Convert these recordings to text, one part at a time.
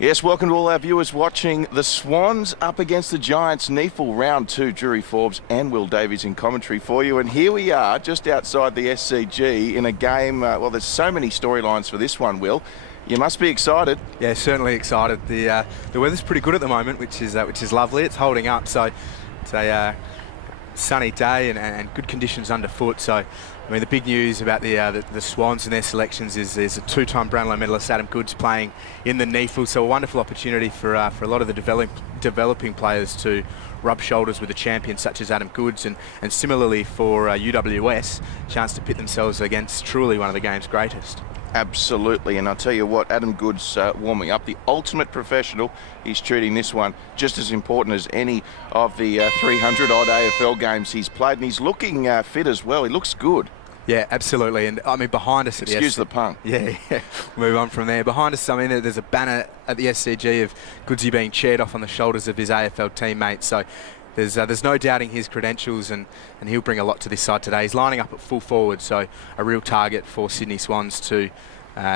Yes, welcome to all our viewers watching the Swans up against the Giants. NEAFL round 2, Drury, Forbes and Will Davies in commentary for you. And here we are just outside the SCG in a game, well, there's so many storylines for this one, Will. You must be excited. Yeah, certainly excited. The weather's pretty good at the moment, which is lovely. It's holding up, so it's a sunny day and good conditions underfoot. So, I mean, the big news about the Swans and their selections is there's a two-time Brownlow medalist, Adam Goodes, playing in the NEAFL. So a wonderful opportunity for a lot of the developing players to rub shoulders with a champion such as Adam Goodes, and similarly for UWS, chance to pit themselves against truly one of the game's greatest. Absolutely, and I'll tell you what, Adam Goodes warming up, the ultimate professional. He's treating this one just as important as any of the 300-odd AFL games he's played, and he's looking fit as well. He looks good. Yeah, absolutely. And I mean, behind us at the Excuse the pun. Yeah, move on from there. Behind us, I mean, there's a banner at the SCG of Goodsy being cheered off on the shoulders of his AFL teammates. So there's no doubting his credentials, and he'll bring a lot to this side today. He's lining up at full forward, so a real target for Sydney Swans to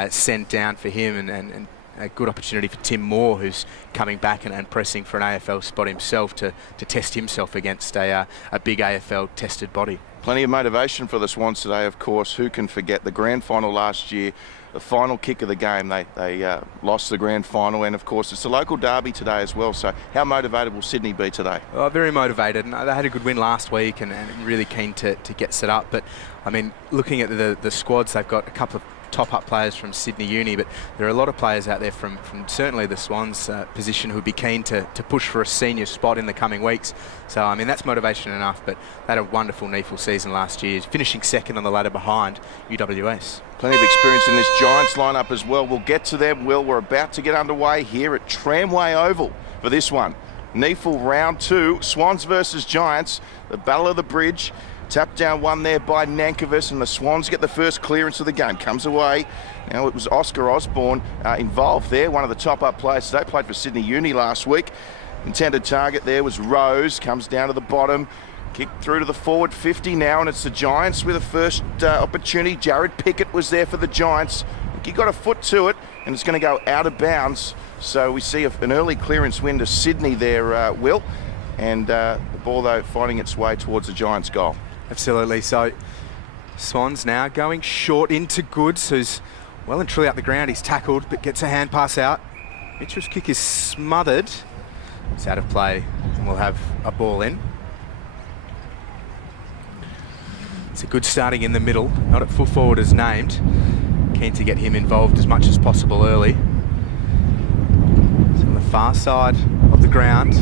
send down for him, and a good opportunity for Tim Moore, who's coming back and pressing for an AFL spot himself to test himself against a big AFL tested body. Plenty of motivation for the Swans today, of course. Who can forget the grand final last year, the final kick of the game? They lost the grand final, and of course it's a local derby today as well. So how motivated will Sydney be today? Oh, very motivated, and they had a good win last week and really keen to get set up. But I mean, looking at the squads, they've got a couple of top-up players from Sydney Uni, but there are a lot of players out there from certainly the Swans position who'd be keen to push for a senior spot in the coming weeks. So, I mean, that's motivation enough, but they had a wonderful NEAFL season last year, finishing second on the ladder behind UWS. Plenty of experience in this Giants lineup as well. We'll get to them, Will. We're about to get underway here at Tramway Oval for this one. NEAFL round 2, Swans versus Giants, the Battle of the Bridge. Tapped down one there by Nankervis, and the Swans get the first clearance of the game. Comes away. Now it was Oscar Osborne involved there, one of the top-up players today. Played for Sydney Uni last week. Intended target there was Rose. Comes down to the bottom. Kicked through to the forward 50 now, and it's the Giants with a first opportunity. Jared Pickett was there for the Giants. He got a foot to it, and it's going to go out of bounds. So we see an early clearance win to Sydney there, Will. And the ball, though, finding its way towards the Giants' goal. Absolutely. So Swans now going short into Goodes, who's well and truly up the ground. He's tackled, but gets a hand pass out. Mitchell's kick is smothered. It's out of play, and we'll have a ball in. It's a good starting in the middle, not at full forward as named. Keen to get him involved as much as possible early. So on the far side of the ground,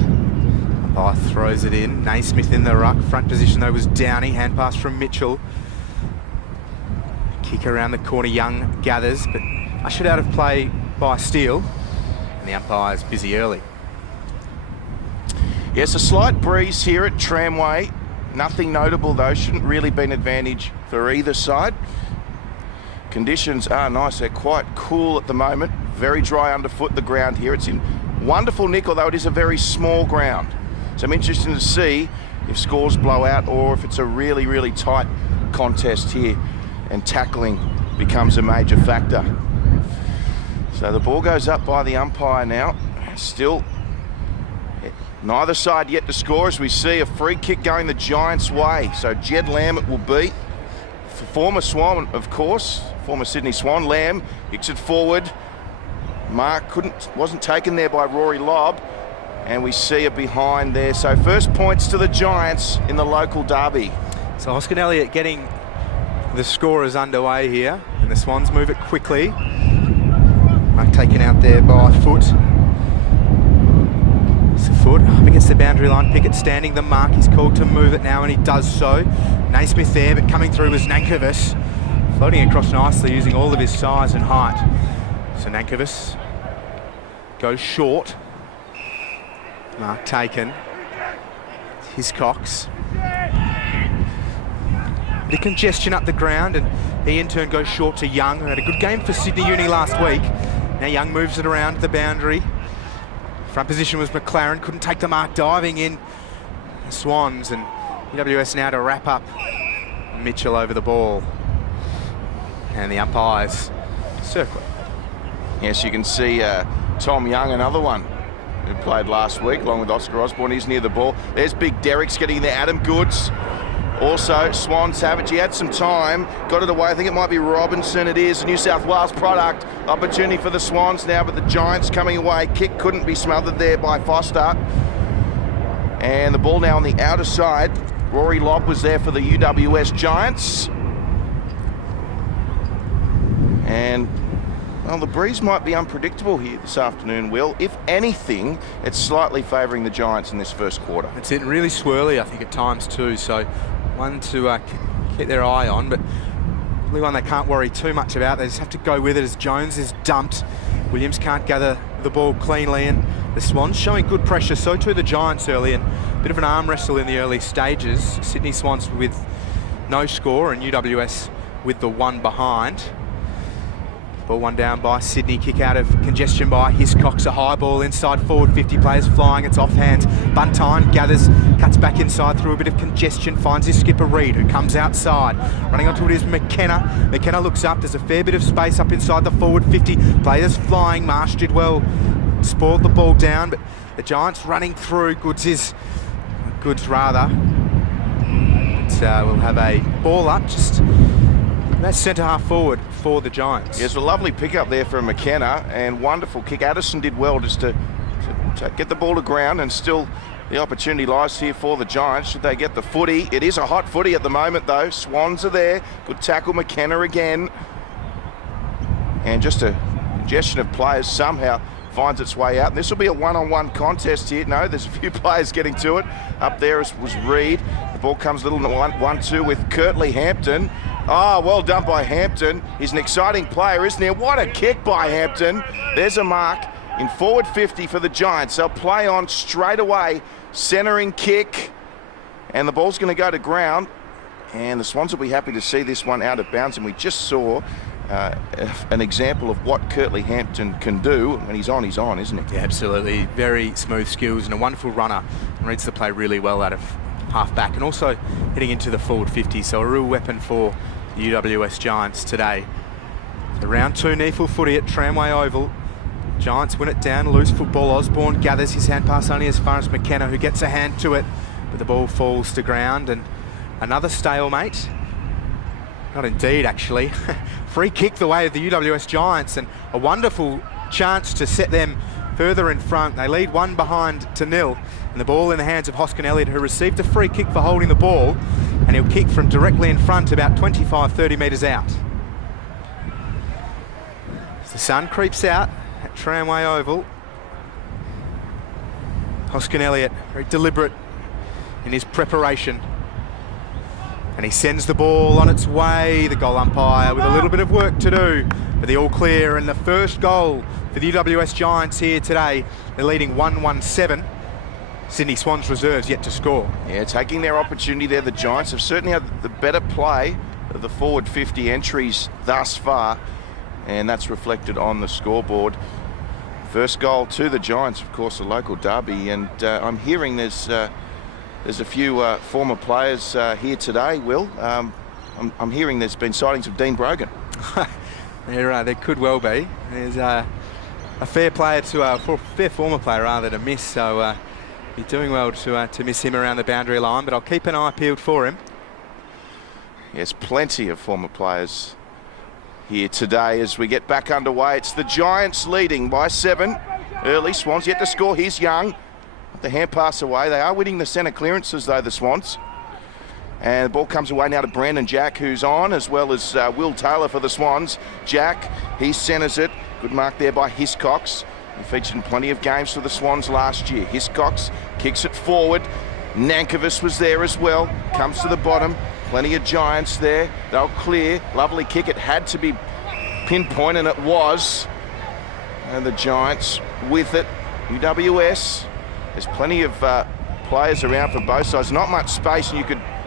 umpire throws it in. Naismith in the ruck. Front position though was Downey. Hand pass from Mitchell. Kick around the corner. Young gathers, but ushered out of play by Steele. And the umpire's busy early. Yes, a slight breeze here at Tramway. Nothing notable though. Shouldn't really be an advantage for either side. Conditions are nice. They're quite cool at the moment. Very dry underfoot, the ground here. It's in wonderful nick, although it is a very small ground. So I'm interested to see if scores blow out or if it's a really, really tight contest here and tackling becomes a major factor. So the ball goes up by the umpire now. Still neither side yet to score, as we see a free kick going the Giants' way. So Jed Lamb it will be. Former Swan, of course, former Sydney Swan. Lamb kicks it forward. Mark wasn't taken there by Rory Lobb. And we see it behind there. So first points to the Giants in the local derby. So Oscar Elliott getting the scorers underway here, and the Swans move it quickly. Mark taken out there by Foot. It's a Foot up against the boundary line. Pickett standing the mark. He's called to move it now, and he does so. Naismith there, but coming through was Nankervis. Floating across nicely using all of his size and height. So Nankervis goes short. Mark taken. Hiscox. The congestion up the ground, and he in turn goes short to Young, who had a good game for Sydney Uni last week. Now Young moves it around the boundary. Front position was McLaren, couldn't take the mark, diving in. The Swans, and UWS now to wrap up. Mitchell over the ball. And the umpires circle. Yes, you can see Tom Young, another one who played last week along with Oscar Osborne. He's near the ball. There's Big Derek's getting there. Adam Goods. Also, Swans Savage, he had some time, got it away. I think it might be Robinson. It is a New South Wales product. Opportunity for the Swans now, but the Giants coming away. Kick couldn't be smothered there by Foster. And the ball now on the outer side. Rory Lobb was there for the UWS Giants. And, well, the breeze might be unpredictable here this afternoon, Will. If anything, it's slightly favouring the Giants in this first quarter. It's really swirly, I think, at times too. So one to keep their eye on, but probably one they can't worry too much about. They just have to go with it as Jones is dumped. Williams can't gather the ball cleanly, and the Swans showing good pressure. So too the Giants early, and a bit of an arm wrestle in the early stages. Sydney Swans with no score, and UWS with the one behind. Ball one down by Sydney, kick out of congestion by Hiscox, a high ball inside forward, 50 players flying, it's off hands. Buntine gathers, cuts back inside through a bit of congestion, finds his skipper Reid, who comes outside. Running onto it is McKenna. McKenna looks up, there's a fair bit of space up inside the forward 50. Players flying, Marsh did well, spoiled the ball down, but the Giants running through. Goods rather. But we'll have a ball up, just that's centre half forward for the Giants. Yes, a lovely pick up there from McKenna, and wonderful kick. Addison did well just to get the ball to ground, and still the opportunity lies here for the Giants. Should they get the footy? It is a hot footy at the moment though. Swans are there. Good tackle, McKenna again. And just a congestion of players somehow finds its way out. And this will be a one-on-one contest here. No, there's a few players getting to it. Up there was Reid. The ball comes a little 1-2 with Kirtley Hampton. Oh, well done by Hampton. He's an exciting player, isn't he? What a kick by Hampton. There's a mark in forward 50 for the Giants. They'll play on straight away. Centering kick. And the ball's going to go to ground. And the Swans will be happy to see this one out of bounds. And we just saw an example of what Kirtley Hampton can do. When he's on, isn't he? Yeah, absolutely. Very smooth skills and a wonderful runner. Reads the play really well out of half back, and also heading into the forward 50, so a real weapon for the UWS Giants today. So round 2 NEAFL footy at Tramway Oval. Giants win it down, loose football. Osborne gathers his hand pass only as far as McKenna, who gets a hand to it, but the ball falls to ground, and another stalemate. Not indeed, actually. Free kick the way of the UWS Giants, and a wonderful chance to set them further in front. They lead 1 behind to 0. And the ball in the hands of Hoskin Elliott, who received a free kick for holding the ball, and he'll kick from directly in front, about 25-30 metres out. As the sun creeps out at Tramway Oval, Hoskin Elliott, very deliberate in his preparation, and he sends the ball on its way. The goal umpire with a little bit of work to do, but the all clear, and the first goal for the UWS Giants here today. They're leading 1-1-7. Sydney Swans reserves yet to score. Yeah, taking their opportunity there. The Giants have certainly had the better play of the forward 50 entries thus far, and that's reflected on the scoreboard. First goal to the Giants, of course, a local derby, and I'm hearing there's a few former players here today, Will. I'm hearing there's been sightings of Dean Brogan. There could well be. There's a fair player fair former player rather to miss, so you're doing well to miss him around the boundary line, but I'll keep an eye peeled for him. Yes, plenty of former players here today as we get back underway. It's the Giants leading by 7 early. Swans yet to score. He's Young. The hand pass away. They are winning the centre clearances though, the Swans. And the ball comes away now to Brandon Jack, who's on, as well as Will Taylor for the Swans. Jack, he centres it. Good mark there by Hiscox. He featured in plenty of games for the Swans last year. Hiscox kicks it forward. Nankervis was there as well. Comes to the bottom. Plenty of Giants there. They'll clear. Lovely kick. It had to be pinpoint, and it was. And the Giants with it. UWS. There's plenty of players around for both sides. Not much space, and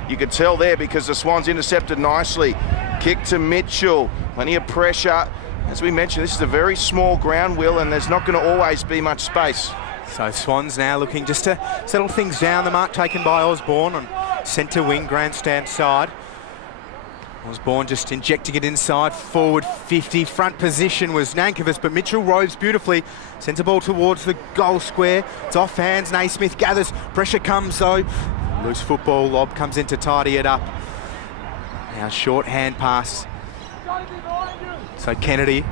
you could tell there because the Swans intercepted nicely. Kick to Mitchell. Plenty of pressure. As we mentioned, this is a very small ground, Will, and there's not going to always be much space. So Swans now looking just to settle things down. The mark taken by Osborne on centre wing, grandstand side. Osborne just injecting it inside, forward 50. Front position was Nankervis, but Mitchell roves beautifully. Sends the ball towards the goal square. It's off hands. Naismith gathers. Pressure comes though. Loose football. Lob comes in to tidy it up. Now short hand pass. So Kennedy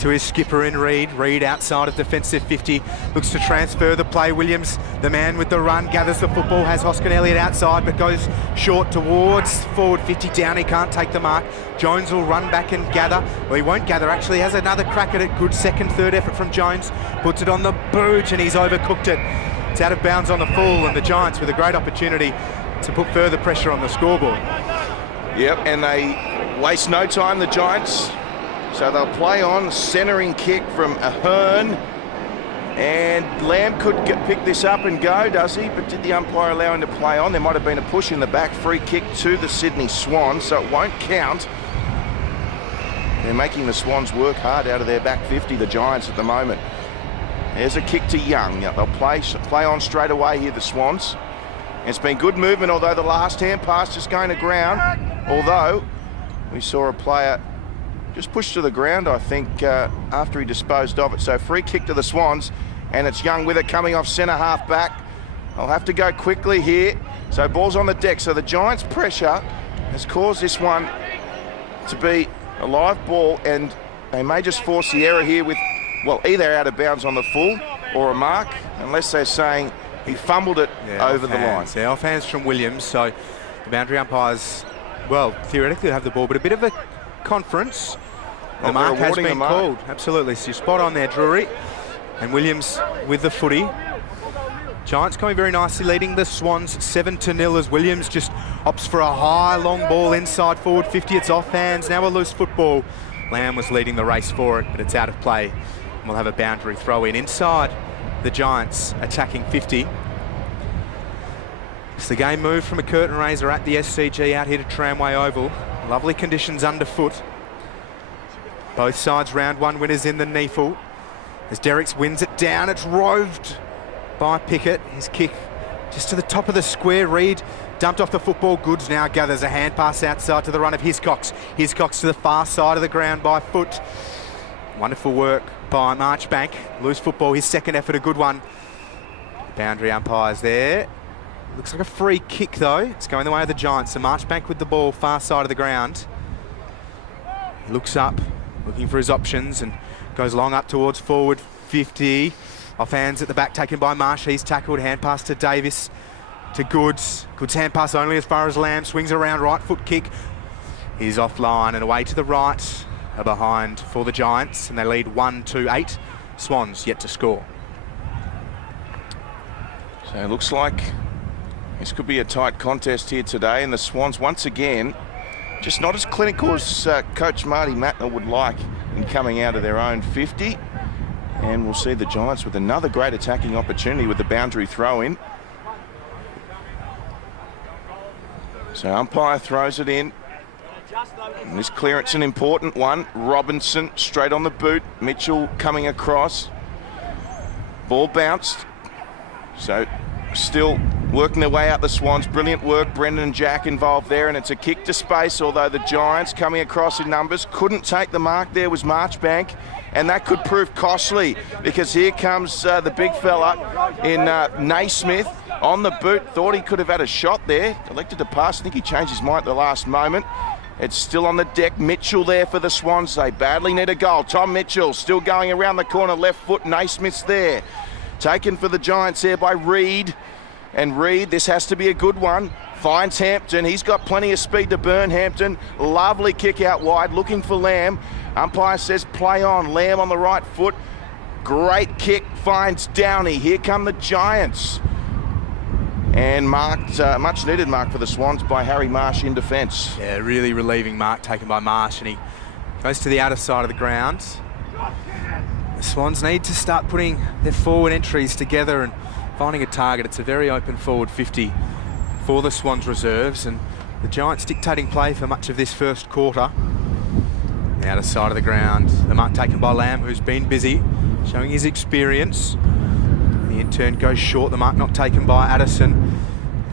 to his skipper in Reid. Reid outside of defensive 50. Looks to transfer the play. Williams, the man with the run, gathers the football. Has Hoskin Elliott outside, but goes short towards forward 50. Down, he can't take the mark. Jones will run back and gather. Well, he won't gather, actually. Has another crack at it. Good second, third effort from Jones. Puts it on the boot, and he's overcooked it. It's out of bounds on the full, and the Giants with a great opportunity to put further pressure on the scoreboard. Yep, and they waste no time, the Giants. So they'll play on, centering kick from Ahern, and Lamb could pick this up and go, does he? But did the umpire allow him to play on? There might have been a push in the back, free kick to the Sydney Swans, so it won't count. They're making the Swans work hard out of their back 50, the Giants at the moment. There's a kick to Young. They'll play on straight away here, the Swans. It's been good movement, although the last hand pass just going to ground. Although we saw a player just pushed to the ground, I think, after he disposed of it. So free kick to the Swans, and it's Young with it coming off centre half back. I'll have to go quickly here. So ball's on the deck. So the Giants' pressure has caused this one to be a live ball, and they may just force the error here with, well, either out of bounds on the full or a mark, unless they're saying he fumbled it over the line. Yeah, off hands from Williams. So the boundary umpires, well, theoretically have the ball, but a bit of a conference. The mark has been called. Absolutely. So you're spot on there, Drury. And Williams with the footy. Giants coming very nicely, leading the Swans 7-0 as Williams just opts for a high, long ball inside forward 50. It's off hands. Now a loose football. Lamb was leading the race for it, but it's out of play. And we'll have a boundary throw in inside the Giants attacking 50. It's the game moved from a curtain raiser at the SCG out here to Tramway Oval. Lovely conditions underfoot. Both sides round one winners in the NEAFL. As Derricks wins it down, it's roved by Pickett. His kick just to the top of the square. Reid dumped off the football. Goods now gathers a hand pass outside to the run of Hiscox. Hiscox to the far side of the ground by foot. Wonderful work by Marchbank. Loose football, his second effort, a good one. Boundary umpires there. Looks like a free kick though. It's going the way of the Giants. So Marchbank with the ball, far side of the ground. He looks up, looking for his options, and goes long up towards forward 50. Off hands at the back, taken by Marsh. He's tackled. Hand pass to Davies, to Goods. Goods hand pass only as far as Lamb. Swings around, right foot kick. He's offline and away to the right. Behind for the Giants, and they lead 1-8. Swans yet to score. So it looks like this could be a tight contest here today, and the Swans once again just not as clinical as Coach Marty Matner would like in coming out of their own 50. And we'll see the Giants with another great attacking opportunity with the boundary throw in. So umpire throws it in. And this clearance an important one. Robinson straight on the boot. Mitchell coming across. Ball bounced. So still working their way out the Swans. Brilliant work. Brendan and Jack involved there, and it's a kick to space, although the Giants coming across in numbers couldn't take the mark. There was Marchbank, and that could prove costly, because here comes the big fella in Naismith on the boot. Thought he could have had a shot there. Elected to pass. I think he changed his mind at the last moment. It's still on the deck. Mitchell there for the Swans. They badly need a goal. Tom Mitchell still going around the corner, left foot. Naismith's there. Taken for the Giants there by Reid. And Reid, this has to be a good one. Finds Hampton. He's got plenty of speed to burn Hampton. Lovely kick out wide, looking for Lamb. Umpire says play on. Lamb on the right foot. Great kick, finds Downey. Here come the Giants. And marked, much needed mark for the Swans by Harry Marsh in defence. Yeah, really relieving mark taken by Marsh, and he goes to the outer side of the ground. The Swans need to start putting their forward entries together and finding a target. It's a very open forward 50 for the Swans reserves, and the Giants dictating play for much of this first quarter. The outer side of the ground, the mark taken by Lamb, who's been busy, showing his experience. The in turn goes short, the mark not taken by Addison.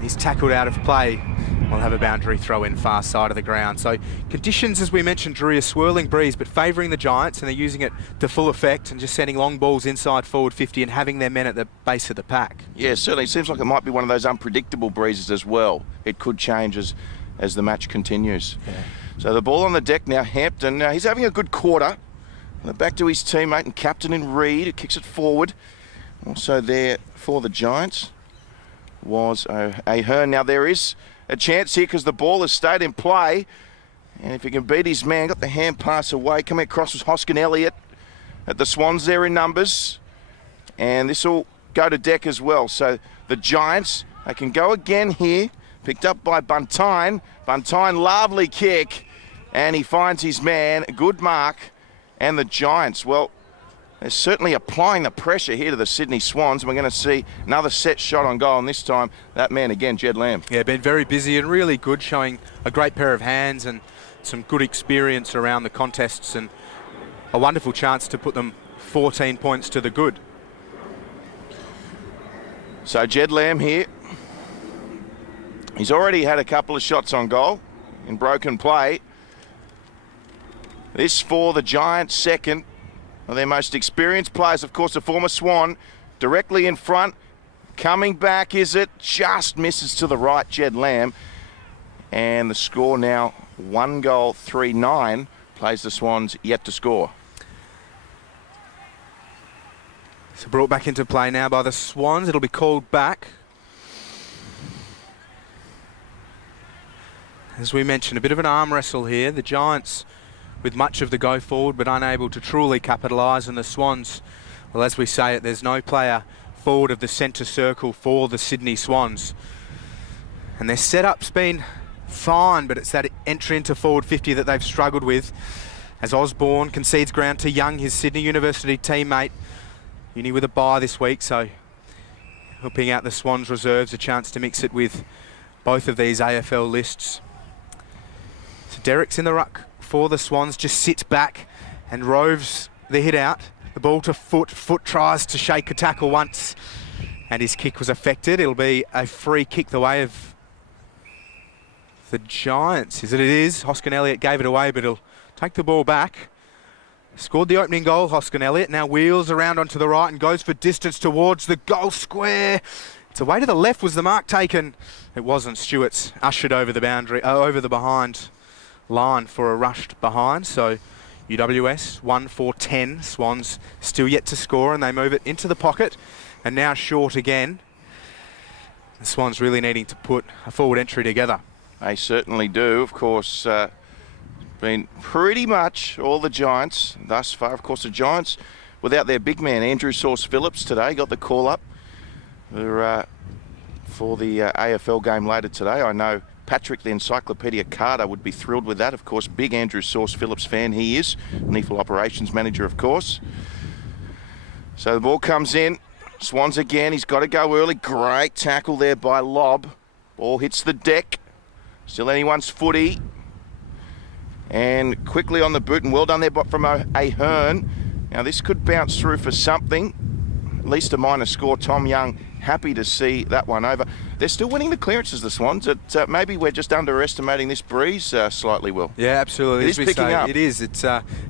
He's tackled out of play. We'll have a boundary throw in far side of the ground. So conditions, as we mentioned, Drury, a swirling breeze, but favouring the Giants, and they're using it to full effect and just sending long balls inside forward 50 and having their men at the base of the pack. Yeah, certainly. It seems like it might be one of those unpredictable breezes as well. It could change as the match continues. Yeah. So the ball on the deck now. Hampton, he's having a good quarter. Back to his teammate and captain in Reid, who kicks it forward. Also there for the Giants was Ahern. Now there is a chance here because the ball has stayed in play. And if he can beat his man, got the hand pass away. Coming across was Hoskin Elliott at the Swans there in numbers. And this will go to deck as well. So the Giants, they can go again here. Picked up by Buntine. Buntine, lovely kick. And he finds his man. Good mark. And the Giants, well, they're certainly applying the pressure here to the Sydney Swans. And we're going to see another set shot on goal. And this time, that man again, Jed Lamb. Yeah, been very busy and really good, showing a great pair of hands and some good experience around the contests and a wonderful chance to put them 14 points to the good. So Jed Lamb here. He's already had a couple of shots on goal in broken play. This for the Giants' second. One of their most experienced players, of course, a former Swan, directly in front. Coming back, is it? Just misses to the right, Jed Lamb. And the score now, 1 goal, 3-9. Plays the Swans yet to score. So brought back into play now by the Swans. It'll be called back. As we mentioned, a bit of an arm wrestle here. The Giants with much of the go forward, but unable to truly capitalise. And the Swans, well, as we say it, there's no player forward of the centre circle for the Sydney Swans. And their setup's been fine, but it's that entry into forward 50 that they've struggled with. As Osborne concedes ground to Young, his Sydney University teammate. Uni with a bye this week, so helping out the Swans reserves, a chance to mix it with both of these AFL lists. So Derek's in the ruck for the Swans, just sits back and roves the hit out. The ball to Foot. Foot tries to shake a tackle once and his kick was affected. It'll be a free kick the way of the Giants. It is. Hoskin Elliott gave it away, but he'll take the ball back. Scored the opening goal, Hoskin Elliott. Now wheels around onto the right and goes for distance towards the goal square. It's away to the left. Was the mark taken? It wasn't. Stewart's ushered over the boundary, over the behind line for a rushed behind. So UWS 1-4-10. Swans still yet to score, and they move it into the pocket. And now short again. The Swans really needing to put a forward entry together. They certainly do. Of course, been pretty much all the Giants thus far. Of course, the Giants without their big man, Andrew Sauce Phillips, today got the call up for the AFL game later today. I know Patrick, the Encyclopedia Carter, would be thrilled with that. Of course, big Andrew Sauce Phillips fan he is. NEAFL operations manager, of course. So the ball comes in. Swans again. He's got to go early. Great tackle there by Lobb. Ball hits the deck. Still anyone's footy. And quickly on the boot, and well done there from Ahern. Now this could bounce through for something. At least a minor score. Tom Young happy to see that one over. They're still winning the clearances, the Swans. Maybe we're just underestimating this breeze slightly, Will. Yeah, absolutely. It is picking up. It is. It's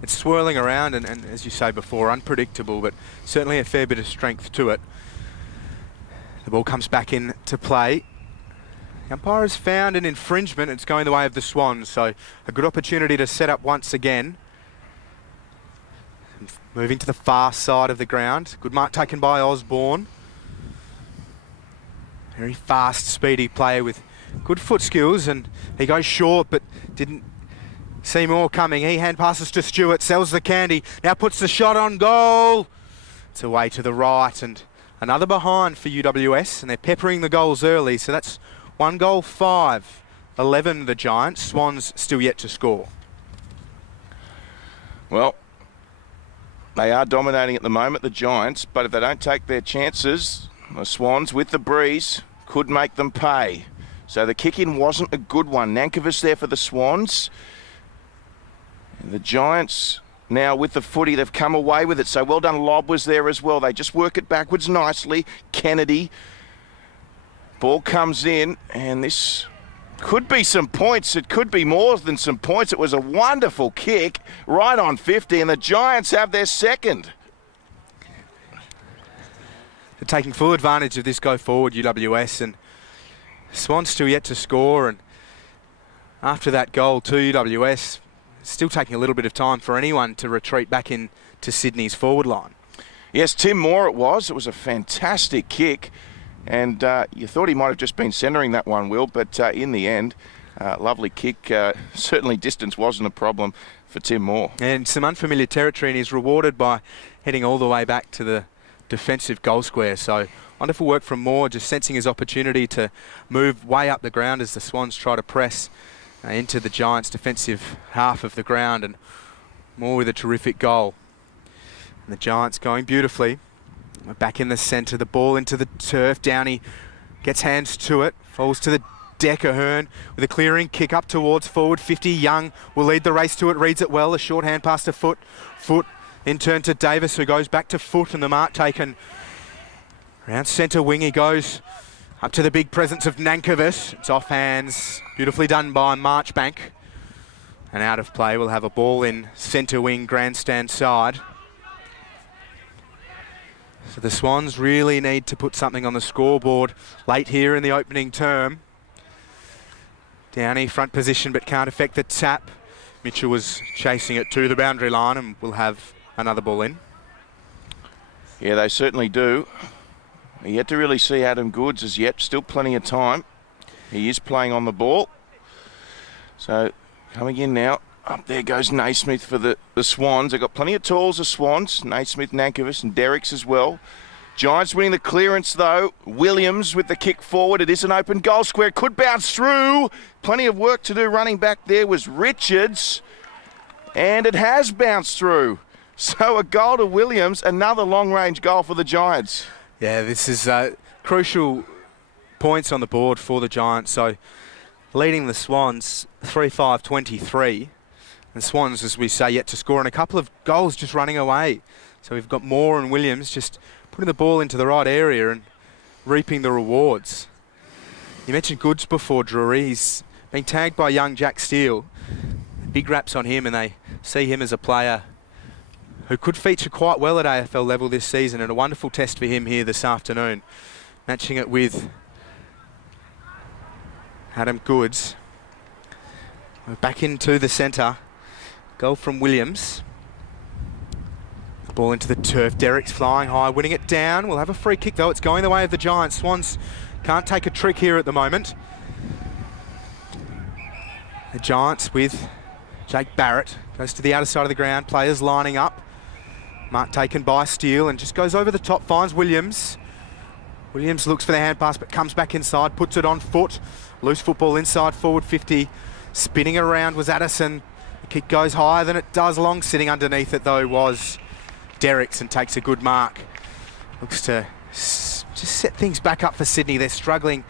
swirling around and as you say before, unpredictable, but certainly a fair bit of strength to it. The ball comes back into play. The umpire has found an infringement. It's going the way of the Swans, so a good opportunity to set up once again. Moving to the far side of the ground. Good mark taken by Osborne. Very fast, speedy player with good foot skills, and he goes short but didn't see more coming. He hand passes to Stewart, sells the candy, now puts the shot on goal. It's away to the right, and another behind for UWS, and they're peppering the goals early, so that's 1 goal, 5. 11 the Giants. Swans still yet to score. Well, they are dominating at the moment, the Giants, but if they don't take their chances, the Swans with the breeze could make them pay. So the kick-in wasn't a good one. Nankervis there for the Swans. And the Giants now with the footy, they've come away with it. So well done, Lobb was there as well. They just work it backwards nicely. Kennedy. Ball comes in, and this Could be some points. It could be more than some points. It was a wonderful kick right on 50, and the Giants have their second. They're taking full advantage of this go forward, UWS, and Swans still yet to score. And after that goal to UWS, still taking a little bit of time for anyone to retreat back into Sydney's forward line. Yes, Tim Moore it was. It was a fantastic kick. And you thought he might have just been centering that one, Will, but in the end, lovely kick. Certainly distance wasn't a problem for Tim Moore. And some unfamiliar territory, and he's rewarded by heading all the way back to the defensive goal square. So wonderful work from Moore, just sensing his opportunity to move way up the ground as the Swans try to press into the Giants' defensive half of the ground, and Moore with a terrific goal. And the Giants going beautifully. We're back in the centre, the ball into the turf. Downey gets hands to it, falls to the deck. Ahern with a clearing kick up towards forward 50. Young will lead the race to it, reads it well. A short hand pass to Foot. Foot in turn to Davis, who goes back to Foot, and the mark taken. Around centre wing he goes, up to the big presence of Nankervis. It's off hands, beautifully done by Marchbank. And out of play, we'll have a ball in centre wing grandstand side. So the Swans really need to put something on the scoreboard late here in the opening term. Downey front position but can't affect the tap. Mitchell was chasing it to the boundary line, and we'll have another ball in. Yeah, they certainly do. Yet to really see Adam Goods as yet. Still plenty of time. He is playing on the ball. So coming in now. Up there goes Naismith for the Swans. They've got plenty of tools, the Swans. Naismith, Nankervis and Derricks as well. Giants winning the clearance though. Williams with the kick forward. It is an open goal square. It could bounce through. Plenty of work to do running back there was Richards. And it has bounced through. So a goal to Williams. Another long-range goal for the Giants. Yeah, this is crucial points on the board for the Giants. So leading the Swans 3-5-23. The Swans, as we say, yet to score, and a couple of goals just running away. So we've got Moore and Williams just putting the ball into the right area and reaping the rewards. You mentioned Goods before, Drury. He's been tagged by young Jack Steele. Big raps on him, and they see him as a player who could feature quite well at AFL level this season, and a wonderful test for him here this afternoon. Matching it with Adam Goods. We're back into the centre. Goal from Williams. The ball into the turf. Derrick's flying high, winning it down. We'll have a free kick though. It's going the way of the Giants. Swans can't take a trick here at the moment. The Giants with Jake Barrett. Goes to the outer side of the ground. Players lining up. Mark taken by Steele and just goes over the top. Finds Williams. Williams looks for the hand pass but comes back inside. Puts it on foot. Loose football inside forward 50. Spinning around was Addison. The kick goes higher than it does long. Sitting underneath it though was Derricks and takes a good mark. Looks to just set things back up for Sydney. They're struggling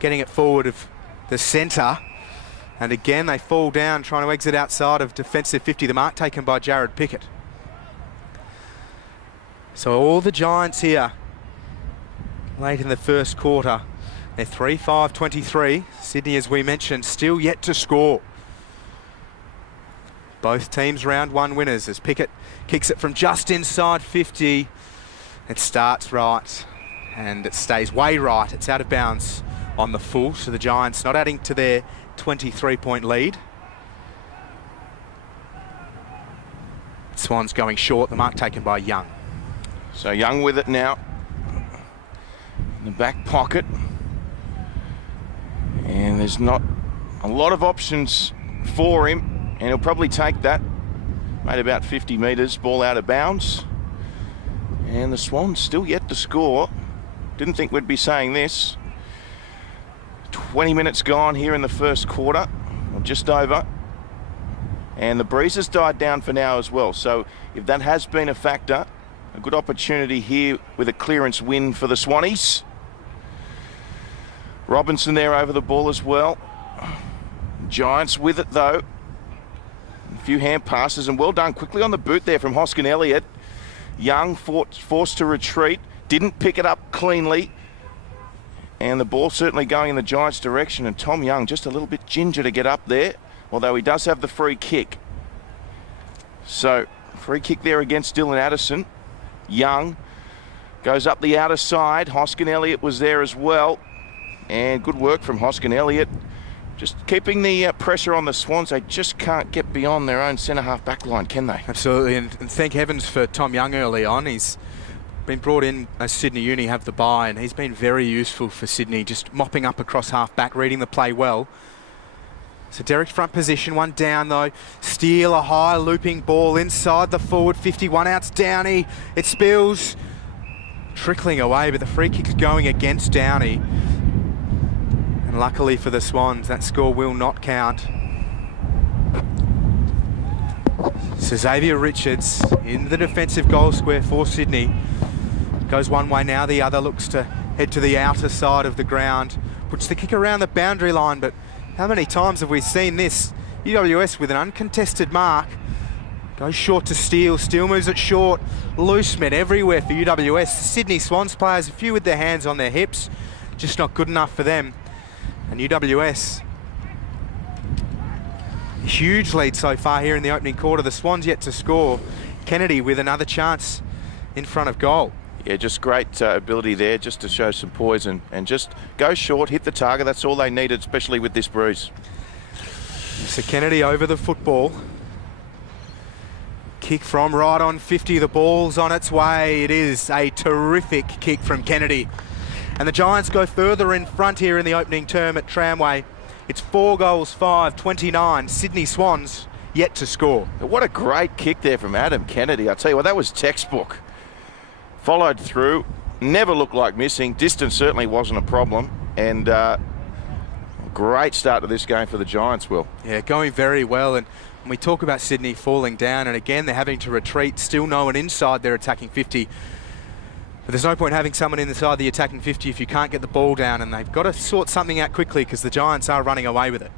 getting it forward of the centre. And again they fall down trying to exit outside of defensive 50. The mark taken by Jared Pickett. So all the Giants here late in the first quarter. They're 3-5-23. Sydney, as we mentioned, still yet to score. Both teams round one winners as Pickett kicks it from just inside 50. It starts right and it stays way right. It's out of bounds on the full, so the Giants not adding to their 23-point lead. Swans going short, the mark taken by Young. So Young with it now. In the back pocket. And there's not a lot of options for him. And he'll probably take that. Made about 50 metres, ball out of bounds. And the Swans still yet to score. Didn't think we'd be saying this. 20 minutes gone here in the first quarter, or just over. And the breeze has died down for now as well. So if that has been a factor, a good opportunity here with a clearance win for the Swannies. Robinson there over the ball as well. Giants with it though. A few hand passes and well done quickly on the boot there from Hoskin Elliott. Young forced to retreat, didn't pick it up cleanly. And the ball certainly going in the Giants' direction, and Tom Young just a little bit ginger to get up there, although he does have the free kick. So, free kick there against Dylan Addison. Young goes up the outer side. Hoskin Elliott was there as well. And good work from Hoskin Elliott. Just keeping the pressure on the Swans. They just can't get beyond their own centre-half back line, can they? Absolutely, and thank heavens for Tom Young early on. He's been brought in as Sydney Uni have the bye, and he's been very useful for Sydney, just mopping up across half-back, reading the play well. So Derek's front position, one down though. Steele, a high looping ball inside the forward 51 outs. Downey, it spills, trickling away, but the free kick's going against Downey. And luckily for the Swans, that score will not count. So Xavier Richards in the defensive goal square for Sydney. Goes one way now, the other looks to head to the outer side of the ground. Puts the kick around the boundary line, but how many times have we seen this? UWS with an uncontested mark. Goes short to Steele. Steele moves it short. Loose men everywhere for UWS. Sydney Swans players, a few with their hands on their hips. Just not good enough for them. And UWS, huge lead so far here in the opening quarter. The Swans yet to score. Kennedy with another chance in front of goal. Yeah, just great ability there just to show some poise and just go short, hit the target. That's all they needed, especially with this bruise. So Kennedy over the football. Kick from right on 50. The ball's on its way. It is a terrific kick from Kennedy. And the Giants go further in front here in the opening term at Tramway. It's 4-5, 29. Sydney Swans yet to score. What a great kick there from Adam Kennedy. I tell you what, that was textbook. Followed through, never looked like missing. Distance certainly wasn't a problem. And great start to this game for the Giants, Will. Yeah, going very well. And when we talk about Sydney falling down, and again, they're having to retreat, still no one inside their attacking 50. But there's no point having someone inside the attacking 50 if you can't get the ball down, and they've got to sort something out quickly because the Giants are running away with it.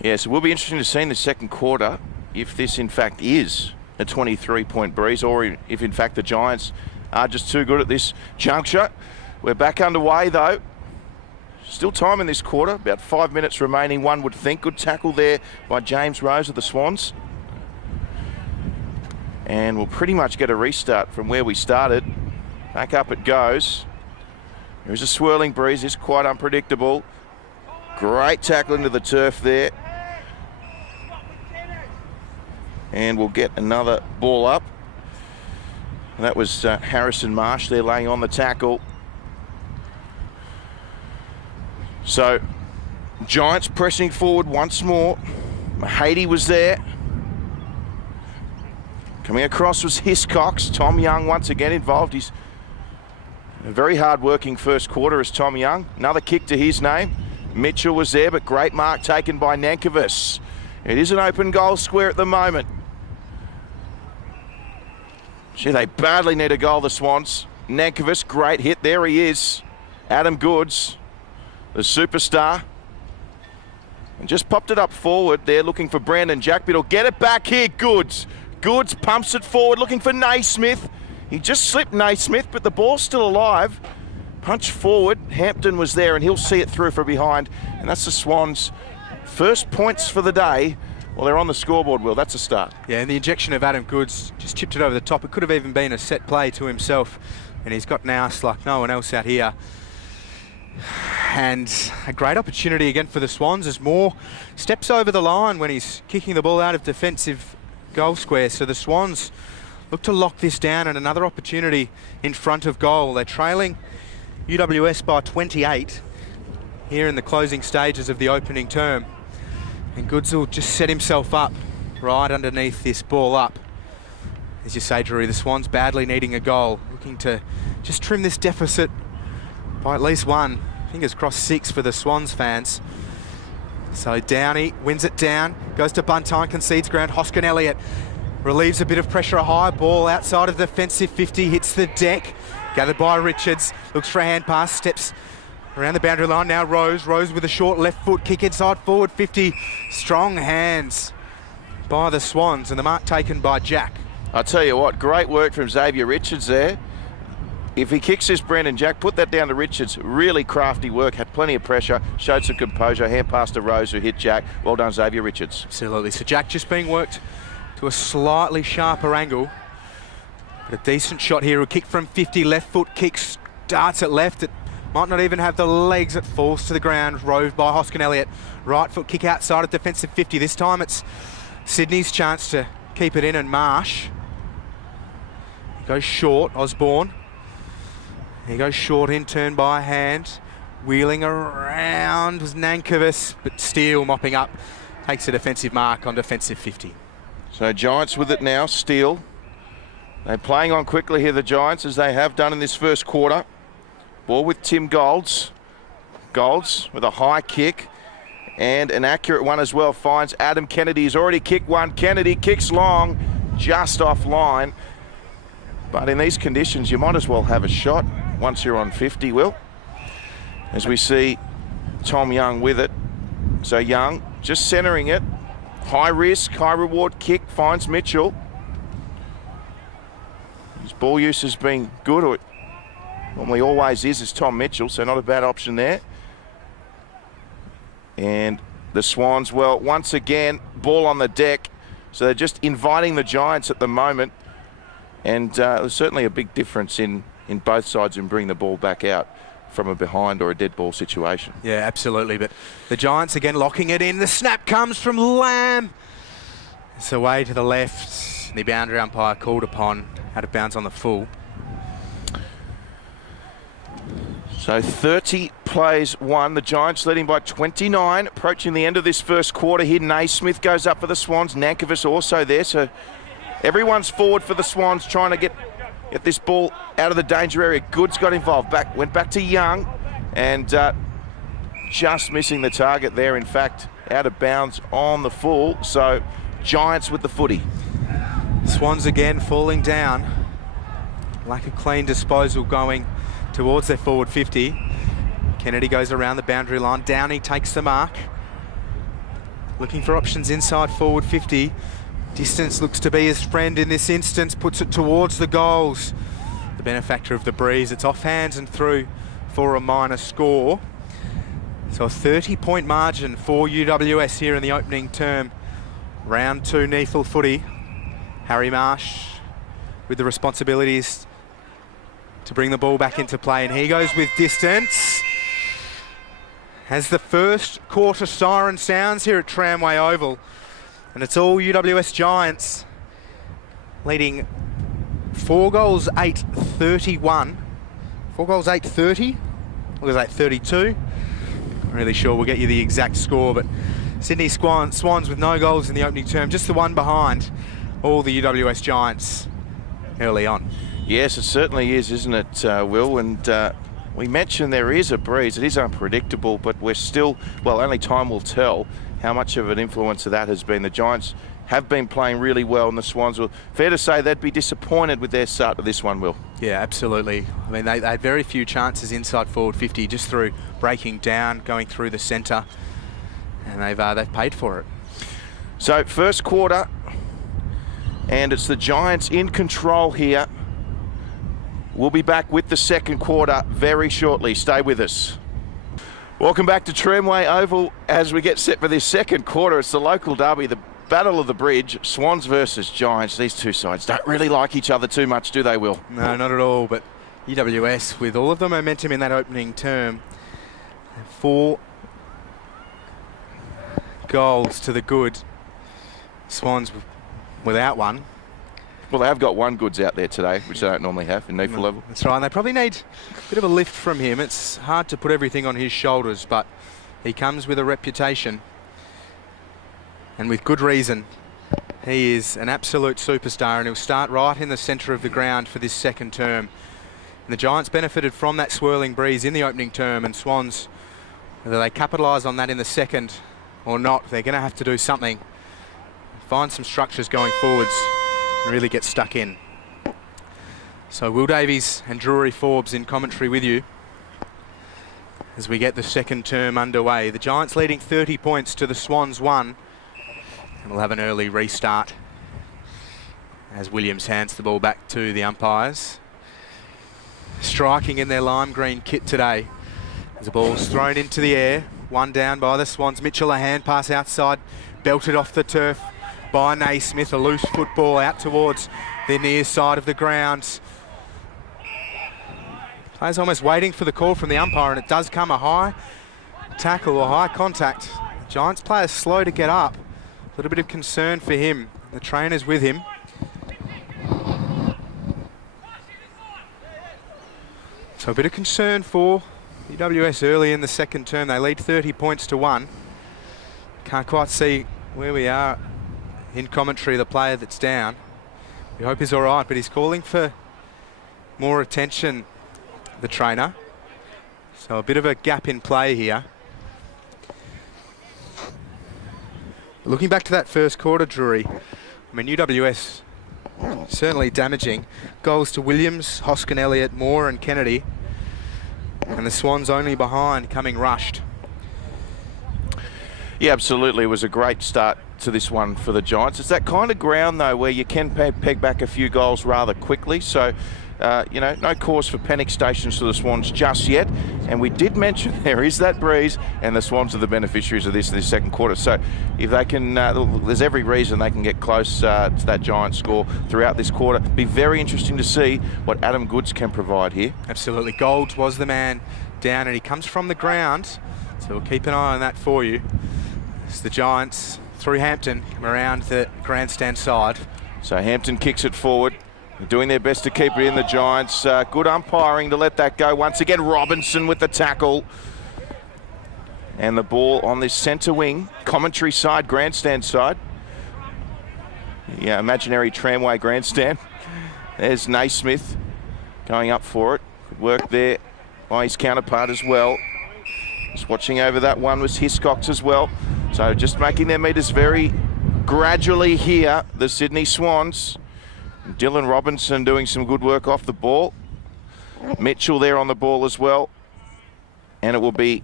Yeah, so it will be interesting to see in the second quarter if this in fact is a 23-point breeze, or if in fact the Giants are just too good at this juncture. We're back underway though. Still time in this quarter, about 5 minutes remaining, one would think. Good tackle there by James Rose of the Swans. And we'll pretty much get a restart from where we started. Back up it goes. There's a swirling breeze, it's quite unpredictable. Great tackle into the turf there. And we'll get another ball up. And that was Harrison Marsh there laying on the tackle. So, Giants pressing forward once more. Mahady was there. Coming across was Hiscox. Tom Young once again involved. He's a very hard-working first quarter as Tom Young. Another kick to his name. Mitchell was there, but great mark taken by Nankervis. It is an open goal square at the moment. Gee, they badly need a goal, the Swans. Nankervis, great hit. There he is. Adam Goods, the superstar. And just popped it up forward there, looking for Brandon Jack, but he'll get it back here. Goods. Goods pumps it forward, looking for Naismith. He just slipped Naismith, but the ball's still alive. Punch forward. Hampton was there, and he'll see it through from behind. And that's the Swans' first points for the day. Well, they're on the scoreboard, Will. That's a start. Yeah, and the injection of Adam Goods just chipped it over the top. It could have even been a set play to himself. And he's got an arse like no one else out here. And a great opportunity again for the Swans as Moore steps over the line when he's kicking the ball out of defensive goal square. So the Swans look to lock this down, and another opportunity in front of goal. They're trailing UWS by 28 here in the closing stages of the opening term. And Goods will just set himself up right underneath this ball up. As you say, Drury, the Swans badly needing a goal, looking to just trim this deficit by at least one. Fingers crossed 6 for the Swans fans. So Downey wins it down, goes to Buntine, concedes ground. Hoskin Elliott relieves a bit of pressure. A high ball outside of the defensive 50, hits the deck. Gathered by Richards, looks for a hand pass, steps around the boundary line. Now Rose with a short left foot kick inside forward 50. Strong hands by the Swans, and the mark taken by Jack. I tell you what, great work from Xavier Richards there. if he kicks this, Brendan Jack, put that down to Richards. Really crafty work, had plenty of pressure, showed some composure, hand pass to Rose who hit Jack. Well done, Xavier Richards. Absolutely. So Jack just being worked to a slightly sharper angle. But a decent shot here. A kick from 50, left foot kick, starts at left. It might not even have the legs. It falls to the ground, roved by Hoskin Elliott. Right foot kick outside of defensive 50. This time it's Sydney's chance to keep it in, and Marsh goes short. Osborne. He goes short in, turn by hand. Wheeling around was Nankervis, but Steele mopping up. Takes a defensive mark on defensive 50. So Giants with it now, Steele. They're playing on quickly here, the Giants, as they have done in this first quarter. Ball with Tim Golds. Golds with a high kick and an accurate one as well. Finds Adam Kennedy. He's already kicked one. Kennedy kicks long, just offline. But in these conditions, you might as well have a shot once you're on 50, Will. As we see Tom Young with it. So Young just centering it. High risk, high reward kick, finds Mitchell. His ball use has been good, or it normally always is Tom Mitchell, so not a bad option there. And the Swans, well, once again, ball on the deck. So they're just inviting the Giants at the moment. And there's certainly a big difference in both sides in bringing the ball back out from a behind or a dead ball situation. Yeah, absolutely. But the Giants again locking it in. The snap comes from Lamb. It's away to the left. The boundary umpire called upon, out of bounds on the full. So 30 plays one. The Giants leading by 29. Approaching the end of this first quarter here. Naismith goes up for the Swans. Nankervis also there. So everyone's forward for the Swans, trying to get this ball out of the danger area. Goods got involved. Went back to Young, and just missing the target there. In fact, out of bounds on the full. So Giants with the footy. Swans again falling down. Lack of clean disposal going towards their forward 50. Kennedy goes around the boundary line. Downey takes the mark. Looking for options inside forward 50. Distance looks to be his friend in this instance. Puts it towards the goals. The benefactor of the breeze. It's off hands and through for a minor score. So a 30-point margin for UWS here in the opening term. Round 2 NEAFL footy. Harry Marsh with the responsibilities to bring the ball back into play, and he goes with distance. As the first quarter siren sounds here at Tramway Oval, and it's all UWS Giants leading 4 goals 8-31. 4 goals 8-30. Or was 8-32? Not really sure. We'll get you the exact score, but Sydney Swans with no goals in the opening term, just the one behind all the UWS Giants early on. Yes, it certainly is, isn't it, Will? And we mentioned there is a breeze. It is unpredictable, but we're still, well, only time will tell how much of an influence of that has been. The Giants have been playing really well, and the Swans will, fair to say, they'd be disappointed with their start to this one, Will. Yeah, absolutely. I mean, they had very few chances inside forward 50, just through breaking down, going through the centre, and they've paid for it. So first quarter, and it's the Giants in control here. We'll be back with the second quarter very shortly. Stay with us. Welcome back to Tramway Oval as we get set for this second quarter. It's the local derby, the Battle of the Bridge, Swans versus Giants. These two sides don't really like each other too much, do they, Will? No, not at all, but UWS, with all of the momentum in that opening term, 4 goals to the good. Swans without one. Well, they have got one Goods out there today, which they don't normally have in NEAFL level. That's right, and they probably need a bit of a lift from him. It's hard to put everything on his shoulders, but he comes with a reputation, and with good reason. He is an absolute superstar, and he'll start right in the centre of the ground for this second term. And the Giants benefited from that swirling breeze in the opening term, and Swans, whether they capitalise on that in the second or not, they're going to have to do something. Find some structures going forwards and really get stuck in. So Will Davies and Drury Forbes in commentary with you as we get the second term underway. The Giants leading 30 points to the Swans 1. And we'll have an early restart as Williams hands the ball back to the umpires. striking in their lime green kit today. As the ball's thrown into the air, one down by the Swans. Mitchell, a hand pass outside, belted off the turf by Naismith. A loose football out towards the near side of the grounds. Players almost waiting for the call from the umpire, and it does come, a high tackle or high contact. The Giants player slow to get up. A little bit of concern for him. The trainer's with him. So a bit of concern for UWS early in the second term. They lead 30 points to 1. Can't quite see where we are in commentary, the player that's down. We hope he's all right, but he's calling for more attention, the trainer. So a bit of a gap in play here. Looking back to that first quarter, Drury, I mean, UWS certainly damaging. Goals to Williams, Hoskin, Elliott, Moore and Kennedy. And the Swans only behind, coming rushed. Yeah, absolutely. It was a great start to this one for the Giants. It's that kind of ground, though, where you can peg back a few goals rather quickly. So, you know, no cause for panic stations for the Swans just yet. And we did mention there is that breeze, and the Swans are the beneficiaries of this in this second quarter. So if they can, there's every reason they can get close to that Giants score throughout this quarter. Be very interesting to see what Adam Goods can provide here. Absolutely. Golds was the man down, and he comes from the ground. So we'll keep an eye on that for you. It's the Giants through Hampton come around the grandstand side. So Hampton kicks it forward. They're doing their best to keep it in, the Giants. Good umpiring to let that go. Once again, Robinson with the tackle. And the ball on this centre wing, commentary side, grandstand side. Yeah, imaginary Tramway grandstand. There's Naismith going up for it. Good work there by his counterpart as well. Just watching over that one was Hiscox as well. So just making their meters very gradually here, the Sydney Swans. Dylan Robinson doing some good work off the ball. Mitchell there on the ball as well. And it will be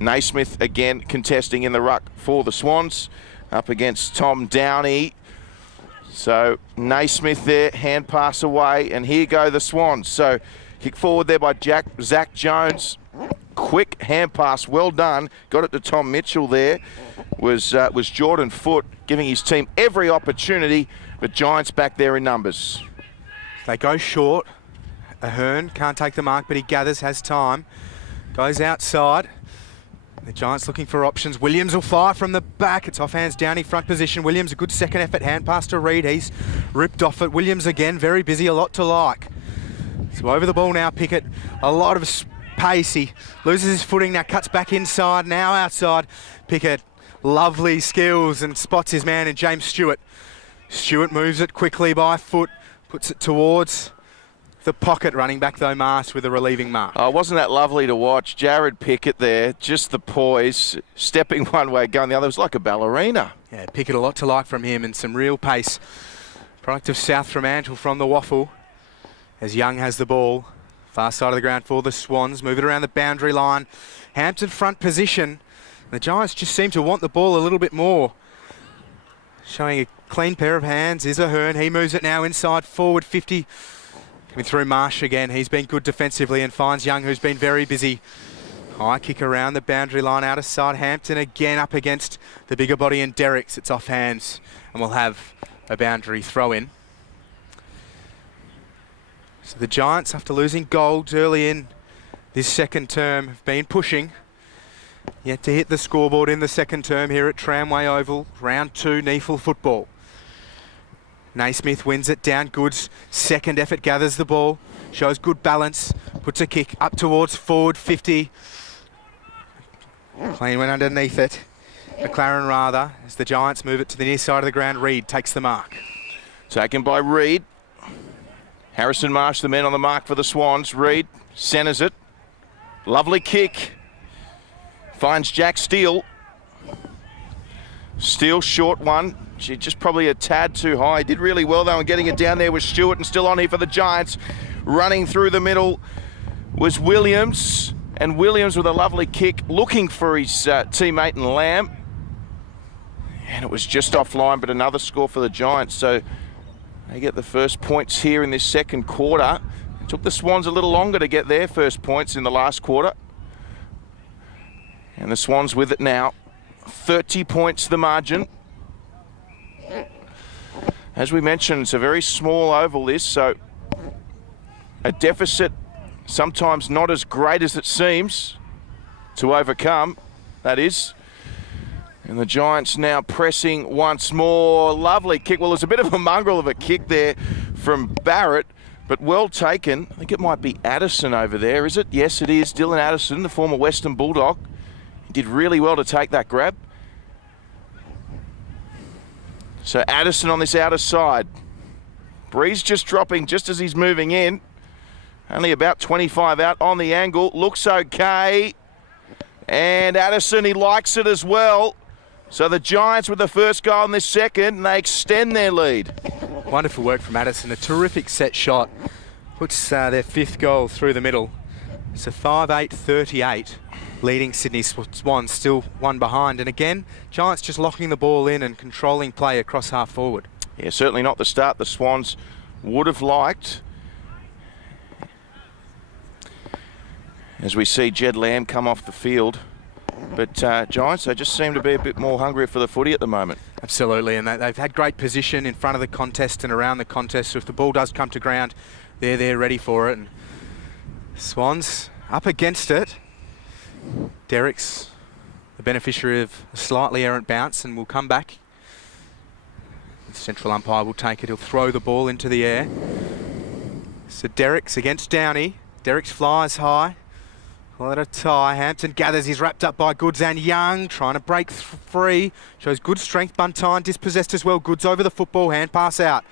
Naismith again contesting in the ruck for the Swans up against Tom Downey. So Naismith there, hand pass away, and here go the Swans. So kick forward there by Zach Jones. Quick hand pass, well done. Got it to Tom Mitchell there. Was Jordan Foote giving his team every opportunity, but Giants back there in numbers. They go short. Ahern can't take the mark, but he gathers, has time. Goes outside. The Giants looking for options. Williams will fire from the back. It's off hands, Downey front position. Williams, a good second effort. Hand pass to Reid. He's ripped off it. Williams again, very busy, a lot to like. So over the ball now, Pickett. A lot of pace. He loses his footing now, cuts back inside, now outside. Pickett, lovely skills, and spots his man in James Stewart. Stewart moves it quickly by foot, puts it towards the pocket. Running back though, Marsh with a relieving mark. Oh, wasn't that lovely to watch? Jared Pickett there, just the poise, stepping one way, going the other. It was like a ballerina. Yeah, Pickett, a lot to like from him, and some real pace. Product of South Fremantle from the waffle. As Young has the ball. Far side of the ground for the Swans. Move it around the boundary line. Hampton front position. The Giants just seem to want the ball a little bit more. Showing a clean pair of hands is Ahern. He moves it now inside forward 50. Coming through Marsh again. He's been good defensively and finds Young, who's been very busy. High kick around the boundary line out of sight. Hampton again up against the bigger body and Derricks. It's off hands and we'll have a boundary throw in. So the Giants, after losing Golds early in this second term, have been pushing. Yet to hit the scoreboard in the second term here at Tramway Oval. Round 2 NEAFL football. Naismith wins it down. Goods, second effort, gathers the ball. Shows good balance. Puts a kick up towards forward 50. Clean went underneath it. McLaren rather, as the Giants move it to the near side of the ground. Reid takes the mark. Taken by Reid. Harrison Marsh, the men on the mark for the Swans. Reid centres it. Lovely kick. Finds Jack Steele. Steele, short one. She just probably a tad too high. Did really well though, and getting it down there was Stewart, and still on here for the Giants. Running through the middle was Williams, and Williams with a lovely kick, looking for his teammate in Lamb. And it was just offline, but another score for the Giants. So they get the first points here in this second quarter. Took the Swans a little longer to get their first points in the last quarter. And the Swans with it now. 30 points the margin. As we mentioned, it's a very small oval this, so a deficit sometimes not as great as it seems to overcome, that is. And the Giants now pressing once more. Lovely kick. Well, there's a bit of a mongrel of a kick there from Barrett, but well taken. I think it might be Addison over there, is it? Yes, it is. Dylan Addison, the former Western Bulldog. He did really well to take that grab. So Addison on this outer side. Breeze just dropping just as he's moving in. Only about 25 out on the angle. Looks okay. And Addison, he likes it as well. So the Giants with the first goal in this second, and they extend their lead. Wonderful work from Addison. A terrific set shot. Puts their 5th goal through the middle. It's a 5-8-38. Leading Sydney Swans, still one behind. And again, Giants just locking the ball in and controlling play across half forward. Yeah, certainly not the start the Swans would have liked. As we see Jed Lamb come off the field. But Giants, they just seem to be a bit more hungry for the footy at the moment. Absolutely, and they've had great position in front of the contest and around the contest. So if the ball does come to ground, they're there ready for it. And Swans up against it. Derrick's the beneficiary of a slightly errant bounce and will come back. The central umpire will take it. He'll throw the ball into the air. So Derrick's against Downey. Derrick's flies high. Well, at a tie. Hampton gathers. He's wrapped up by Goods and Young. Trying to break free. Shows good strength. Buntine dispossessed as well. Goods over the football. Hand pass out.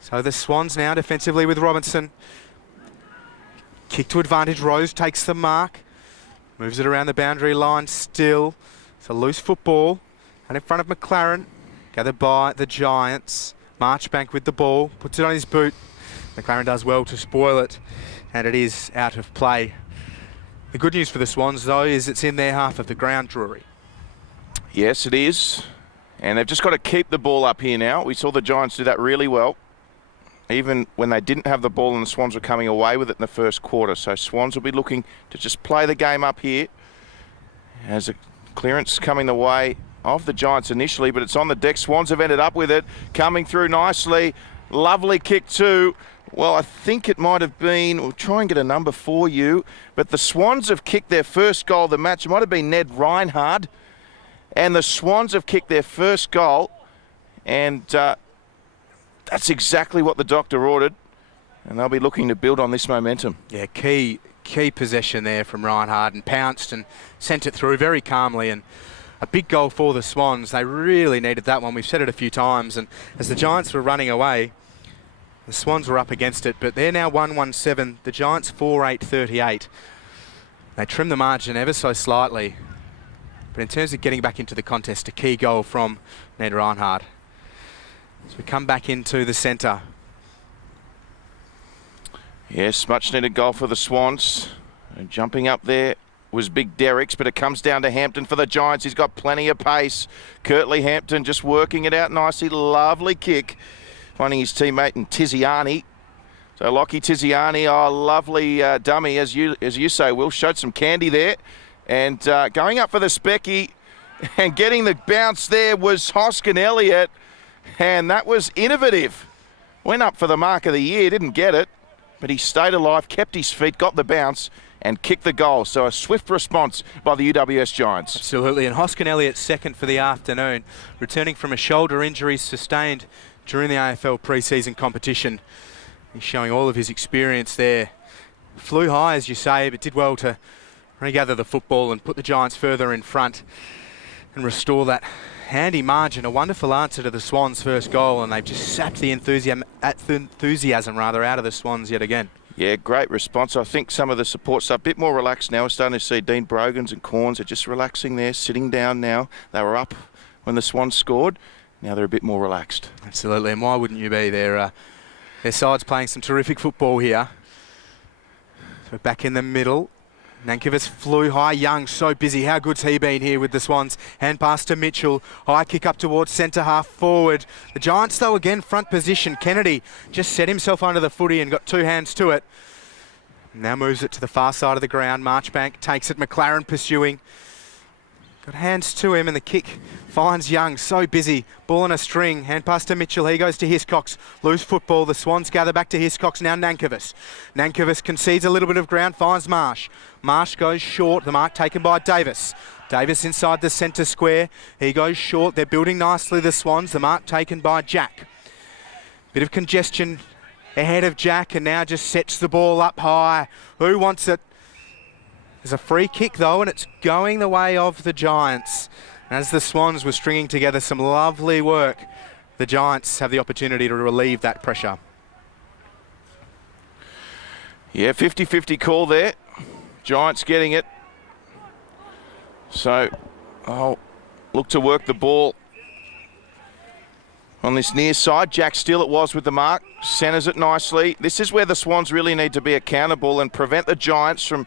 So the Swans now defensively with Robinson. Kick to advantage. Rose takes the mark. Moves it around the boundary line still. It's a loose football. And in front of McLaren. Gathered by the Giants. Marchbank with the ball. Puts it on his boot. McLaren does well to spoil it. And it is out of play. The good news for the Swans, though, is it's in their half of the ground, Drury. Yes, it is. And they've just got to keep the ball up here now. We saw the Giants do that really well. Even when they didn't have the ball and the Swans were coming away with it in the first quarter. So Swans will be looking to just play the game up here. As a clearance coming the way of the Giants initially, but it's on the deck. Swans have ended up with it. Coming through nicely. Lovely kick too. Well, I think it might have been, we'll try and get a number for you, but the Swans have kicked their first goal of the match. It might have been Ned Reinhard. And the Swans have kicked their first goal. And that's exactly what the doctor ordered. And they'll be looking to build on this momentum. Yeah, key possession there from Reinhard, and pounced and sent it through very calmly. And a big goal for the Swans. They really needed that one. We've said it a few times. And as the Giants were running away, the Swans were up against it, but they're now 1-1-7. The Giants 4-8-38. They trim the margin ever so slightly. But in terms of getting back into the contest, a key goal from Ned Reinhard. So we come back into the centre. Yes, much needed goal for the Swans. And jumping up there was Big Derrick's, but it comes down to Hampton for the Giants. He's got plenty of pace. Curtly Hampton just working it out nicely. Lovely kick. Finding his teammate in Tiziani. So Lockie Tiziani, oh, lovely dummy, as you say, Will. Showed some candy there. And going up for the Specky and getting the bounce there was Hoskin Elliott. And that was innovative. Went up for the mark of the year, didn't get it. But he stayed alive, kept his feet, got the bounce, and kicked the goal. So a swift response by the UWS Giants. Absolutely, and Hoskin Elliott second for the afternoon, returning from a shoulder injury sustained during the AFL pre-season competition. He's showing all of his experience there. Flew high, as you say, but did well to regather the football and put the Giants further in front and restore that handy margin. A wonderful answer to the Swans' first goal, and they've just sapped the enthusiasm out of the Swans yet again. Yeah, great response. I think some of the support's a bit more relaxed now. We're starting to see Dean Brogans and Corns are just relaxing there, sitting down now. They were up when the Swans scored. Now they're a bit more relaxed. Absolutely, and why wouldn't you be? Their side's playing some terrific football here. So back in the middle. Nankervis flew high. Young, so busy. How good's he been here with the Swans? Hand pass to Mitchell. High kick up towards centre half forward. The Giants, though, again, front position. Kennedy just set himself under the footy and got two hands to it. Now moves it to the far side of the ground. Marchbank takes it. McLaren pursuing. Got hands to him, and the kick finds Young. So busy. Ball on a string. Hand pass to Mitchell. He goes to Hiscox. Loose football. The Swans gather back to Hiscox. Now Nankervis. Nankervis concedes a little bit of ground. Finds Marsh. Marsh goes short. The mark taken by Davis. Davis inside the centre square. He goes short. They're building nicely, the Swans. The mark taken by Jack. Bit of congestion ahead of Jack, and now just sets the ball up high. Who wants it? There's a free kick though, and it's going the way of the Giants. As the Swans were stringing together some lovely work, the Giants have the opportunity to relieve that pressure. Yeah, 50-50 call there. Giants getting it. So, look to work the ball on this near side. Jack Steele it was with the mark. Centres it nicely. This is where the Swans really need to be accountable and prevent the Giants from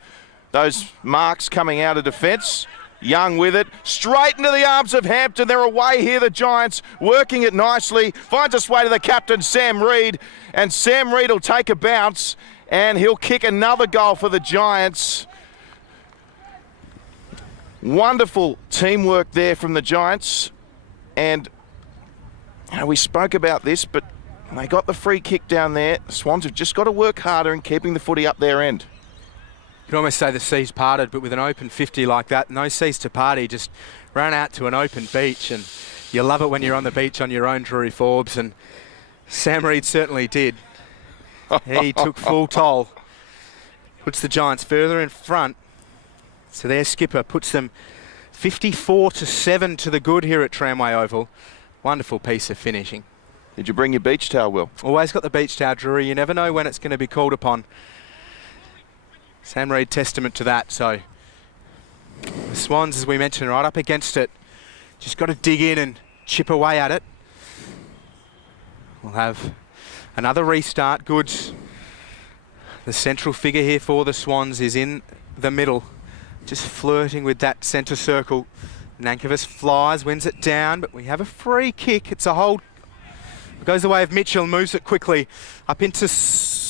those marks coming out of defence. Young with it. Straight into the arms of Hampton. They're away here, the Giants, working it nicely. Finds its way to the captain, Sam Reid. And Sam Reid will take a bounce and he'll kick another goal for the Giants. Wonderful teamwork there from the Giants. And we spoke about this, but they got the free kick down there. The Swans have just got to work harder in keeping the footy up their end. You can almost say the seas parted, but with an open 50 like that, no seas to party, just ran out to an open beach, and you love it when you're on the beach on your own, Drury Forbes, and Sam Reid certainly did. He took full toll. Puts the Giants further in front, so their skipper puts them 54-7 to the good here at Tramway Oval. Wonderful piece of finishing. Did you bring your beach towel, Will? Always got the beach towel, Drury. You never know when it's going to be called upon. Sam Reid testament to that. So the Swans, as we mentioned, right up against it. Just got to dig in and chip away at it. We'll have another restart. Goods, the central figure here for the Swans, is in the middle, just flirting with that centre circle. Nankervis flies, wins it down, but we have a free kick. It's a hold. It goes the way of Mitchell, moves it quickly up into,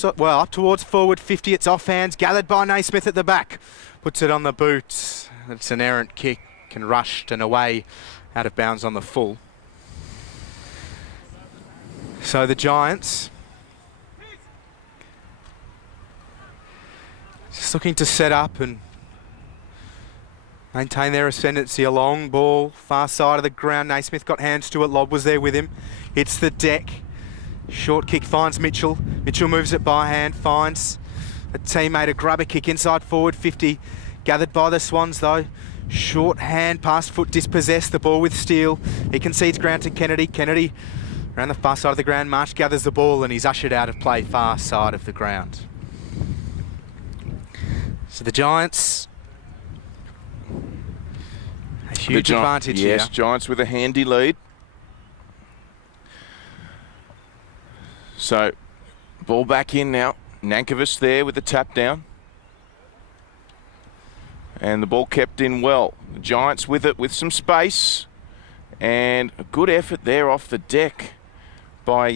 up towards forward 50. It's off hands, gathered by Naismith at the back. Puts it on the boot. It's an errant kick and rushed and away out of bounds on the full. So the Giants just looking to set up and maintain their ascendancy. A long ball, far side of the ground. Naismith got hands to it. Lobb was there with him. Hits the deck. Short kick finds Mitchell. Mitchell moves it by hand, finds a teammate. A grubber kick inside forward 50. Gathered by the Swans though. Short hand, past foot, dispossessed. The ball with Steele. He concedes ground to Kennedy. Kennedy around the far side of the ground. Marsh gathers the ball and he's ushered out of play far side of the ground. So the Giants, a huge advantage here. Yes, Giants with a handy lead. So, ball back in now. Nankervis there with the tap down. And the ball kept in well. The Giants with it with some space. And a good effort there off the deck by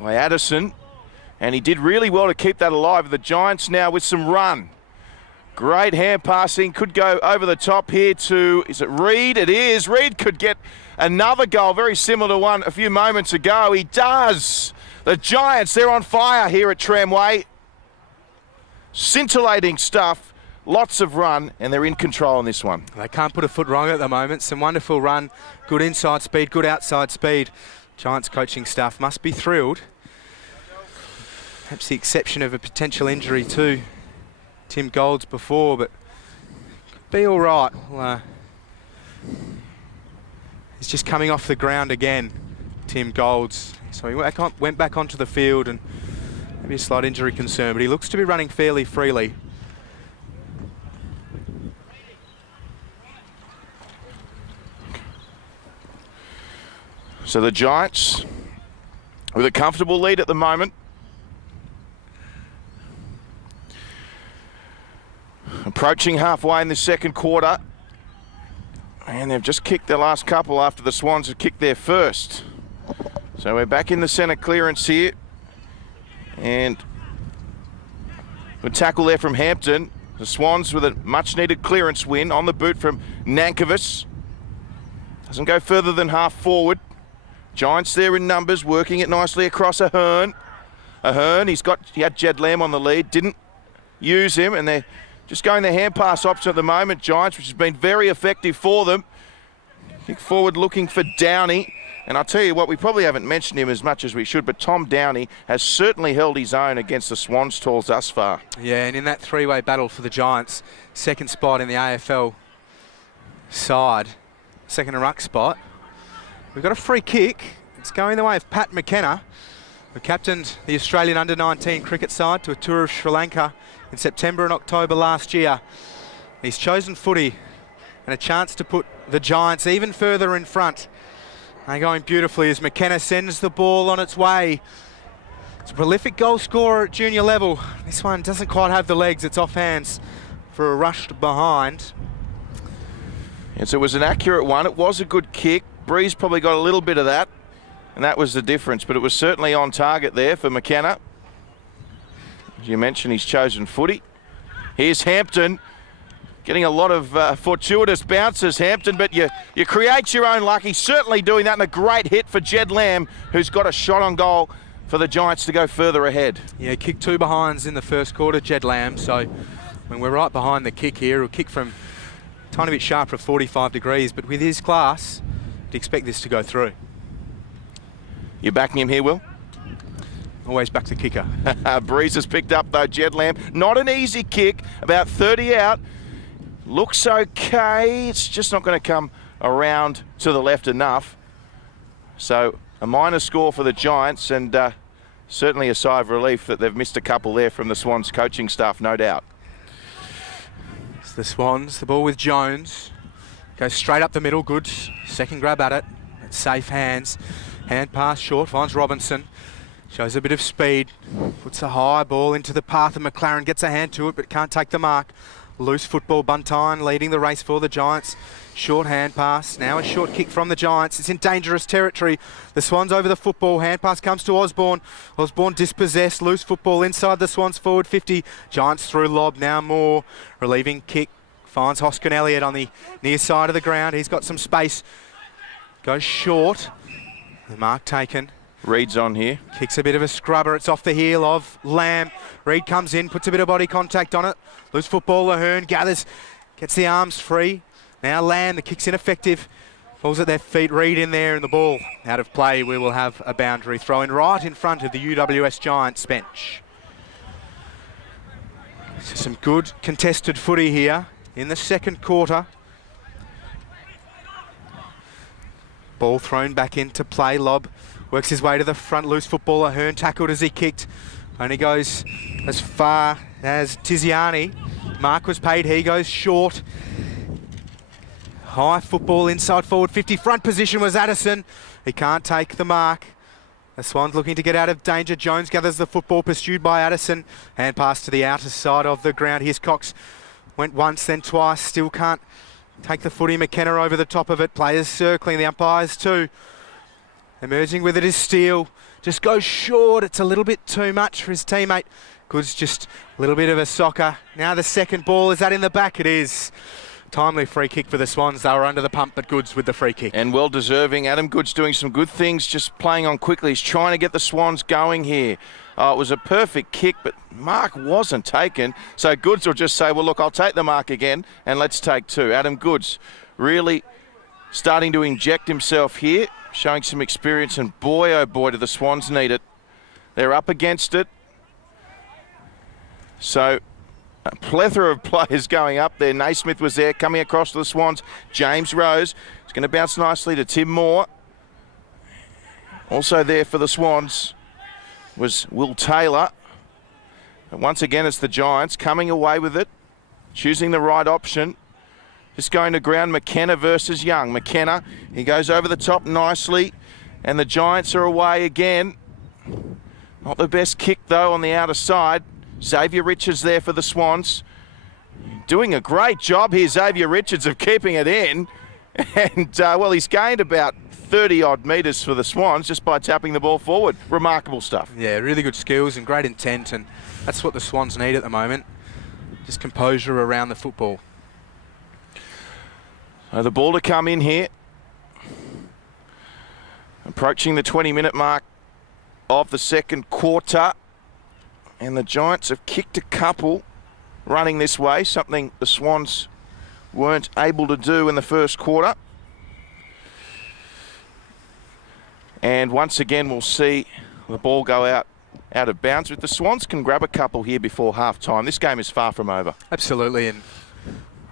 Addison. And he did really well to keep that alive. The Giants now with some run. Great hand passing, could go over the top here to, is it Reid? It is. Reid could get another goal, very similar to one a few moments ago. He does. The Giants, they're on fire here at Tramway. Scintillating stuff, lots of run, and they're in control on this one. They can't put a foot wrong at the moment. Some wonderful run, good inside speed, good outside speed. Giants coaching staff must be thrilled. Perhaps the exception of a potential injury too. Tim Gold's before, but could be all right. Well, he's just coming off the ground again, Tim Gold's. So he went back onto the field, and maybe a slight injury concern, but he looks to be running fairly freely. So the Giants with a comfortable lead at the moment. Approaching halfway in the second quarter. And they've just kicked their last couple after the Swans had kicked their first. So we're back in the centre clearance here. And good tackle there from Hampton. The Swans with a much needed clearance win on the boot from Nankervis. Doesn't go further than half forward. Giants there in numbers, working it nicely across Ahern. Ahern, he had Jed Lamb on the lead, didn't use him, and they're just going the hand pass option at the moment, Giants, which has been very effective for them. Kick forward looking for Downey. And I'll tell you what, we probably haven't mentioned him as much as we should, but Tom Downey has certainly held his own against the Swans talls thus far. Yeah, and in that three-way battle for the Giants, second spot in the AFL side, second ruck spot, we've got a free kick. It's going the way of Pat McKenna, who captained the Australian under-19 cricket side to a tour of Sri Lanka in September and October last year. He's chosen footy and a chance to put the Giants even further in front. They're going beautifully as McKenna sends the ball on its way. It's a prolific goal scorer at junior level. This one doesn't quite have the legs. It's off hands for a rushed behind. Yes, it was an accurate one. It was a good kick. Breeze probably got a little bit of that, and that was the difference. But it was certainly on target there for McKenna. As you mentioned, he's chosen footy. Here's Hampton. Getting a lot of fortuitous bounces, Hampton, but you create your own luck. He's certainly doing that, and a great hit for Jed Lamb, who's got a shot on goal for the Giants to go further ahead. Yeah, kicked two behinds in the first quarter, Jed Lamb, so when we're right behind the kick here, he'll kick from a tiny bit sharper of 45 degrees, but with his class, you'd expect this to go through. You backing him here, Will? Always back the kicker. Breeze has picked up, though, Jed Lamb. Not an easy kick, about 30 out. Looks okay, it's just not going to come around to the left enough. So a minor score for the Giants, and certainly a sigh of relief that they've missed a couple there from the Swans coaching staff, no doubt. It's the Swans, the ball with Jones. Goes straight up the middle, good. Second grab at it, it's safe hands. Hand pass short, finds Robinson. Shows a bit of speed, puts a high ball into the path of McLaren, gets a hand to it but can't take the mark. Loose football, Buntine leading the race for the Giants. Short hand pass, now a short kick from the Giants. It's in dangerous territory. The Swans over the football, hand pass comes to Osborne. Osborne dispossessed, loose football inside the Swans forward 50. Giants through lob, now Moore. Relieving kick, finds Hoskin Elliott on the near side of the ground. He's got some space. Goes short, the mark taken. Reed's on here. Kicks a bit of a scrubber. It's off the heel of Lamb. Reed comes in, puts a bit of body contact on it. Loose football, Ahern gathers, gets the arms free. Now Lamb, the kick's ineffective. Falls at their feet, Reed in there, and the ball out of play. We will have a boundary throw in right in front of the UWS Giants bench. So some good contested footy here in the second quarter. Ball thrown back into play. Lob works his way to the front. Loose football. Ahern tackled as he kicked. Only goes as far as Tiziani. Mark was paid. He goes short. High football inside forward 50. Front position was Addison. He can't take the mark. The Swans looking to get out of danger. Jones gathers the football, pursued by Addison. Hand pass to the outer side of the ground. Here's Cox. Went once, then twice. Still can't take the footy. McKenna over the top of it. Players circling, the umpires too. Emerging with it is Steele. Just goes short. It's a little bit too much for his teammate. Goods just a little bit of a soccer. Now the second ball. Is that in the back? It is. Timely free kick for the Swans. They were under the pump, but Goods with the free kick. And well deserving. Adam Goods doing some good things, just playing on quickly. He's trying to get the Swans going here. It was a perfect kick, but mark wasn't taken. So Goods will just say, well, look, I'll take the mark again, and let's take two. Adam Goods really starting to inject himself here, showing some experience, and boy, oh boy, do the Swans need it. They're up against it. So a plethora of players going up there. Naismith was there, coming across to the Swans. James Rose is going to bounce nicely to Tim Moore. Also there for the Swans was Will Taylor. And once again, it's the Giants coming away with it, choosing the right option. Just going to ground. McKenna versus Young. McKenna, he goes over the top nicely, and the Giants are away again. Not the best kick, though, on the outer side. Xavier Richards there for the Swans. Doing a great job here, Xavier Richards, of keeping it in. And, well, he's gained about 30-odd metres for the Swans just by tapping the ball forward. Remarkable stuff. Yeah, really good skills and great intent, and that's what the Swans need at the moment. Just composure around the football. So the ball to come in here. Approaching the 20-minute mark of the second quarter. And the Giants have kicked a couple running this way, something the Swans weren't able to do in the first quarter. And once again, we'll see the ball go out of bounds. But the Swans can grab a couple here before half-time. This game is far from over. Absolutely, and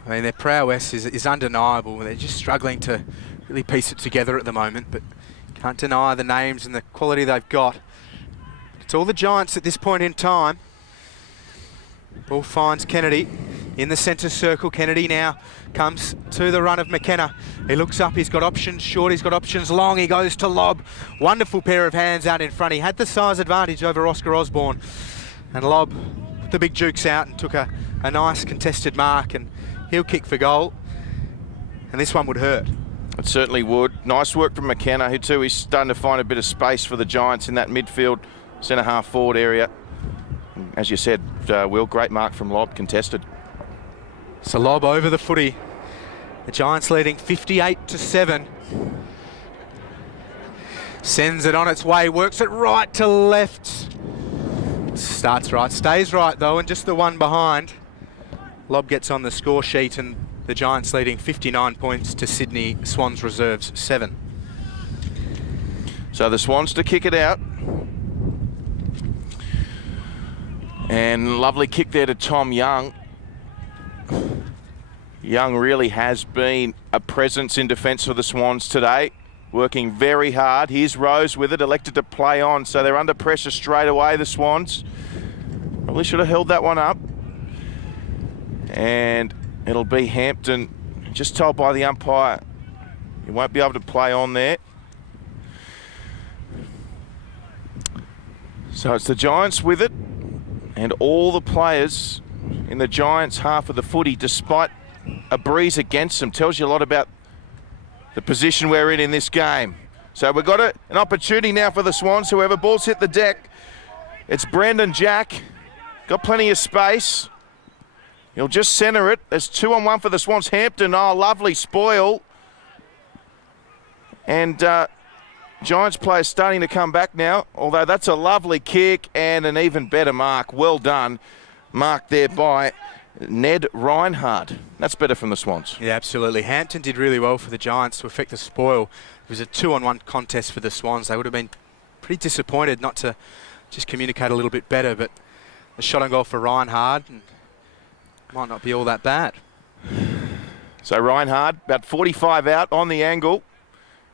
I mean, their prowess is undeniable. They're just struggling to really piece it together at the moment, but can't deny the names and the quality they've got. It's all the Giants at this point in time. Ball finds Kennedy in the centre circle. Kennedy now comes to the run of McKenna. He looks up, he's got options short, he's got options long, he goes to lob. Wonderful pair of hands out in front. He had the size advantage over Oscar Osborne. And Lob put the big jukes out and took a nice contested mark, and he'll kick for goal. And this one would hurt. It certainly would. Nice work from McKenna, who too is starting to find a bit of space for the Giants in that midfield, centre-half forward area. As you said, Will, great mark from Lob, contested. So Lob over the footy. The Giants leading 58-7. Sends it on its way, works it right to left. Starts right, stays right though, and just the one behind. Lob gets on the score sheet, and the Giants leading 59 points to Sydney Swans reserves 7. So the Swans to kick it out. And lovely kick there to Tom Young. Young really has been a presence in defence for the Swans today, working very hard. Here's Rose with it, elected to play on, so they're under pressure straight away, the Swans. Probably should have held that one up. And it'll be Hampton, just told by the umpire, he won't be able to play on there. So it's the Giants with it, and all the players in the Giants half of the footy, despite a breeze against them, tells you a lot about the position we're in this game. So we've got an opportunity now for the Swans. Whoever, ball's hit the deck. It's Brandon Jack. Got plenty of space. He'll just centre it. There's 2-on-1 for the Swans. Hampton, oh, lovely spoil. And Giants players starting to come back now, although that's a lovely kick and an even better mark. Well done. Mark there by Ned Reinhardt. That's better from the Swans. Yeah, absolutely. Hampton did really well for the Giants to effect the spoil. It was a 2-on-1 contest for the Swans. They would have been pretty disappointed not to just communicate a little bit better, but a shot on goal for Reinhardt and might not be all that bad. So Reinhardt, about 45 out on the angle.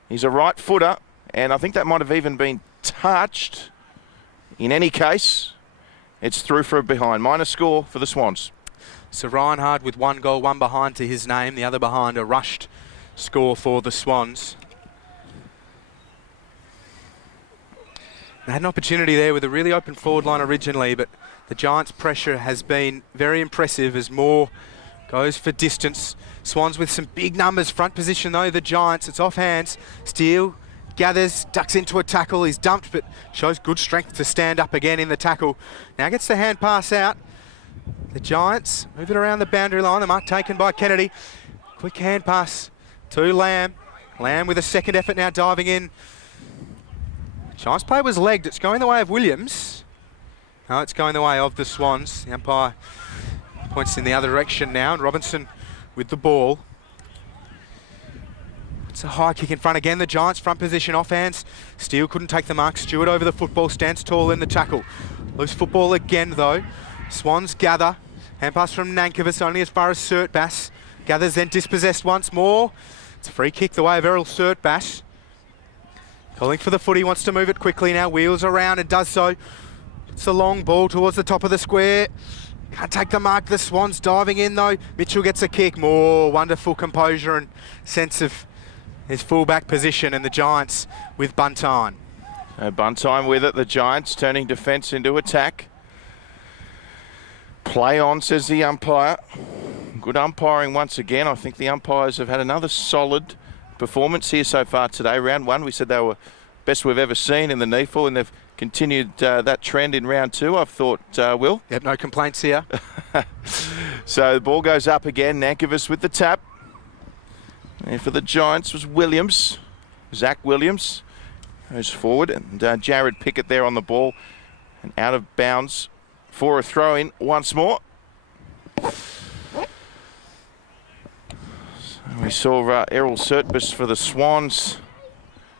He's a right footer, and I think that might have even been touched. In any case, it's through for a behind. Minor score for the Swans. So Reinhardt with 1 goal, 1 behind to his name, the other behind a rushed score for the Swans. They had an opportunity there with a really open forward line originally, but the Giants' pressure has been very impressive as Moore goes for distance. Swans with some big numbers. Front position though, the Giants. It's off hands. Steele gathers, ducks into a tackle. He's dumped, but shows good strength to stand up again in the tackle. Now gets the hand pass out. The Giants move it around the boundary line. The mark taken by Kennedy. Quick hand pass to Lamb. Lamb with a second effort now diving in. Giants play was legged. It's going the way of Williams. No, it's going the way of the Swans. The umpire points in the other direction now, and Robinson with the ball. It's a high kick in front again. The Giants front position off hands. Steele couldn't take the mark. Stewart over the football, stands tall in the tackle. Loose football again though. Swans gather. Hand pass from Nankervis only as far as Surtbass. Gathers then dispossessed once more. It's a free kick the way of Errol Surtbass. Calling for the footy, wants to move it quickly now. Wheels around and does so. It's a long ball towards the top of the square. Can't take the mark. The Swans diving in though. Mitchell gets a kick. More wonderful composure and sense of his fullback position, and the Giants with Buntine. Buntine with it. The Giants turning defence into attack. Play on, says the umpire. Good umpiring once again. I think the umpires have had another solid performance here so far today. Round 1, we said they were best we've ever seen in the NEAFL, and they've continued that trend in round 2, I've thought, Will. Yep, no complaints here. So the ball goes up again. Nankervis with the tap. And for the Giants was Williams. Zach Williams goes forward, and Jared Pickett there on the ball and out of bounds for a throw-in once more. We saw Errol Surtbus for the Swans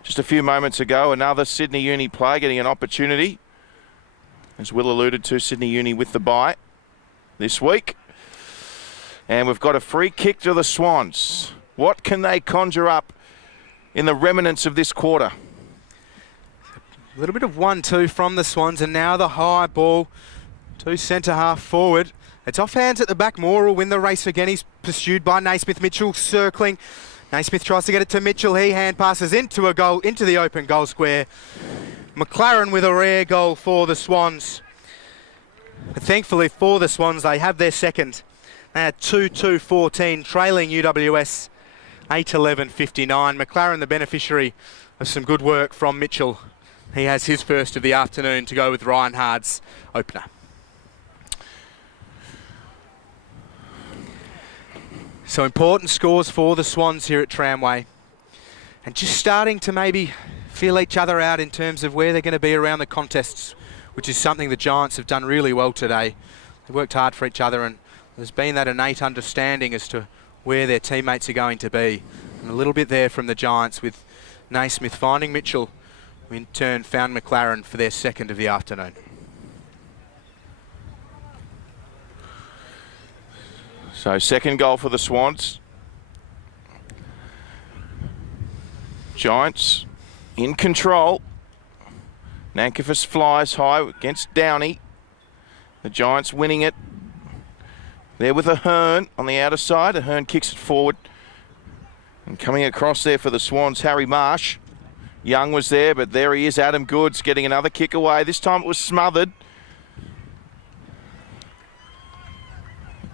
just a few moments ago. Another Sydney Uni player getting an opportunity. As Will alluded to, Sydney Uni with the bye this week. And we've got a free kick to the Swans. What can they conjure up in the remnants of this quarter? A little bit of 1-2 from the Swans, and now the high ball to centre half forward. It's off hands at the back. Moore will win the race again. He's pursued by Naismith. Mitchell circling. Naismith tries to get it to Mitchell. He hand passes into a goal, into the open goal square. McLaren with a rare goal for the Swans. But thankfully for the Swans, they have their second. They had 2-2-14, trailing UWS 8-11-59. McLaren the beneficiary of some good work from Mitchell. He has his first of the afternoon to go with Ryan Hard's opener. So important scores for the Swans here at Tramway. And just starting to maybe feel each other out in terms of where they're going to be around the contests, which is something the Giants have done really well today. They've worked hard for each other, and there's been that innate understanding as to where their teammates are going to be. And a little bit there from the Giants with Naismith finding Mitchell, who in turn found McLaren for their second of the afternoon. So second goal for the Swans. Giants in control. Nankervis flies high against Downey. The Giants winning it. There with Ahern on the outer side. Ahern kicks it forward. And coming across there for the Swans, Harry Marsh. Young was there, but there he is, Adam Goods, getting another kick away. This time it was smothered.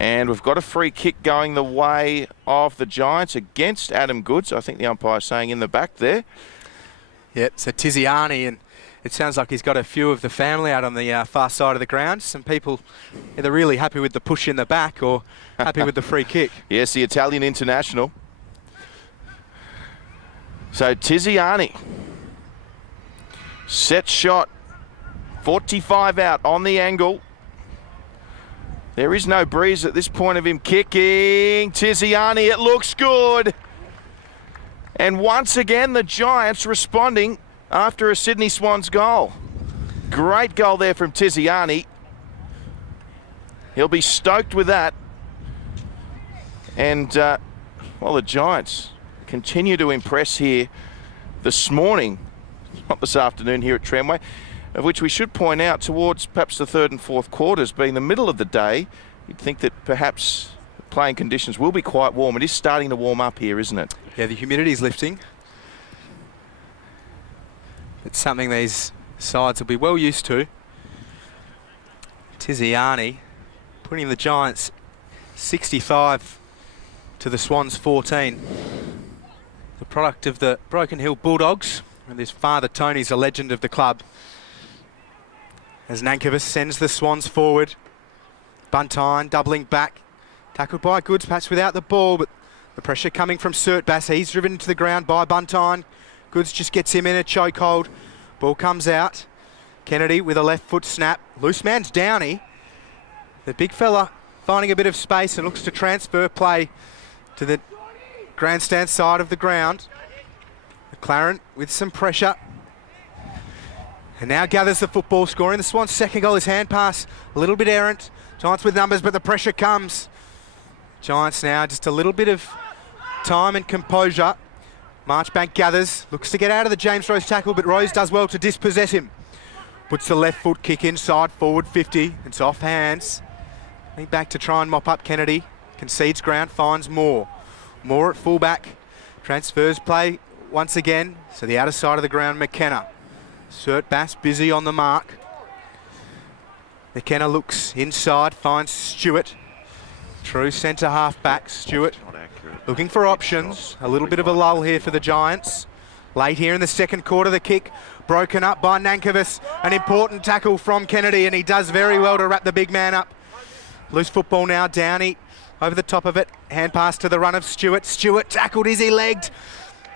And we've got a free kick going the way of the Giants against Adam Goods. I think the umpire's saying in the back there. Yep, so Tiziani, and it sounds like he's got a few of the family out on the far side of the ground. Some people either really happy with the push in the back or happy with the free kick. Yes, the Italian international. So Tiziani. Set shot. 45 out on the angle. There is no breeze at this point of him kicking. Tiziani, it looks good. And once again, the Giants responding after a Sydney Swans goal. Great goal there from Tiziani. He'll be stoked with that. And, well, the Giants continue to impress here this morning, not this afternoon here at Tramway, of which we should point out towards perhaps the third and fourth quarters being the middle of the day. You'd think that perhaps playing conditions will be quite warm. It is starting to warm up here, isn't it? Yeah, the humidity's lifting. It's something these sides will be well used to. Tiziani putting the Giants 65 to the Swans 14. The product of the Broken Hill Bulldogs, and his father Tony's a legend of the club. As Nankervis sends the Swans forward. Buntine doubling back. Tackled by Goods, perhaps without the ball, but the pressure coming from Surtbus. He's driven into the ground by Buntine. Goods just gets him in a chokehold. Ball comes out. Kennedy with a left foot snap. Loose man's Downey. The big fella finding a bit of space and looks to transfer play to the grandstand side of the ground. McLaren with some pressure. And now gathers the football, scoring the Swans' second goal. His hand pass, a little bit errant. Giants with numbers, but the pressure comes. Giants now just a little bit of time and composure. Marchbank gathers, looks to get out of the James Rose tackle, but Rose does well to dispossess him. Puts the left foot kick inside, forward 50. It's off hands. Back to try and mop up Kennedy. Concedes ground, finds Moore. Moore at fullback. Transfers play once again. So the outer side of the ground, McKenna. Surtbus busy on the mark. McKenna looks inside, finds Stewart. True centre half back, Stewart looking for options. A little bit of a lull here for the Giants. Late here in the second quarter, the kick broken up by Nankervis. An important tackle from Kennedy, and he does very well to wrap the big man up. Loose football now, Downey over the top of it. Hand pass to the run of Stewart. Stewart tackled, is he legged?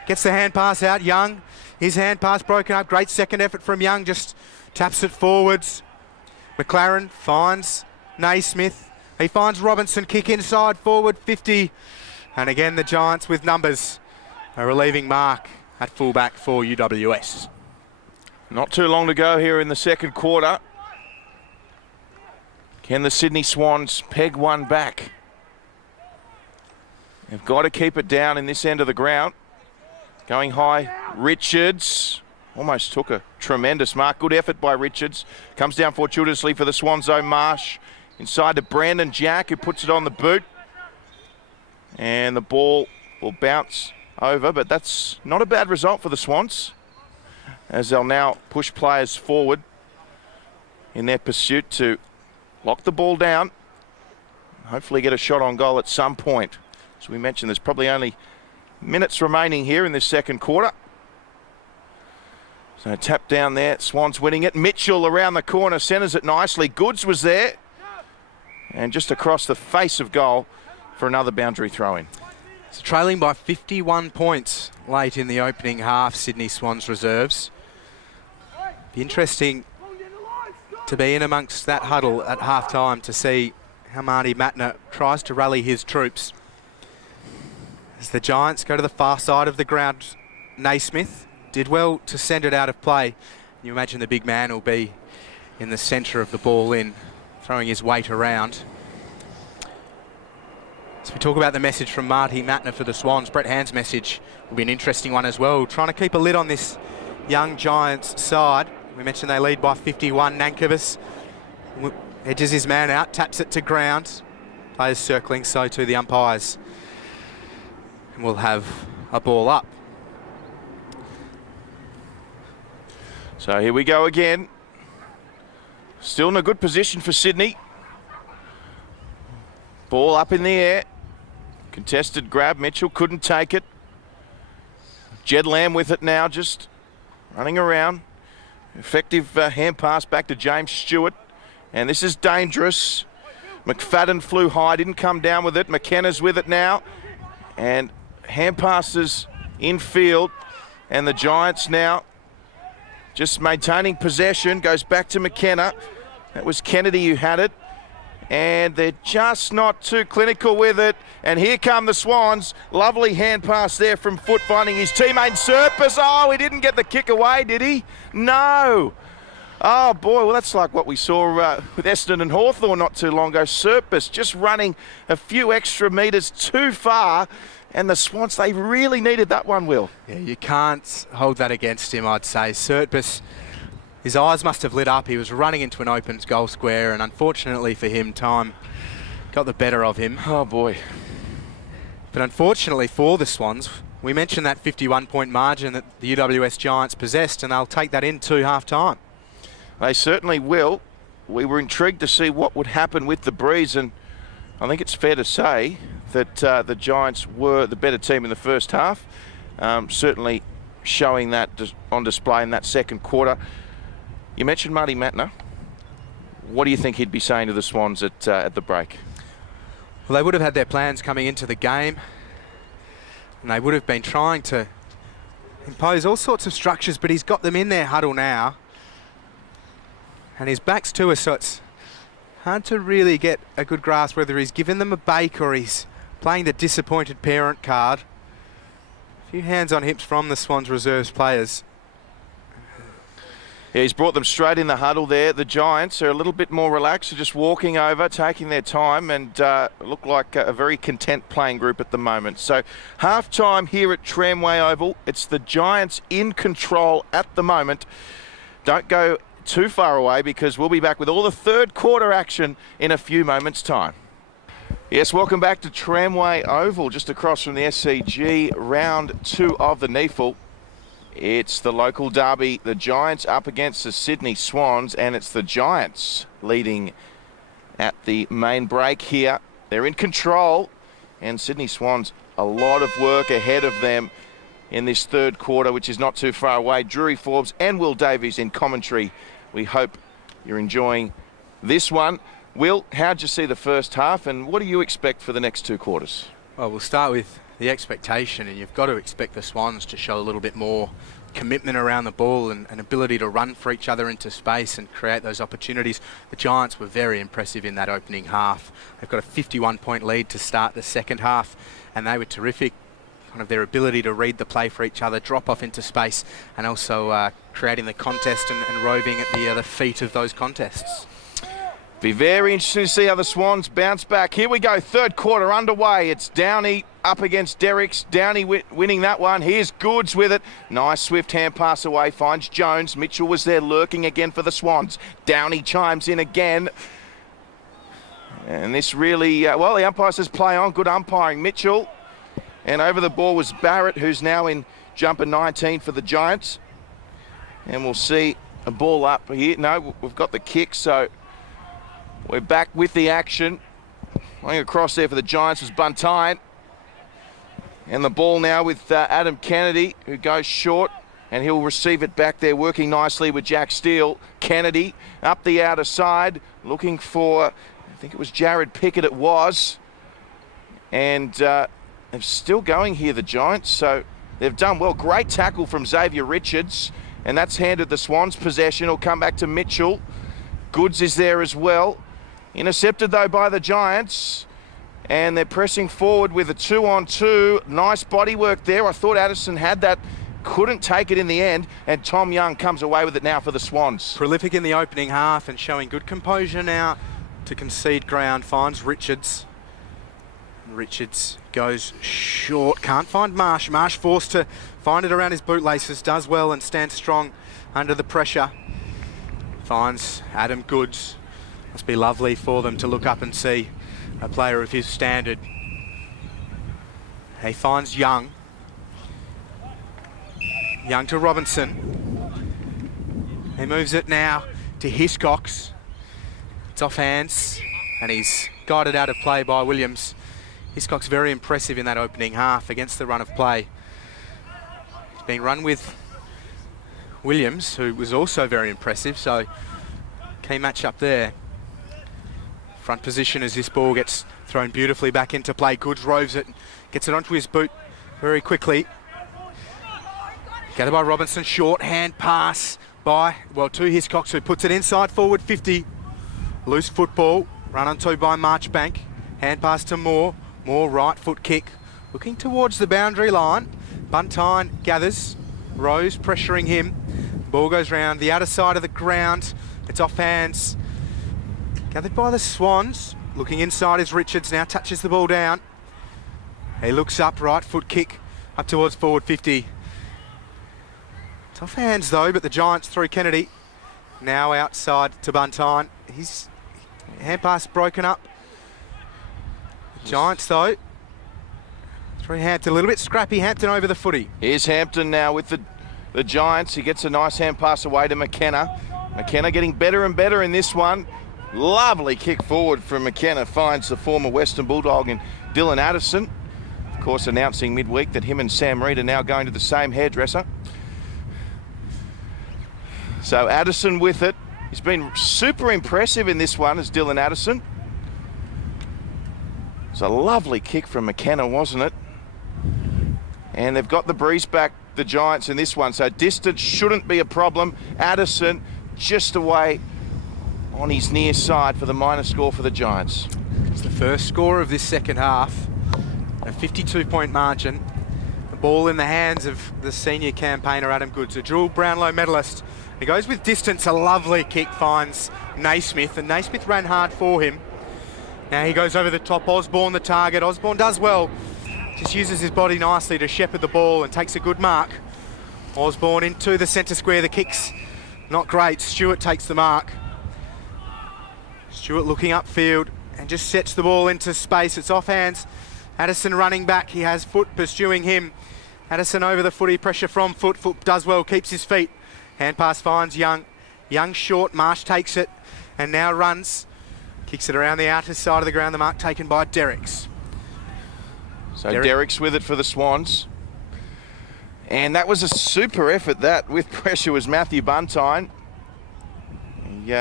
Gets the hand pass out, Young. His hand pass broken up. Great second effort from Young, just taps it forwards. McLaren finds Naismith. He finds Robinson, kick inside, forward 50. And again, the Giants with numbers. A relieving mark at fullback for UWS. Not too long to go here in the second quarter. Can the Sydney Swans peg one back? They've got to keep it down in this end of the ground. Going high, Richards almost took a tremendous mark. Good effort by Richards. Comes down fortuitously for the Swans though. Marsh inside to Brandon Jack, who puts it on the boot. And the ball will bounce over, but that's not a bad result for the Swans, as they'll now push players forward in their pursuit to lock the ball down, hopefully get a shot on goal at some point. As we mentioned, there's probably only minutes remaining here in this second quarter. So tap down there, Swans winning it. Mitchell around the corner, centres it nicely. Goods was there, and just across the face of goal for another boundary throw-in. So trailing by 51 points late in the opening half, Sydney Swans reserves. Be interesting to be in amongst that huddle at half-time to see how Marty Matner tries to rally his troops. As the Giants go to the far side of the ground, Naismith did well to send it out of play. You imagine the big man will be in the centre of the ball in, throwing his weight around. So we talk about the message from Marty Matner for the Swans. Brett Hand's message will be an interesting one as well, trying to keep a lid on this young Giants side. We mentioned they lead by 51. Nankervis edges his man out, taps it to ground. Players circling, so too the umpires. And we'll have a ball up. So here we go again. Still in a good position for Sydney. Ball up in the air. Contested grab. Mitchell couldn't take it. Jed Lamb with it now, just running around. Effective hand pass back to James Stewart. And this is dangerous. McFadden flew high, didn't come down with it. McKenna's with it now. And hand passes in field. And the Giants now just maintaining possession. Goes back to McKenna. That was Kennedy who had it. And they're just not too clinical with it. And here come the Swans. Lovely hand pass there from Foot, finding his teammate Serpis. Oh, he didn't get the kick away, did he? No. Oh, boy, well, that's like what we saw with Essendon and Hawthorn not too long ago. Serpis just running a few extra metres too far. And the Swans, they really needed that one, Will. Yeah, you can't hold that against him, I'd say. Serpis, his eyes must have lit up. He was running into an open goal square, and unfortunately for him, time got the better of him. Oh, boy. But unfortunately for the Swans, we mentioned that 51-point margin that the UWS Giants possessed, and they'll take that into half-time. They certainly will. We were intrigued to see what would happen with the breeze, and I think it's fair to say that the Giants were the better team in the first half, certainly showing that on display in that second quarter. You mentioned Marty Matner. What do you think he'd be saying to the Swans at the break? Well, they would have had their plans coming into the game, and they would have been trying to impose all sorts of structures, but he's got them in their huddle now. And his back's to us, so it's hard to really get a good grasp whether he's given them a bake or he's playing the disappointed parent card. A few hands on hips from the Swans reserves players. Yeah, he's brought them straight in the huddle there. The Giants are a little bit more relaxed, just walking over, taking their time, and look like a very content playing group at the moment. So half-time here at Tramway Oval. It's the Giants in control at the moment. Don't go too far away, because we'll be back with all the third quarter action in a few moments' time. Yes, welcome back to Tramway Oval, just across from the SCG, round 2 of the NEAFL. It's the local derby, the Giants up against the Sydney Swans, and it's the Giants leading at the main break here They're in control, and Sydney Swans, a lot of work ahead of them in this third quarter, which is not too far away. Drury, Forbes and Will Davies in commentary. We hope you're enjoying this one. Will, how'd you see the first half, and what do you expect for the next two quarters? Well, we'll start with the expectation, and you've got to expect the Swans to show a little bit more commitment around the ball and an ability to run for each other into space and create those opportunities. The Giants were very impressive in that opening half. They've got a 51-point lead to start the second half, and they were terrific. Kind of their ability to read the play for each other, drop off into space, and also creating the contest and roving at the feet of those contests. Be very interesting to see how the Swans bounce back. Here we go, third quarter underway. It's Downey up against Derricks. Downey winning that one. Here's Goods with it. Nice swift hand pass away, finds Jones. Mitchell was there lurking again for the Swans. Downey chimes in again. And this really, well, the umpire says play on. Good umpiring, Mitchell. And over the ball was Barrett, who's now in jumper 19 for the Giants. And we'll see a ball up here. No, we've got the kick, so we're back with the action. Going across there for the Giants was Buntine. And the ball now with Adam Kennedy, who goes short, and he'll receive it back there, working nicely with Jack Steele. Kennedy up the outer side, looking for, I think it was Jared Pickett it was. And they're still going here, the Giants, so they've done well. Great tackle from Xavier Richards, and that's handed the Swans possession. It'll come back to Mitchell. Goods is there as well. Intercepted, though, by the Giants. And they're pressing forward with a 2-on-2. Nice body work there. I thought Addison had that. Couldn't take it in the end. And Tom Young comes away with it now for the Swans. Prolific in the opening half and showing good composure now to concede ground. Finds Richards. Richards goes short. Can't find Marsh. Marsh forced to find it around his bootlaces. Does well and stands strong under the pressure. Finds Adam Goods. Must be lovely for them to look up and see a player of his standard. He finds Young. Young to Robinson. He moves it now to Hiscox. It's off hands, and he's guided out of play by Williams. Hiscox very impressive in that opening half against the run of play. He's being run with Williams, who was also very impressive, so key match up there. Front position as this ball gets thrown beautifully back into play. Goods roves it, gets it onto his boot very quickly. Gathered by Robinson, short hand pass by, well, to Hiscox, who puts it inside forward 50. Loose football, run onto by Marchbank. Hand pass to Moore. Moore right foot kick, looking towards the boundary line. Buntine gathers, Rose pressuring him. Ball goes round the outer side of the ground. It's off hands. Gathered by the Swans. Looking inside is Richards, now touches the ball down. He looks up, right foot kick, up towards forward 50. It's off hands though, but the Giants through Kennedy. Now outside to Buntine. His hand pass broken up. The Giants though, through Hampton, a little bit scrappy. Hampton over the footy. Here's Hampton now with the Giants. He gets a nice hand pass away to McKenna. McKenna getting better and better in this one. Lovely kick forward from McKenna, finds the former Western Bulldog and Dylan Addison. Of course, announcing midweek that him and Sam Reid are now going to the same hairdresser. So Addison with it. He's been super impressive in this one as Dylan Addison. It's a lovely kick from McKenna, wasn't it? And they've got the breeze back, the Giants, in this one. So distance shouldn't be a problem. Addison just away on his near side for the minor score for the Giants. It's the first score of this second half. A 52-point margin. The ball in the hands of the senior campaigner Adam Goods, a dual Brownlow medalist. He goes with distance, a lovely kick, finds Naismith, and Naismith ran hard for him. Now he goes over the top, Osborne the target. Osborne does well, just uses his body nicely to shepherd the ball and takes a good mark. Osborne into the centre square, the kick's not great. Stewart takes the mark. Stewart looking upfield and just sets the ball into space. It's off hands. Addison running back. He has Foot pursuing him. Addison over the footy, pressure from Foot. Foot does well, keeps his feet. Hand pass finds Young. Young short, Marsh takes it and now runs Kicks it around the outer side of the ground, the mark taken by Derricks. So Derricks with it for the Swans. And that was a super effort, that, with pressure, was Matthew Buntine. He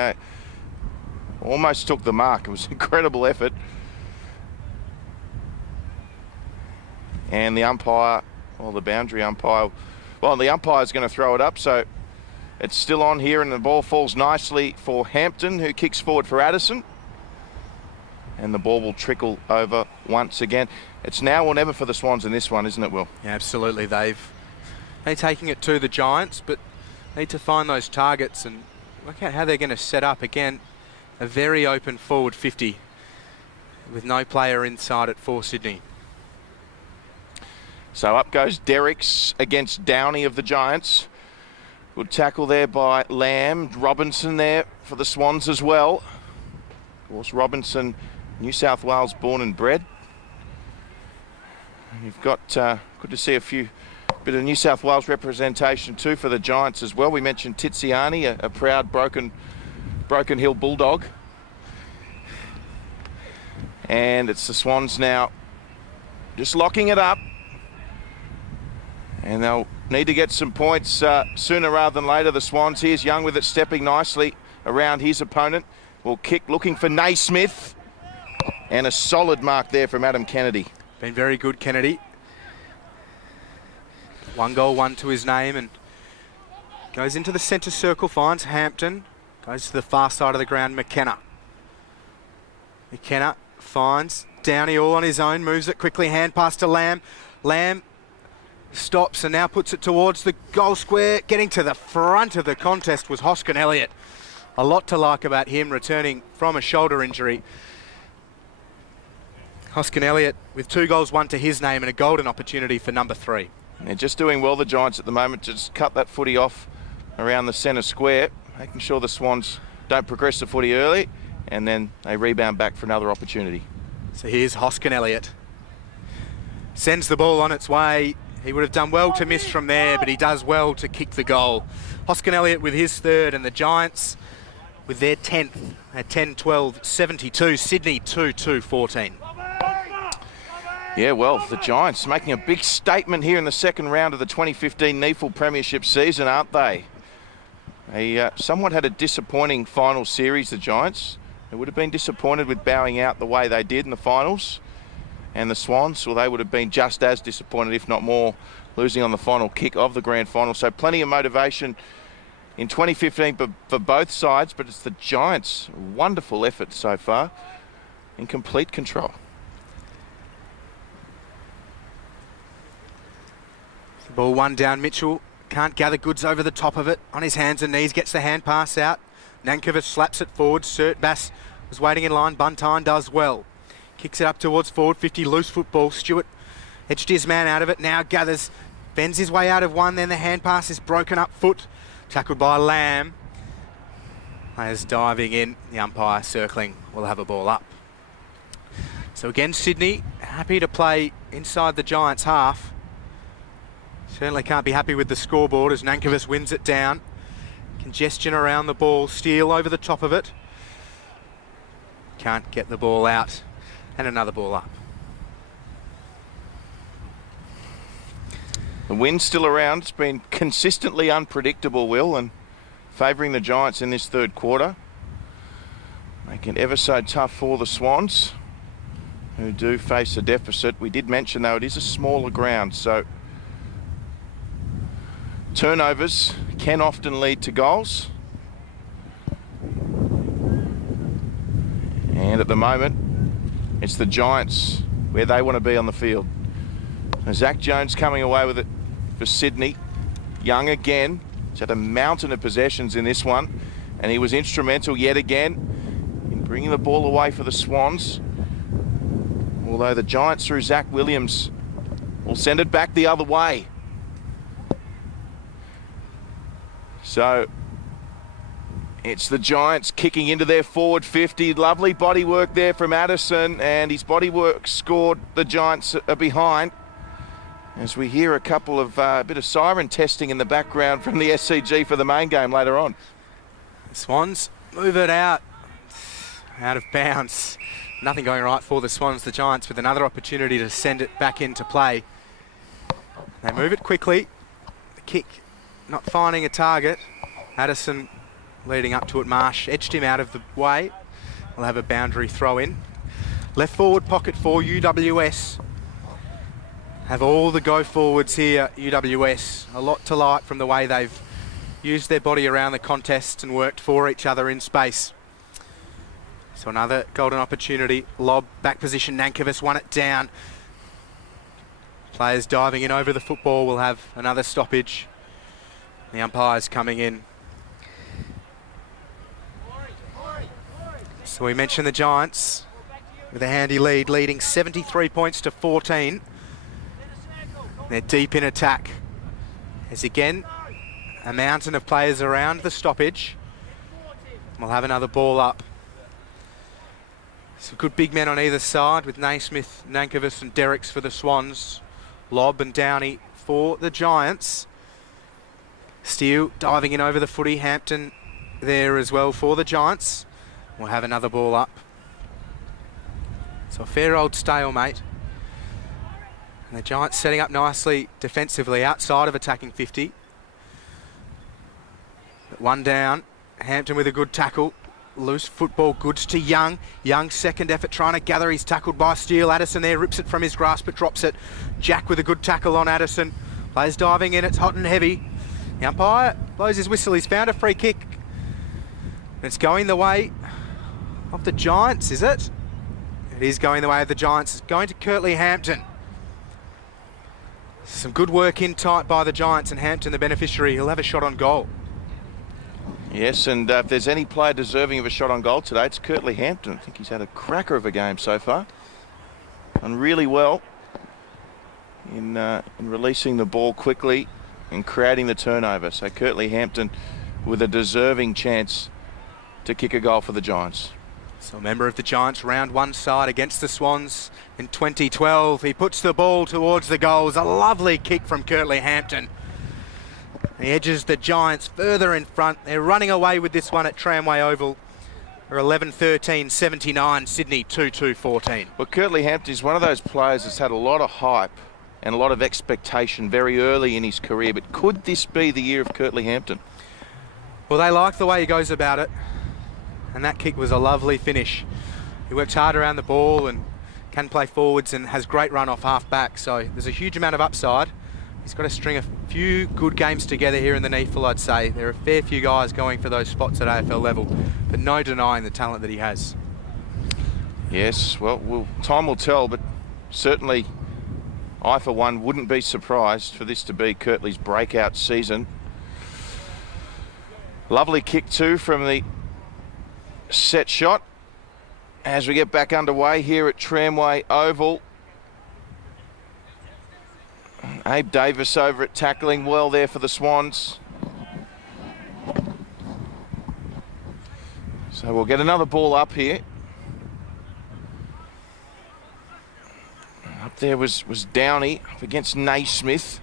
almost took the mark. It was an incredible effort. And the umpire, or the boundary umpire, well, the umpire's going to throw it up, so it's still on here, and the ball falls nicely for Hampton, who kicks forward for Addison. And the ball will trickle over once again. It's now or never for the Swans in this one, isn't it, Will? Yeah, absolutely. They're taking it to the Giants, but need to find those targets and work out how they're going to set up. Again, a very open forward 50 with no player inside it for Sydney. So up goes Derricks against Downey of the Giants. Good tackle there by Lamb. Robinson there for the Swans as well. Of course, Robinson, New South Wales born and bred. And you've got, good to see a bit of New South Wales representation too for the Giants as well. We mentioned Tiziani, a proud Broken Hill Bulldog. And it's the Swans now just locking it up. And they'll need to get some points sooner rather than later. The Swans, here's Young with it, stepping nicely around his opponent. Will kick, looking for Naismith. And a solid mark there from Adam Kennedy. Been very good, Kennedy. 1 goal, 1 to his name, and goes into the centre circle, finds Hampton. Goes to the far side of the ground, McKenna. McKenna finds Downey all on his own, moves it quickly, hand pass to Lamb. Lamb stops and now puts it towards the goal square. Getting to the front of the contest was Hoskin Elliott. A lot to like about him, returning from a shoulder injury. Hoskin Elliott with 2 goals, 1 to his name, and a golden opportunity for number 3. They're just doing well, the Giants, at the moment. Just cut that footy off around the centre square, making sure the Swans don't progress the footy early, and then they rebound back for another opportunity. So here's Hoskin Elliott. Sends the ball on its way. He would have done well to miss from there, but he does well to kick the goal. Hoskin Elliott with his 3rd, and the Giants with their 10th at 10-12-72. Sydney 2-2-14. Yeah, well, the Giants making a big statement here in the second round of the 2015 NEAFL Premiership season, aren't they? They somewhat had a disappointing final series, the Giants. They would have been disappointed with bowing out the way they did in the finals. And the Swans, well, they would have been just as disappointed, if not more, losing on the final kick of the grand final. So plenty of motivation in 2015 for both sides, but it's the Giants' wonderful effort so far in complete control. The ball 1 down, Mitchell can't gather goods over the top of it. On his hands and knees, gets the hand pass out. Nankervis slaps it forward. Sert Bass was waiting in line. Buntine does well. Kicks it up towards forward 50, loose football. Stewart edged his man out of it, now gathers, bends his way out of one, then the hand pass is broken up foot. Tackled by Lamb. Players diving in, the umpire circling, will have a ball up. So again, Sydney happy to play inside the Giants' half. Certainly can't be happy with the scoreboard as Nankervis wins it down. Congestion around the ball, Steele over the top of it. Can't get the ball out. And another ball up. The wind's still around. It's been consistently unpredictable, Will, and favouring the Giants in this 3rd quarter. Making it ever so tough for the Swans, who do face a deficit. We did mention, though, it is a smaller ground, so turnovers can often lead to goals. And at the moment, it's the Giants where they want to be on the field. And Zach Jones coming away with it for Sydney. Young again. He's had a mountain of possessions in this one, and he was instrumental yet again in bringing the ball away for the Swans. Although the Giants, through Zach Williams, will send it back the other way. So it's the Giants kicking into their forward 50. Lovely body work there from Addison, and his body work scored. The Giants are behind. As we hear a couple of bit of siren testing in the background from the SCG for the main game later on. Swans move it out. out of bounds. Nothing going right for the Swans. The Giants with another opportunity to send it back into play. They move it quickly. The kick not finding a target. Addison leading up to it. Marsh edged him out of the way. We'll have a boundary throw in. Left forward pocket for UWS. Have all the go forwards here, UWS. A lot to like from the way they've used their body around the contest and worked for each other in space. So another golden opportunity. Lob, back position, Nankervis won it down. Players diving in over the football. Will have another stoppage. The umpires coming in. So we mentioned the Giants with a handy lead, leading 73 points to 14. They're deep in attack. There's again a mountain of players around the stoppage. We'll have another ball up. Some good big men on either side with Naismith, Nankervis and Derricks for the Swans. Lob and Downey for the Giants. Steele diving in over the footy. Hampton there as well for the Giants. We'll have another ball up. So a fair old stalemate. And the Giants setting up nicely defensively outside of attacking 50. But one down. Hampton with a good tackle. Loose football, goods to Young. Young second effort trying to gather. He's tackled by Steele. Addison there rips it from his grasp but drops it. Jack with a good tackle on Addison. Players diving in. It's hot and heavy. The umpire blows his whistle. He's found a free kick. It's going the way of the Giants, is it? It is going the way of the Giants. It's going to Kirtley Hampton. Some good work in tight by the Giants, and Hampton the beneficiary. He'll have a shot on goal. Yes, and if there's any player deserving of a shot on goal today, it's Kirtley Hampton. I think he's had a cracker of a game so far. Done really well in releasing the ball quickly and creating the turnover. So Kirtley Hampton with a deserving chance to kick a goal for the Giants. So a member of the Giants, round one side against the Swans in 2012. He puts the ball towards the goals. A lovely kick from Kirtley Hampton. He edges the Giants further in front. They're running away with this one at Tramway Oval. They're 11-13-79, Sydney 2-2-14. Well, Kirtley Hampton is one of those players that's had a lot of hype and a lot of expectation very early in his career. But could this be the year of Kirtley Hampton? Well, they like the way he goes about it. And that kick was a lovely finish. He works hard around the ball and can play forwards and has great run off half back. So there's a huge amount of upside. He's got to string a few good games together here in the NEAFL, I'd say. There are a fair few guys going for those spots at AFL level, but no denying the talent that he has. Yes, well, time will tell, but certainly I, for one, wouldn't be surprised for this to be Kirtley's breakout season. Lovely kick too from the set shot as we get back underway here at Tramway Oval. Abe Davis over at tackling well there for the Swans. So we'll get another ball up here. Up there was Downey up against Naismith.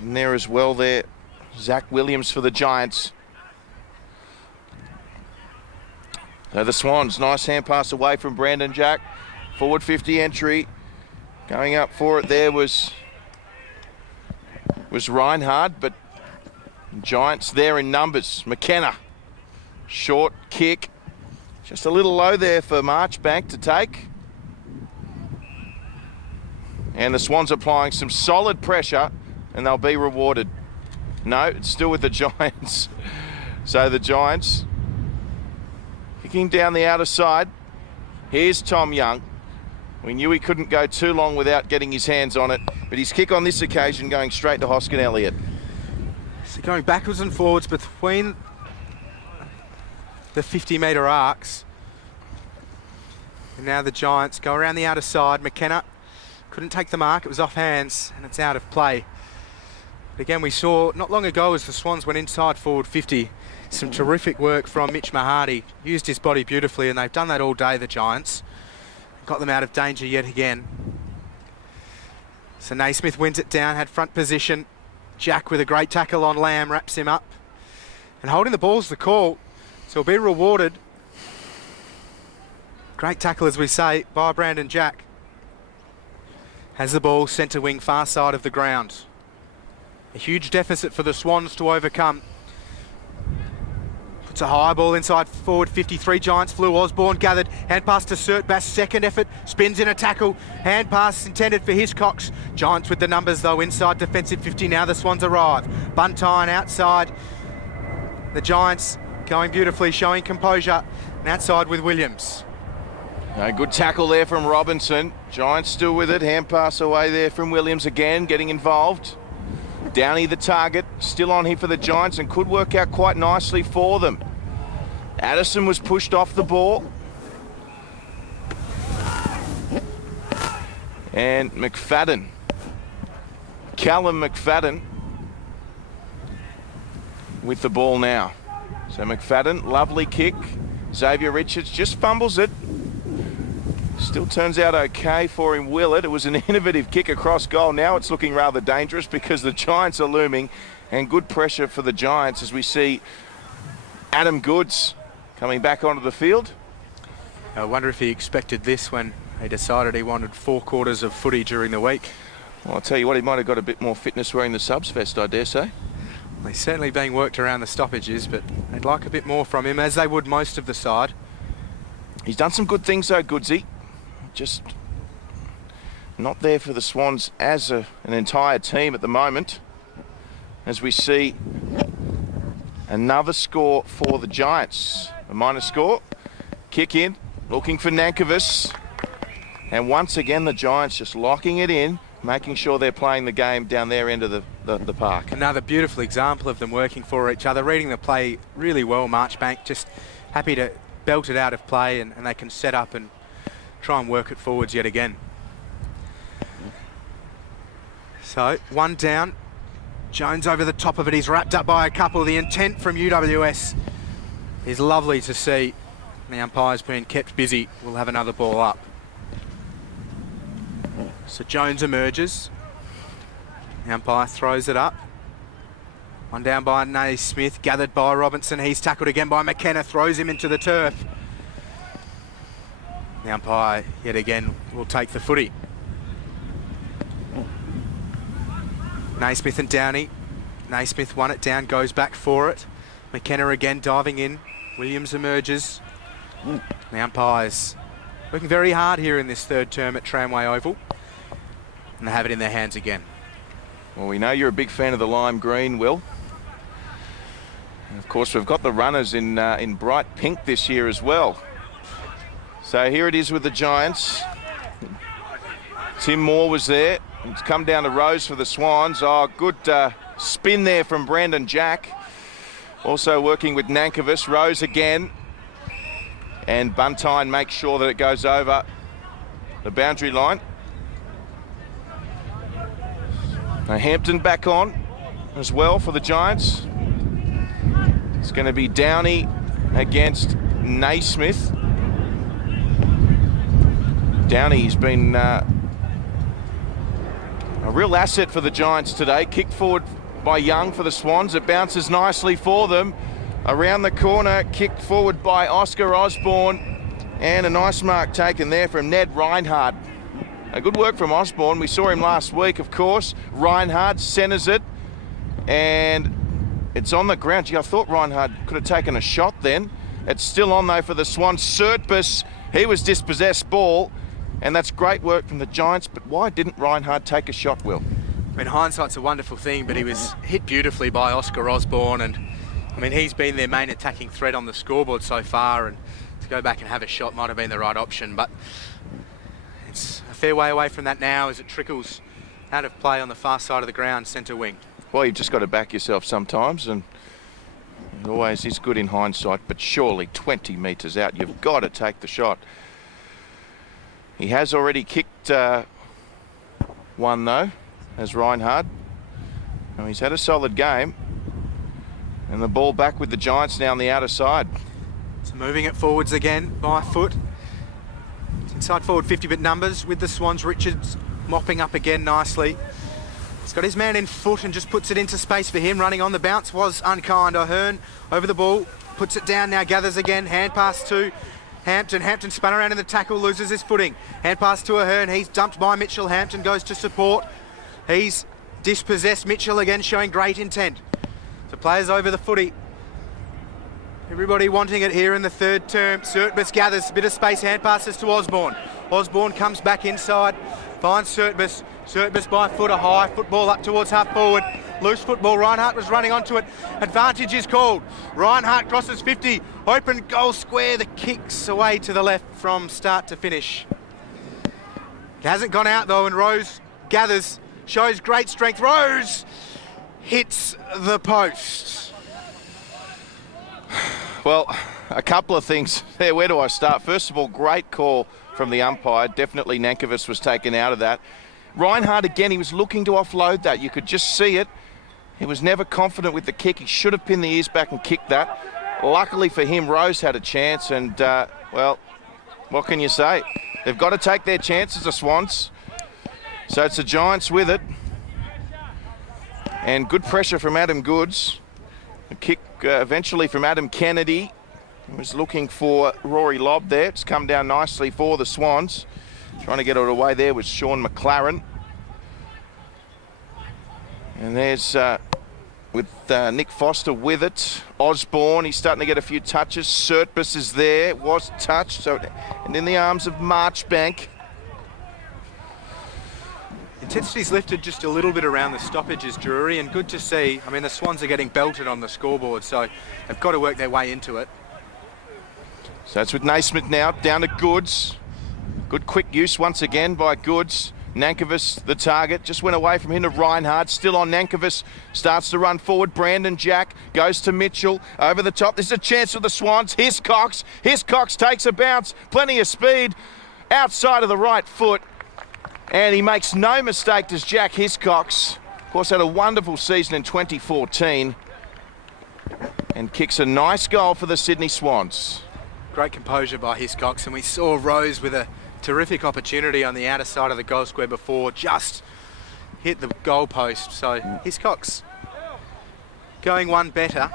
And there as well there, Zach Williams for the Giants. So the Swans, nice hand pass away from Brandon Jack. Forward 50 entry. Going up for it there was Reinhard, but Giants there in numbers. McKenna, short kick. Just a little low there for Marchbank to take. And the Swans applying some solid pressure and they'll be rewarded. No, it's still with the Giants. So the Giants kicking down the outer side. Here's Tom Young. We knew he couldn't go too long without getting his hands on it, but his kick on this occasion going straight to Hoskin Elliott. So going backwards and forwards between the 50-metre arcs. And now the Giants go around the outer side. McKenna couldn't take the mark. It was off hands and it's out of play. But again, we saw not long ago as the Swans went inside forward 50, some terrific work from Mitch Mahardy. Used his body beautifully and they've done that all day, the Giants. Got them out of danger yet again. So Naismith wins it down, had front position. Jack with a great tackle on Lamb, wraps him up. And holding the ball's the call. So he'll be rewarded. Great tackle, as we say, by Brandon Jack. Has the ball centre wing, far side of the ground. A huge deficit for the Swans to overcome. Puts a high ball inside forward 53. Giants. Flew Osborne gathered. Hand pass to Surtbass. Second effort. Spins in a tackle. Hand pass intended for Hiscox. Giants with the numbers though. Inside defensive 50. Now the Swans arrive. Buntine outside. The Giants going beautifully, showing composure. And outside with Williams. A good tackle there from Robinson. Giants still with it. Hand pass away there from Williams again, getting involved. Downey the target, still on here for the Giants and could work out quite nicely for them. Addison was pushed off the ball. And McFadden. Callum McFadden with the ball now. So McFadden, lovely kick. Xavier Richards just fumbles it. Still turns out okay for him, will it? It was an innovative kick across goal. Now it's looking rather dangerous because the Giants are looming, and good pressure for the Giants as we see Adam Goods coming back onto the field. I wonder if he expected this when he decided he wanted 4 quarters of footy during the week. Well, I'll tell you what, he might have got a bit more fitness wearing the subs vest, I dare say. Well, he's certainly being worked around the stoppages, but they'd like a bit more from him, as they would most of the side. He's done some good things though, Goodsy. Just not there for the Swans as an entire team at the moment, as we see another score for the Giants. A minor score, kick in, looking for Nankervis, and once again the Giants just locking it in, making sure they're playing the game down their end of the park. Another beautiful example of them working for each other, reading the play really well. Marchbank just happy to belt it out of play, and they can set up and try and work it forwards yet again. So, one down. Jones over the top of it. He's wrapped up by a couple. The intent from UWS is lovely to see. The umpire's been kept busy. We'll have another ball up. So Jones emerges. The umpire throws it up. One down by Naismith, gathered by Robinson. He's tackled again by McKenna, throws him into the turf. The umpire, yet again, will take the footy. Naismith and Downey. Naismith won it down, goes back for it. McKenna again diving in. Williams emerges. The umpires working very hard here in this third term at Tramway Oval. And they have it in their hands again. Well, we know you're a big fan of the lime green, Will. And of course, we've got the runners in bright pink this year as well. So here it is with the Giants. Tim Moore was there. It's come down to Rose for the Swans. Oh, good spin there from Brandon Jack. Also working with Nankervis. Rose again. And Buntine makes sure that it goes over the boundary line. Now Hampton back on as well for the Giants. It's going to be Downey against Naismith. Downey's been a real asset for the Giants today. Kick forward by Young for the Swans. It bounces nicely for them. Around the corner, kicked forward by Oscar Osborne. And a nice mark taken there from Ned Reinhardt. A good work from Osborne. We saw him last week, of course. Reinhardt centres it. And it's on the ground. Gee, I thought Reinhardt could have taken a shot then. It's still on, though, for the Swans. Surtbus, he was dispossessed ball. And that's great work from the Giants, but why didn't Reinhardt take a shot, Will? I mean, hindsight's a wonderful thing, but he was hit beautifully by Oscar Osborne, and I mean, he's been their main attacking threat on the scoreboard so far, and to go back and have a shot might have been the right option, but it's a fair way away from that now as it trickles out of play on the far side of the ground, centre wing. Well, you've just got to back yourself sometimes, and it always is good in hindsight, but surely 20 metres out, you've got to take the shot. He has already kicked one, though, as Reinhardt. Now, he's had a solid game. And the ball back with the Giants now on the outer side. So moving it forwards again by foot. It's inside forward 50-bit numbers with the Swans. Richards mopping up again nicely. He's got his man in foot and just puts it into space for him. Running on the bounce was unkind. O'Hearn over the ball. puts it down now, gathers again, hand pass to Hampton. Hampton spun around in the tackle, loses his footing. Hand pass to Ahern, he's dumped by Mitchell. Hampton goes to support. He's dispossessed. Mitchell again showing great intent. So players over the footy. Everybody wanting it here in the third term. Surtbus gathers a bit of space, hand passes to Osborne. Osborne comes back inside, finds Surtbus. Surtbus by foot, a high football up towards half forward. Loose football, Reinhardt was running onto it. Advantage is called. Reinhardt crosses 50, open goal square. The kicks away to the left from start to finish. It hasn't gone out though, and Rose gathers, shows great strength. Rose hits the post. Well, a couple of things there. Where do I start? First of all, great call from the umpire. Definitely Nankervis was taken out of that. Reinhardt, again, he was looking to offload that. You could just see it. He was never confident with the kick. He should have pinned the ears back and kicked that. Luckily for him, Rose had a chance, and, well, what can you say? They've got to take their chances, the Swans. So it's the Giants with it. And good pressure from Adam Goods. A kick eventually from Adam Kennedy. He was looking for Rory Lobb there. It's come down nicely for the Swans. Trying to get it away there was Sean McLaren. And there's, with Nick Foster with it. Osborne, he's starting to get a few touches. Surtbus is there, was touched. So, and in the arms of Marchbank. Intensity's lifted just a little bit around the stoppages, Drury, and good to see. I mean, the Swans are getting belted on the scoreboard, so they've got to work their way into it. So it's with Naismith now, down to Goods. Good quick use once again by Goods. Nankervis, the target, just went away from him to Reinhardt. Still on Nankervis, starts to run forward. Brandon Jack goes to Mitchell, over the top. This is a chance for the Swans. Hiscox takes a bounce, plenty of speed, outside of the right foot. And he makes no mistake, does Jack Hiscox. Of course, had a wonderful season in 2014. And kicks a nice goal for the Sydney Swans. Great composure by Hiscox, and we saw Rose with a terrific opportunity on the outer side of the goal square before, just hit the goal post. So Hiscox going one better,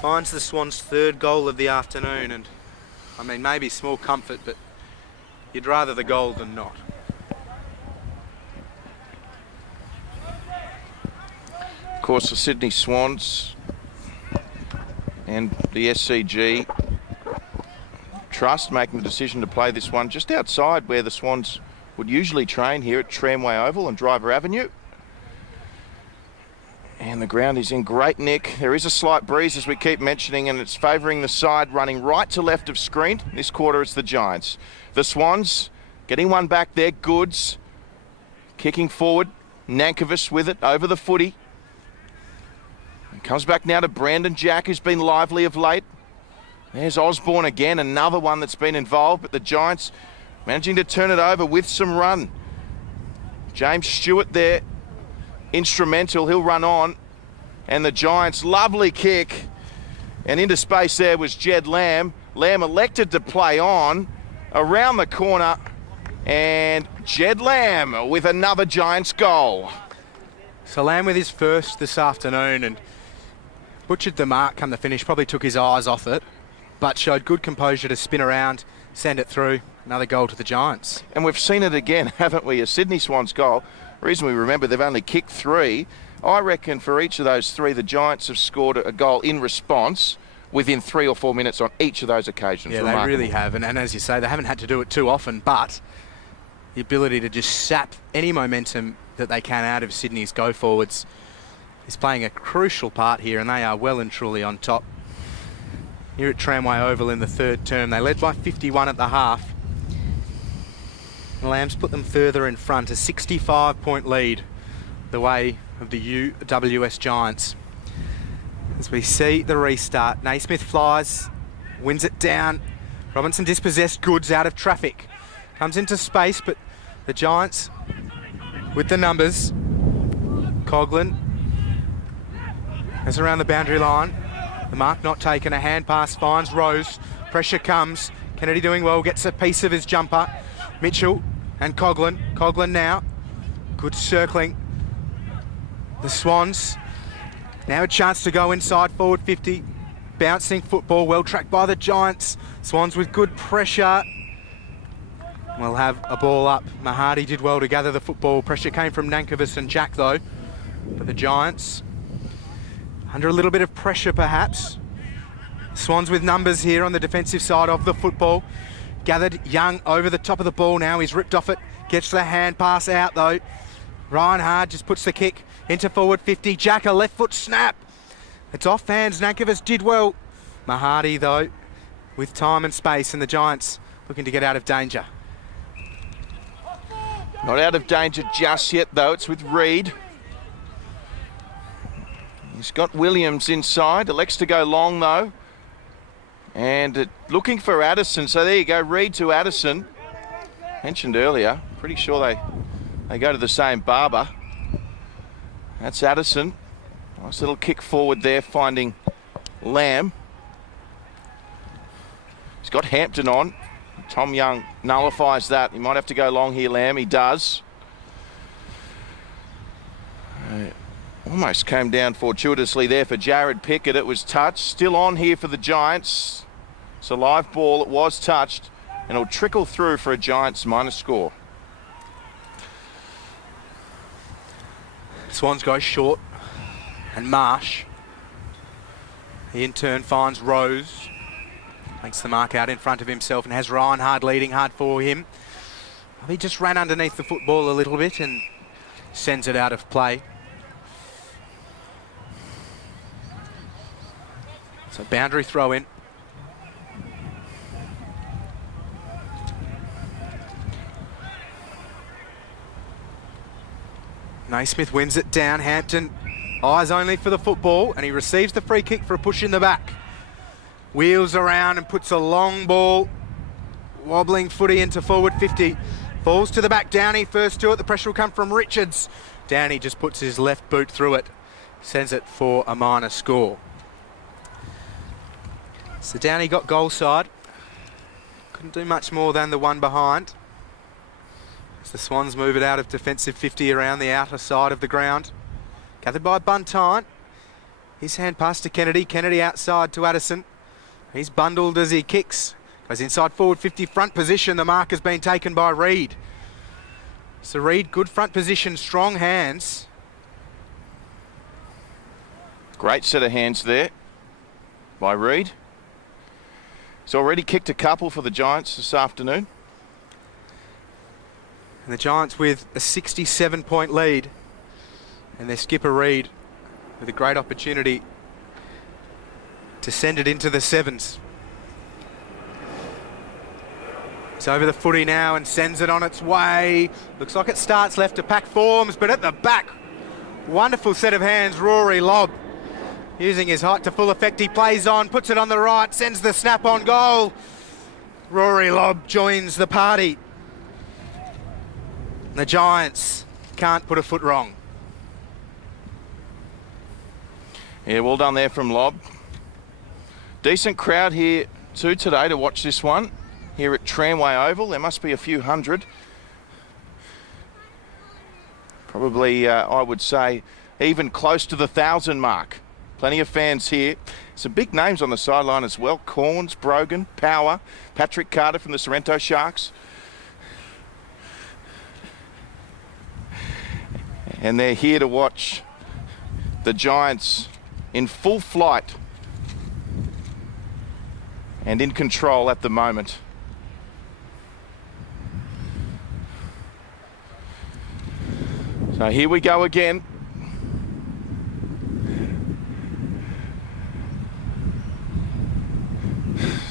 finds the Swans' third goal of the afternoon, and I mean, maybe small comfort, but you'd rather the goal than not. Of course, the Sydney Swans and the SCG Trust making the decision to play this one just outside where the Swans would usually train here at Tramway Oval and Driver Avenue. And the ground is in great nick. There is a slight breeze, as we keep mentioning, and it's favouring the side running right to left of screen. This quarter it's the Giants. The Swans getting one back there. Goods kicking forward. Nankervis with it over the footy. And comes back now to Brandon Jack, who's been lively of late. There's Osborne again, another one that's been involved, but the Giants managing to turn it over with some run. James Stewart there, instrumental, he'll run on. And the Giants, lovely kick. And into space there was Jed Lamb. Lamb elected to play on around the corner. And Jed Lamb with another Giants goal. So Lamb with his first this afternoon and butchered the mark come the finish, probably took his eyes off it, but showed good composure to spin around, send it through. Another goal to the Giants. And we've seen it again, haven't we? A Sydney Swans goal. Reason we remember, they've only kicked 3. I reckon for each of those 3, the Giants have scored a goal in response within 3 or 4 minutes on each of those occasions. Yeah, Remarkable. they really have. And as you say, they haven't had to do it too often, but the ability to just sap any momentum that they can out of Sydney's go-forwards is playing a crucial part here, and they are well and truly on top. Here at Tramway Oval in the third term, they led by 51 at the half. The Lambs put them further in front, a 65-point lead the way of the UWS Giants. As we see the restart, Naismith flies, wins it down. Robinson dispossessed, Goods out of traffic. Comes into space, but the Giants with the numbers. Coughlin is around the boundary line. The mark not taken, a hand pass finds Rose. Pressure comes. Kennedy doing well, gets a piece of his jumper. Mitchell and Coughlin. Coughlin now. Good circling. The Swans now a chance to go inside forward 50. bouncing football, well tracked by the Giants. Swans with good pressure. We'll have a ball up. Mahadi did well to gather the football. Pressure came from Nankervis and Jack though. But the Giants under a little bit of pressure perhaps. Swans with numbers here on the defensive side of the football. Gathered Young over the top of the ball now. He's ripped off it. Gets the hand pass out though. Ryan Hard just puts the kick into forward 50. Jack, a left foot snap. It's off hands. Nankervis did well. Mahadi though, with time and space, and the Giants looking to get out of danger. Not out of danger just yet though. It's with Reid. He's got Williams inside. Elects to go long though. And looking for Addison. So there you go, Reid to Addison. Mentioned earlier, pretty sure they go to the same barber. That's Addison. Nice little kick forward there, finding Lamb. He's got Hampton on. Tom Young nullifies that. He might have to go long here, Lamb. He does. Almost came down fortuitously there for Jared Pickett. It was touched. Still on here for the Giants. It's a live ball. It was touched. And it'll trickle through for a Giants minor score. Swans go short. And Marsh. He in turn finds Rose. Makes the mark out in front of himself and has Ryan Hard leading hard for him. He just ran underneath the football a little bit and sends it out of play. So boundary throw in. Naismith wins it down. Hampton eyes only for the football, and he receives the free kick for a push in the back. Wheels around and puts a long ball, wobbling footy into forward 50. Falls to the back. Downey first to it. The pressure will come from Richards. Downey just puts his left boot through it. Sends it for a minor score. So Downey got goal side. Couldn't do much more than the one behind. As the Swans move it out of defensive 50 around the outer side of the ground. Gathered by Buntine. His hand pass to Kennedy. Kennedy outside to Addison. He's bundled as he kicks. Goes inside forward 50, front position. The mark has been taken by Reid. So Reid, good front position, strong hands. Great set of hands there by Reid. He's already kicked a couple for the Giants this afternoon. And the Giants with a 67-point lead. And their skipper Reid with a great opportunity to send it into the sevens. It's over the footy now and sends it on its way. Looks like it starts left to pack Forbes, but at the back, wonderful set of hands, Rory Lobb. Using his height to full effect, he plays on, puts it on the right, sends the snap on goal. Rory Lobb joins the party. The Giants can't put a foot wrong. Yeah, well done there from Lobb. Decent crowd here too today to watch this one. Here at Tramway Oval, there must be a few hundred. Probably, I would say, even close to the 1,000 mark. Plenty of fans here. Some big names on the sideline as well. Corns, Brogan, Power, Patrick Carter from the Sorrento Sharks. And they're here to watch the Giants in full flight and in control at the moment. So here we go again.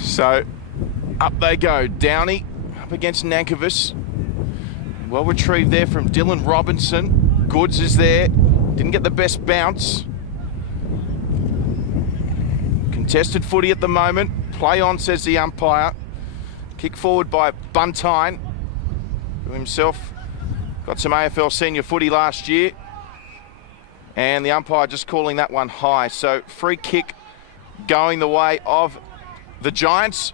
So up they go. Downey up against Nankervis. Well retrieved there from Dylan Robinson. Goods is there. Didn't get the best bounce. Contested footy at the moment. Play on, says the umpire. Kick forward by Buntine, who himself got some AFL senior footy last year. And the umpire just calling that one high. So free kick going the way of the Giants.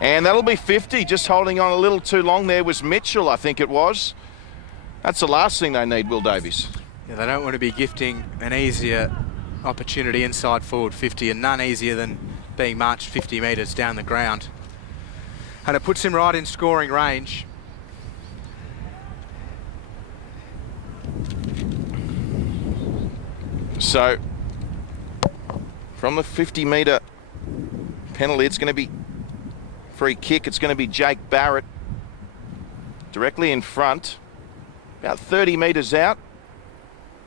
And that'll be 50. Just holding on a little too long there was Mitchell, I think it was. That's the last thing they need, Will Davies. Yeah, they don't want to be gifting an easier opportunity inside forward 50, and none easier than being marched 50 metres down the ground. And it puts him right in scoring range. So, from the 50-metre penalty, it's going to be free kick. It's going to be Jake Barrett directly in front, about 30 metres out.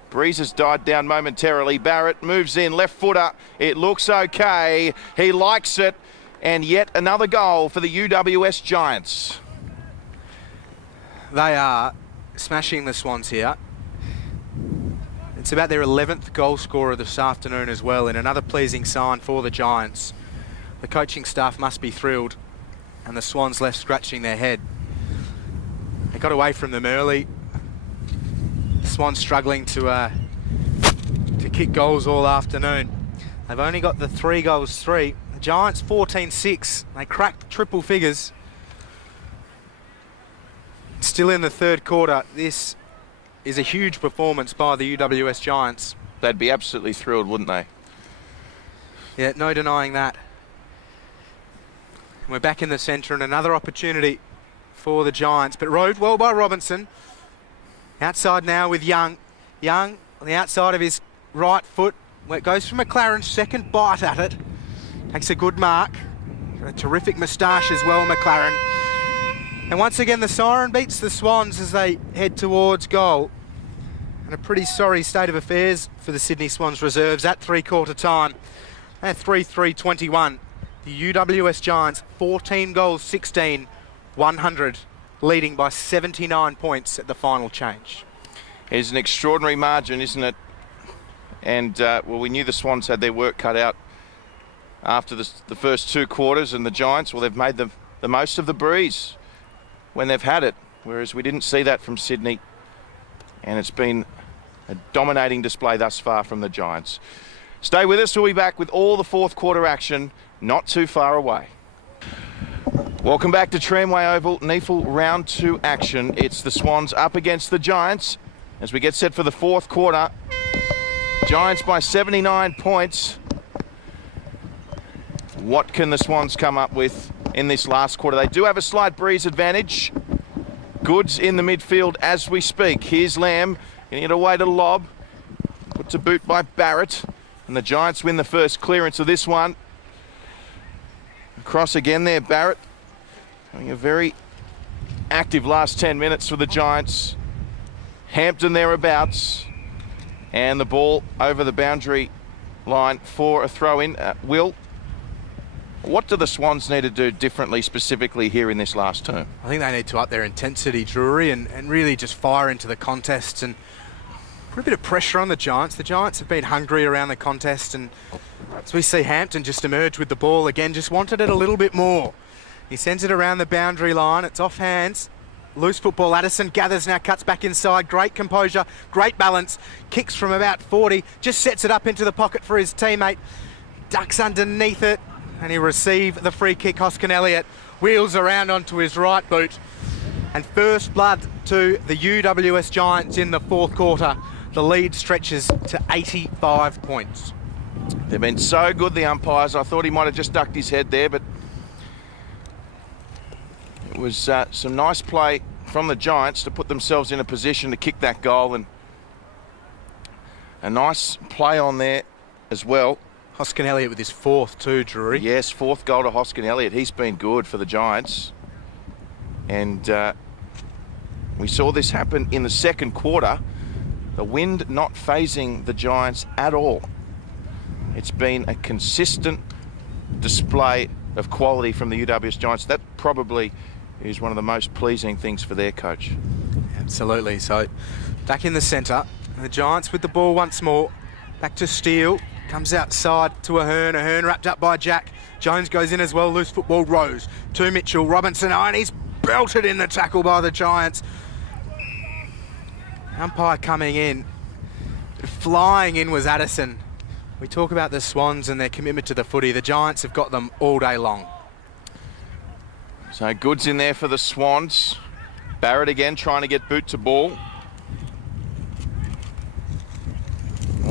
Breeze has died down momentarily. Barrett moves in, left footer. It looks okay. He likes it. And yet another goal for the UWS Giants. They are smashing the Swans here. It's about their 11th goal scorer this afternoon as well, and another pleasing sign for the Giants. The coaching staff must be thrilled, and the Swans left scratching their head. They got away from them early. The Swans struggling to kick goals all afternoon. They've only got the 3 goals 3. The Giants 14-6. They cracked triple figures. Still in the third quarter. This is a huge performance by the UWS Giants. They'd be absolutely thrilled, wouldn't they? Yeah, no denying that. And we're back in the centre, and another opportunity for the Giants. But rode well by Robinson. Outside now with Young. Young on the outside of his right foot. Where it goes for McLaren's second bite at it. Takes a good mark. Got a terrific moustache as well, McLaren. And once again, the siren beats the Swans as they head towards goal. And a pretty sorry state of affairs for the Sydney Swans reserves at three-quarter time. At 3-3-21, the UWS Giants, 14 goals, 16, 100, leading by 79 points at the final change. It's an extraordinary margin, isn't it? And, well, we knew the Swans had their work cut out after the first 2 quarters, and the Giants, well, they've made the most of the breeze when they've had it, whereas we didn't see that from Sydney. And it's been a dominating display thus far from the Giants. Stay with us, we'll be back with all the fourth quarter action not too far away. Welcome back to Tramway Oval, NEAFL round 2 action. It's the Swans up against the Giants as we get set for the fourth quarter. Giants by 79 points. What can the Swans come up with in this last quarter? They do have a slight breeze advantage. Goods in the midfield as we speak. Here's Lamb getting it away to lob. Put to boot by Barrett. And the Giants win the first clearance of this one. Across again there, Barrett. Having a very active last 10 minutes for the Giants. Hampton thereabouts. And the ball over the boundary line for a throw-in. Will, what do the Swans need to do differently specifically here in this last term? I think they need to up their intensity, Drury, and really just fire into the contests and put a bit of pressure on the Giants. The Giants have been hungry around the contest, and as we see Hampton just emerge with the ball again, just wanted it a little bit more. He sends it around the boundary line. It's off hands. Loose football. Addison gathers now, cuts back inside. Great composure, great balance. Kicks from about 40. Just sets it up into the pocket for his teammate. Ducks underneath it. And he receives the free kick. Hoskin Elliott wheels around onto his right boot. And first blood to the UWS Giants in the fourth quarter. The lead stretches to 85 points. They've been so good, the umpires. I thought he might have just ducked his head there, but it was some nice play from the Giants to put themselves in a position to kick that goal, and a nice play on there as well. Hoskin Elliott with his fourth too, Drury. Yes, fourth goal to Hoskin Elliott. He's been good for the Giants. And we saw this happen in the second quarter. The wind not phasing the Giants at all. It's been a consistent display of quality from the UWS Giants. That probably is one of the most pleasing things for their coach. Absolutely. So back in the centre, the Giants with the ball once more. Back to Steele. Comes outside to Ahern wrapped up by Jack. Jones goes in as well. Loose football. Rose to Mitchell. Robinson. Oh, and he's belted in the tackle by the Giants. Umpire coming in. Flying in was Addison. We talk about the Swans and their commitment to the footy. The Giants have got them all day long. So Goods in there for the Swans. Barrett again trying to get boot to ball.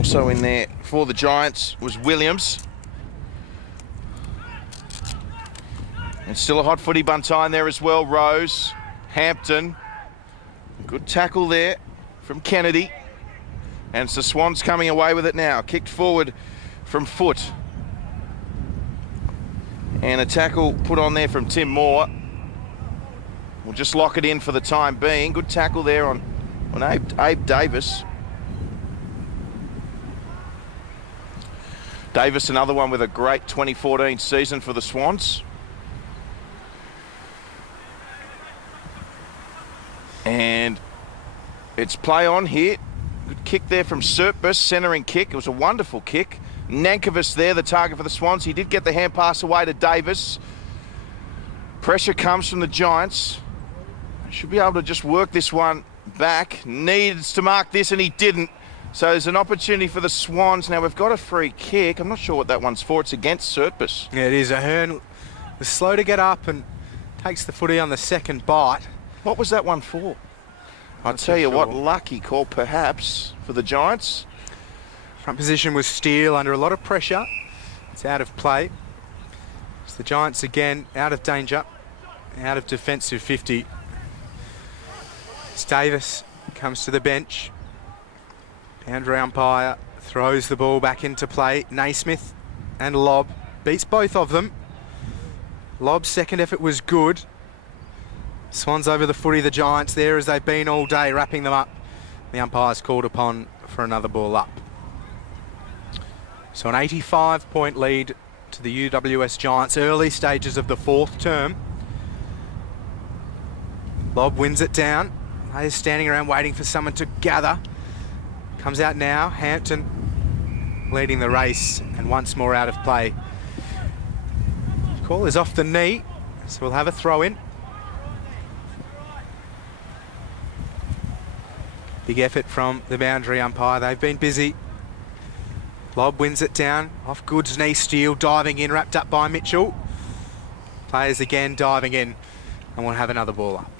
Also in there for the Giants was Williams. And still a hot footy Buntine there as well. Rose, Hampton. Good tackle there from Kennedy. And it's the Swans coming away with it now. Kicked forward from Foot. And a tackle put on there from Tim Moore. We'll just lock it in for the time being. Good tackle there on Abe Davis. Davis, another one with a great 2014 season for the Swans. And it's play on here. Good kick there from Surpus, centering kick. It was a wonderful kick. Nankovich there, the target for the Swans. He did get the hand pass away to Davis. Pressure comes from the Giants. Should be able to just work this one back. Needs to mark this, and he didn't. So there's an opportunity for the Swans. Now we've got a free kick. I'm not sure what that one's for. It's against Surpus. Yeah, it is. Ahern was slow to get up and takes the footy on the second bite. What was that one for? I'll tell you what, lucky call perhaps for the Giants. Front position was Steele under a lot of pressure. It's out of play. It's the Giants again out of danger, out of defensive 50. It's Davis comes to the bench. Boundary umpire throws the ball back into play. Naismith and Lobb beats both of them. Lobb's second effort was good. Swans over the footy, the Giants there as they've been all day, wrapping them up. The umpire's called upon for another ball up. So an 85-point lead to the UWS Giants, early stages of the fourth term. Lobb wins it down. They're standing around waiting for someone to gather. Comes out now, Hampton leading the race and once more out of play. Call is off the knee, so we'll have a throw in. Big effort from the boundary umpire. They've been busy. Lobb wins it down. Off Good's knee, Steele diving in, wrapped up by Mitchell. Players again diving in, and we'll have another ball up.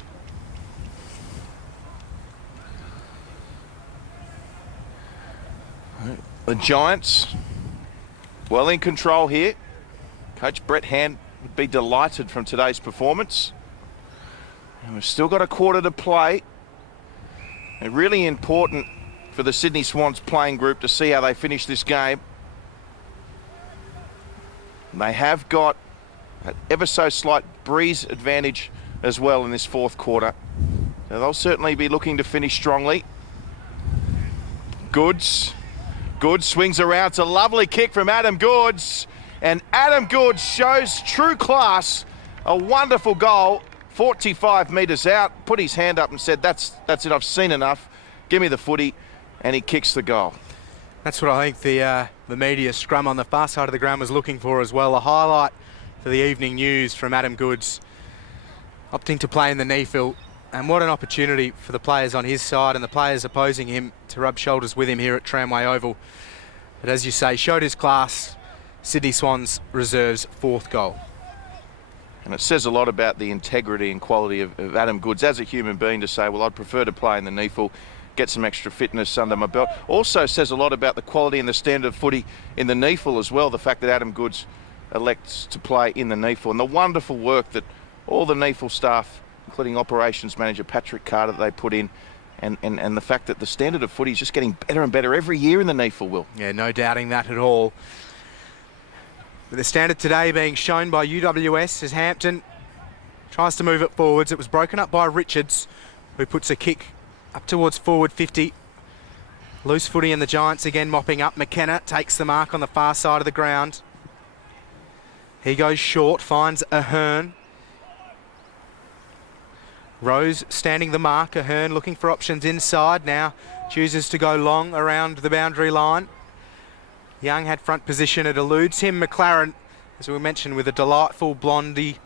The Giants, well in control here. Coach Brett Hand would be delighted from today's performance. And we've still got a quarter to play. And really important for the Sydney Swans playing group to see how they finish this game. And they have got an ever so slight breeze advantage as well in this fourth quarter. So they'll certainly be looking to finish strongly. Goods swings around. It's a lovely kick from Adam Goods. And Adam Goods shows true class. A wonderful goal. 45 metres out, put his hand up and said, that's it, I've seen enough. Give me the footy. And he kicks the goal. That's what I think the media scrum on the far side of the ground was looking for as well. A highlight for the evening news from Adam Goods, opting to play in the NEAFL. And what an opportunity for the players on his side and the players opposing him to rub shoulders with him here at Tramway Oval. But as you say, showed his class. Sydney Swans reserves fourth goal. And it says a lot about the integrity and quality of Adam Goods as a human being to say, well, I'd prefer to play in the NEAFL, get some extra fitness under my belt. Also says a lot about the quality and the standard of footy in the NEAFL as well, the fact that Adam Goods elects to play in the NEAFL. And the wonderful work that all the NEAFL staff, including operations manager Patrick Carter, that they put in, and the fact that the standard of footy is just getting better and better every year in the NEAFL, Will. Yeah, no doubting that at all. With the standard today being shown by UWS as Hampton tries to move it forwards. It was broken up by Richards, who puts a kick up towards forward 50. Loose footy and the Giants again mopping up. McKenna takes the mark on the far side of the ground. He goes short, finds Ahern. Rose standing the mark. Ahern looking for options inside. Now chooses to go long around the boundary line. Young had front position. It eludes him. McLaren, as we mentioned, with a delightful blondie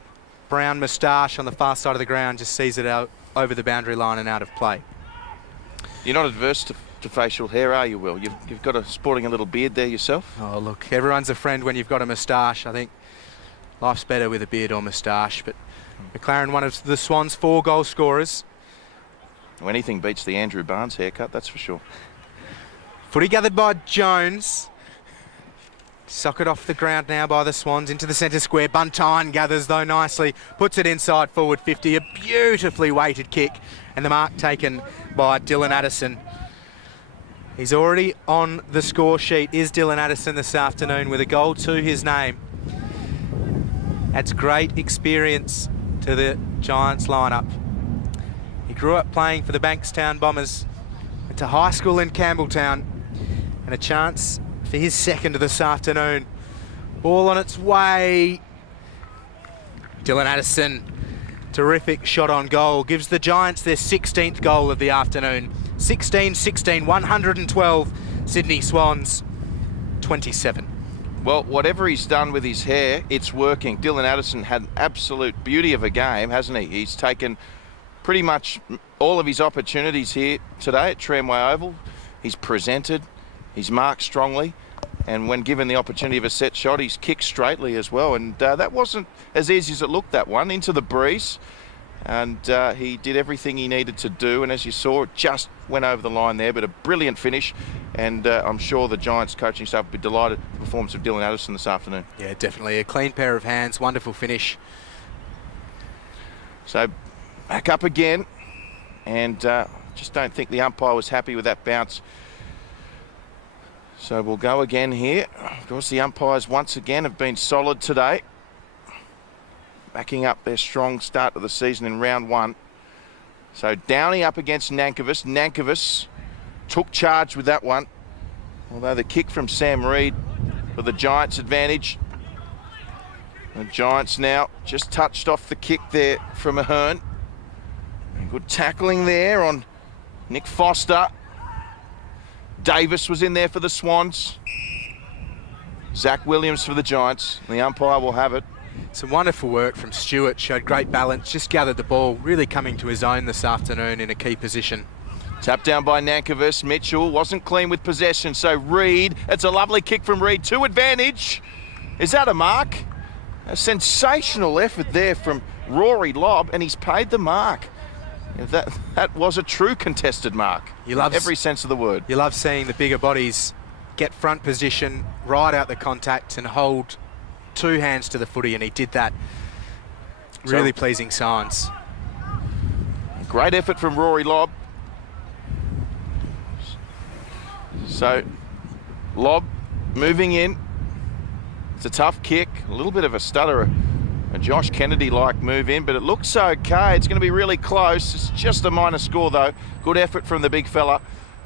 brown moustache on the far side of the ground, just sees it out over the boundary line and out of play. You're not adverse to facial hair, are you, Will? You've got sporting a little beard there yourself? Oh, look, everyone's a friend when you've got a moustache. I think life's better with a beard or moustache. But McLaren, one of the Swans' 4 goal scorers. Well, anything beats the Andrew Barnes haircut, that's for sure. Footy gathered by Jones. Socket off the ground now by the Swans into the centre square. Buntine gathers though nicely, puts it inside forward 50. A beautifully weighted kick, and the mark taken by Dylan Addison. He's already on the score sheet, is Dylan Addison this afternoon, with a goal to his name. Adds great experience to the Giants lineup. He grew up playing for the Bankstown Bombers, went to high school in Campbelltown, and a chance for his second this afternoon. Ball on its way. Dylan Addison, terrific shot on goal. Gives the Giants their 16th goal of the afternoon. 16-16, 112. Sydney Swans, 27. Well, whatever he's done with his hair, it's working. Dylan Addison had an absolute beauty of a game, hasn't he? He's taken pretty much all of his opportunities here today at Tramway Oval. He's presented, he's marked strongly, and when given the opportunity of a set shot, he's kicked straightly as well. And that wasn't as easy as it looked, that one, into the breeze. And he did everything he needed to do, and as you saw, it just went over the line there, but a brilliant finish. And I'm sure the Giants coaching staff will be delighted with the performance of Dylan Addison this afternoon. Yeah, definitely a clean pair of hands, wonderful finish. So back up again, and just don't think the umpire was happy with that bounce. So we'll go again here. Of course, the umpires once again have been solid today, backing up their strong start to the season in round one. So Downey up against Nankervis. Nankervis took charge with that one, although the kick from Sam Reid for the Giants' advantage. The Giants now just touched off the kick there from Ahern. And good tackling there on Nick Foster. Davies was in there for the Swans. Zach Williams for the Giants. The umpire will have it. Some wonderful work from Stewart, showed great balance, just gathered the ball, really coming to his own this afternoon in a key position. Tapped down by Nankervis. Mitchell wasn't clean with possession, so Reid, it's a lovely kick from Reid to advantage. Is that a mark? A sensational effort there from Rory Lobb, and he's paid the mark. That was a true contested mark. You love every sense of the word. You love seeing the bigger bodies get front position, ride out the contact and hold two hands to the footy, and he did that. Really pleasing signs. Great effort from Rory Lobb. So Lobb moving in. It's a tough kick, a little bit of a stutter, a Josh Kennedy-like move in, but it looks okay. It's going to be really close. It's just a minor score though. Good effort from the big fella,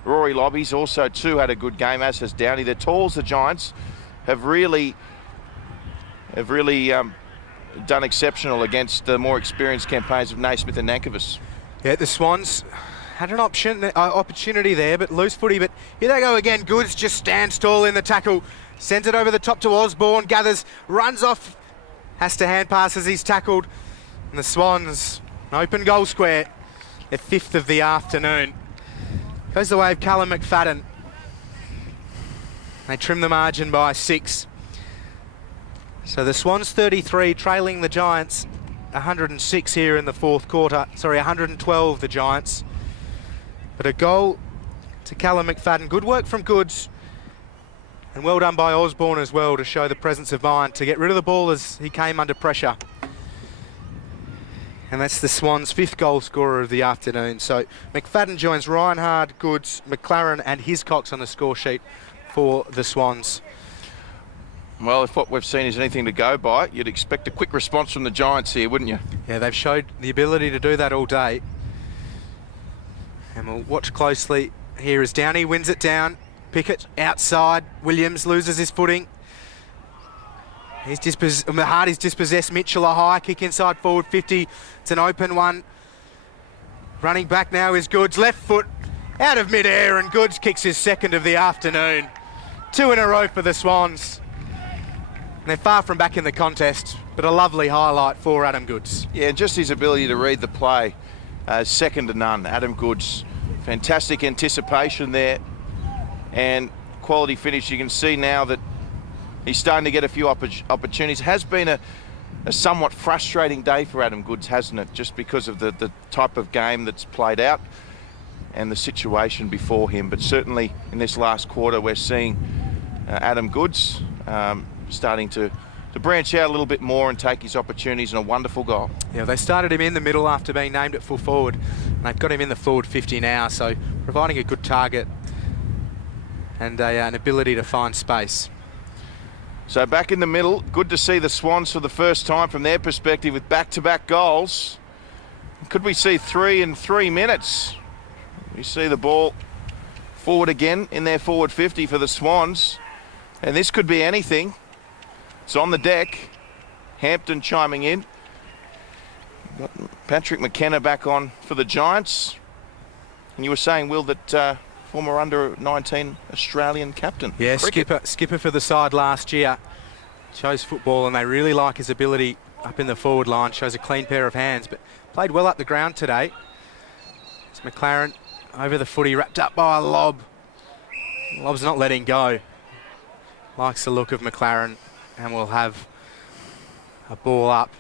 Rory Lobb. He's also too had a good game, as has Downey. The Talls, the Giants, have really done exceptional against the more experienced campaigns of Naismith and Nankervis. Yeah, the Swans had an opportunity there, but loose footy. But here they go again. Goods just stands tall in the tackle. Sends it over the top to Osborne. Gathers, runs off. Has to hand pass as he's tackled. And the Swans, an open goal square. Their fifth of the afternoon. Goes the way of Callum McFadden. They trim the margin by 6. So the Swans 33, trailing the Giants 106 here in the fourth quarter. Sorry, 112 the Giants. But a goal to Callum McFadden. Good work from Goods. And well done by Osborne as well to show the presence of mind to get rid of the ball as he came under pressure. And that's the Swans' 5th goal scorer of the afternoon. So McFadden joins Reinhard, Goods, McLaren and Hiscox on the score sheet for the Swans. Well, if what we've seen is anything to go by, you'd expect a quick response from the Giants here, wouldn't you? Yeah, they've showed the ability to do that all day. And we'll watch closely here as Downey wins it down. Pickett outside. Williams loses his footing. Hardy's dispossessed. Mitchell a high kick inside forward 50. It's an open one. Running back now is Goods. Left foot out of midair, and Goods kicks his second of the afternoon. 2 in a row for the Swans. And they're far from back in the contest, but a lovely highlight for Adam Goods. Yeah, just his ability to read the play, second to none. Adam Goods, fantastic anticipation there and quality finish. You can see now that he's starting to get a few opportunities. It has been a somewhat frustrating day for Adam Goods, hasn't it? Just because of the type of game that's played out. and the situation before him. But certainly in this last quarter, we're seeing Adam Goods starting to branch out a little bit more and take his opportunities, and a wonderful goal. Yeah, they started him in the middle after being named at full forward, and they've got him in the forward 50 now, so providing a good target and an ability to find space. So back in the middle, good to see the Swans for the first time from their perspective with back-to-back goals. Could we see 3 in 3 minutes? We see the ball forward again in their forward 50 for the Swans, and this could be anything. It's on the deck. Hampton chiming in. Got Patrick McKenna back on for the Giants. And you were saying, Will, that former under-19 Australian captain. Yeah, skipper for the side last year. Chose football, and they really like his ability up in the forward line. Shows a clean pair of hands, but played well up the ground today. It's McLaren over the footy, wrapped up by a lob. Lob's not letting go. Likes the look of McLaren, and we'll have a ball up.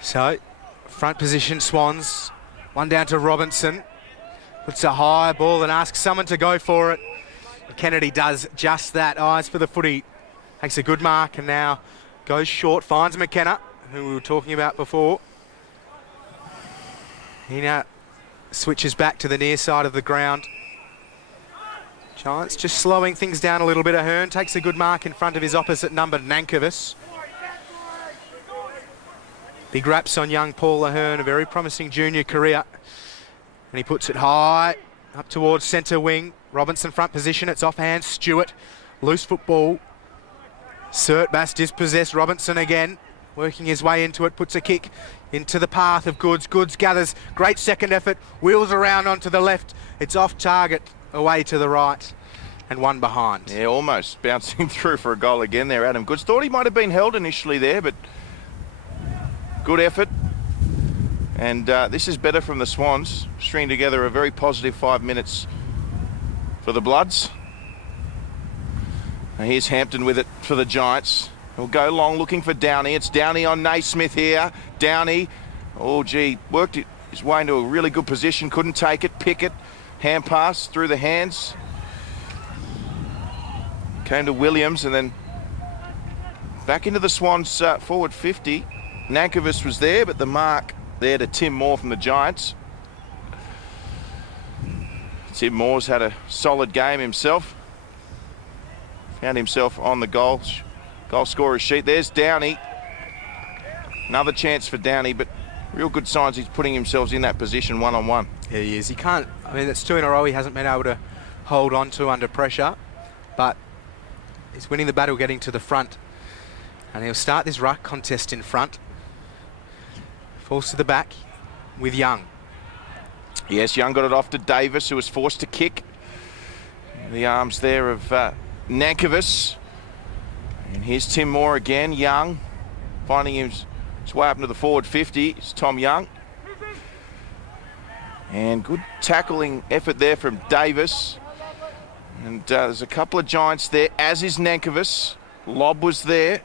So, front position Swans, one down to Robinson. Puts a high ball and asks someone to go for it. Kennedy does just that. Eyes for the footy. Takes a good mark and now goes short. Finds McKenna, who we were talking about before. He now switches back to the near side of the ground. Giants just slowing things down a little bit. Ahern takes a good mark in front of his opposite number, Nankervis. Big raps on young Paul Ahern, a very promising junior career. And he puts it high up towards centre wing. Robinson front position, it's offhand. Stewart, loose football. Bass dispossessed. Robinson again, working his way into it, puts a kick into the path of Goods. Goods gathers, great second effort, wheels around onto the left. It's off target, away to the right, and one behind. Yeah, almost bouncing through for a goal again there, Adam Goods. Thought he might have been held initially there, but good effort. And this is better from the Swans, stringing together a very positive 5 minutes for the Bloods. Now here's Hampton with it for the Giants. He'll go long looking for Downey. It's Downey on Naismith here. Downey, oh gee, worked his way into a really good position, couldn't take it. Pickett, hand pass through the hands. Came to Williams and then back into the Swans forward 50. Nankervis was there, but the mark there to Tim Moore from the Giants. Tim Moore's had a solid game himself. Found himself on the goal scorer's sheet. There's Downey. Another chance for Downey, but real good signs he's putting himself in that position one-on-one. Yeah, he is. He can't, I mean, it's 2 in a row he hasn't been able to hold on to under pressure, but he's winning the battle getting to the front. And he'll start this ruck contest in front. Falls to the back with Young. Yes, Young got it off to Davies, who was forced to kick. The arms there of Nankervis. And here's Tim Moore again. Young finding his way up into the forward 50. It's Tom Young. And good tackling effort there from Davies. And there's a couple of Giants there, as is Nankervis. Lob was there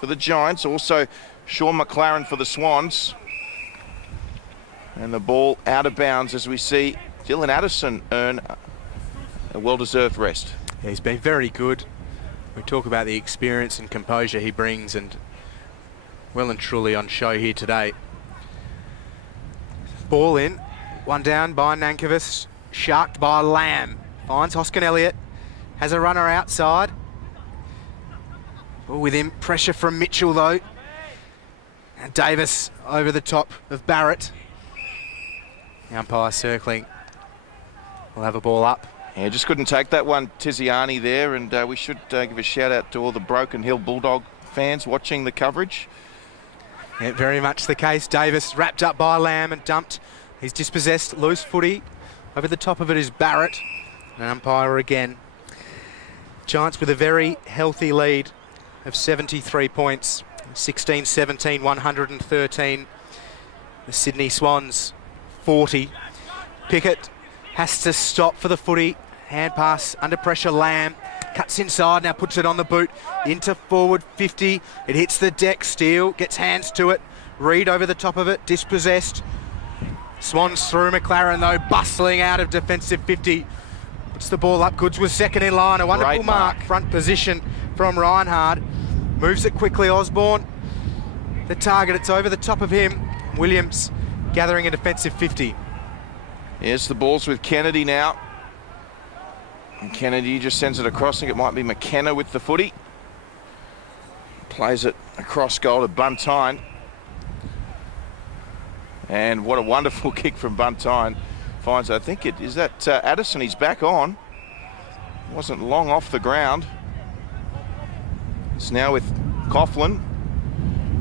for the Giants. Also Sean McLaren for the Swans. And the ball out of bounds as we see Dylan Addison earn a well-deserved rest. Yeah, he's been very good. We talk about the experience and composure he brings, and well and truly on show here today. Ball in, one down by Nankervis, sharked by Lamb. Finds Hoskin Elliott, has a runner outside. Ball with him, pressure from Mitchell though. And Davis over the top of Barrett. The umpire circling. We'll have a ball up. Yeah, just couldn't take that one, Tiziani there, and we should give a shout out to all the Broken Hill Bulldog fans watching the coverage. Yeah, very much the case. Davis wrapped up by Lamb and dumped. He's dispossessed, loose footy. Over the top of it is Barrett. An umpire again. Giants with a very healthy lead of 73 points. 16-17, 113. The Sydney Swans 40. Pickett has to stop for the footy. Hand pass under pressure. Lamb cuts inside, now puts it on the boot into forward 50. It hits the deck. Steele gets hands to it. Reed over the top of it, dispossessed. Swans through. McLaren, though, bustling out of defensive 50. Puts the ball up. Goods was second in line. A wonderful Great mark. Front position from Reinhard. Moves it quickly. Osborne, the target. It's over the top of him. Williams gathering a defensive 50. Here's the balls with Kennedy now. And Kennedy just sends it across. I think it might be McKenna with the footy. Plays it across goal to Buntine. And what a wonderful kick from Buntine. Finds, I think it is that Addison. He's back on. Wasn't long off the ground. It's now with Coughlin.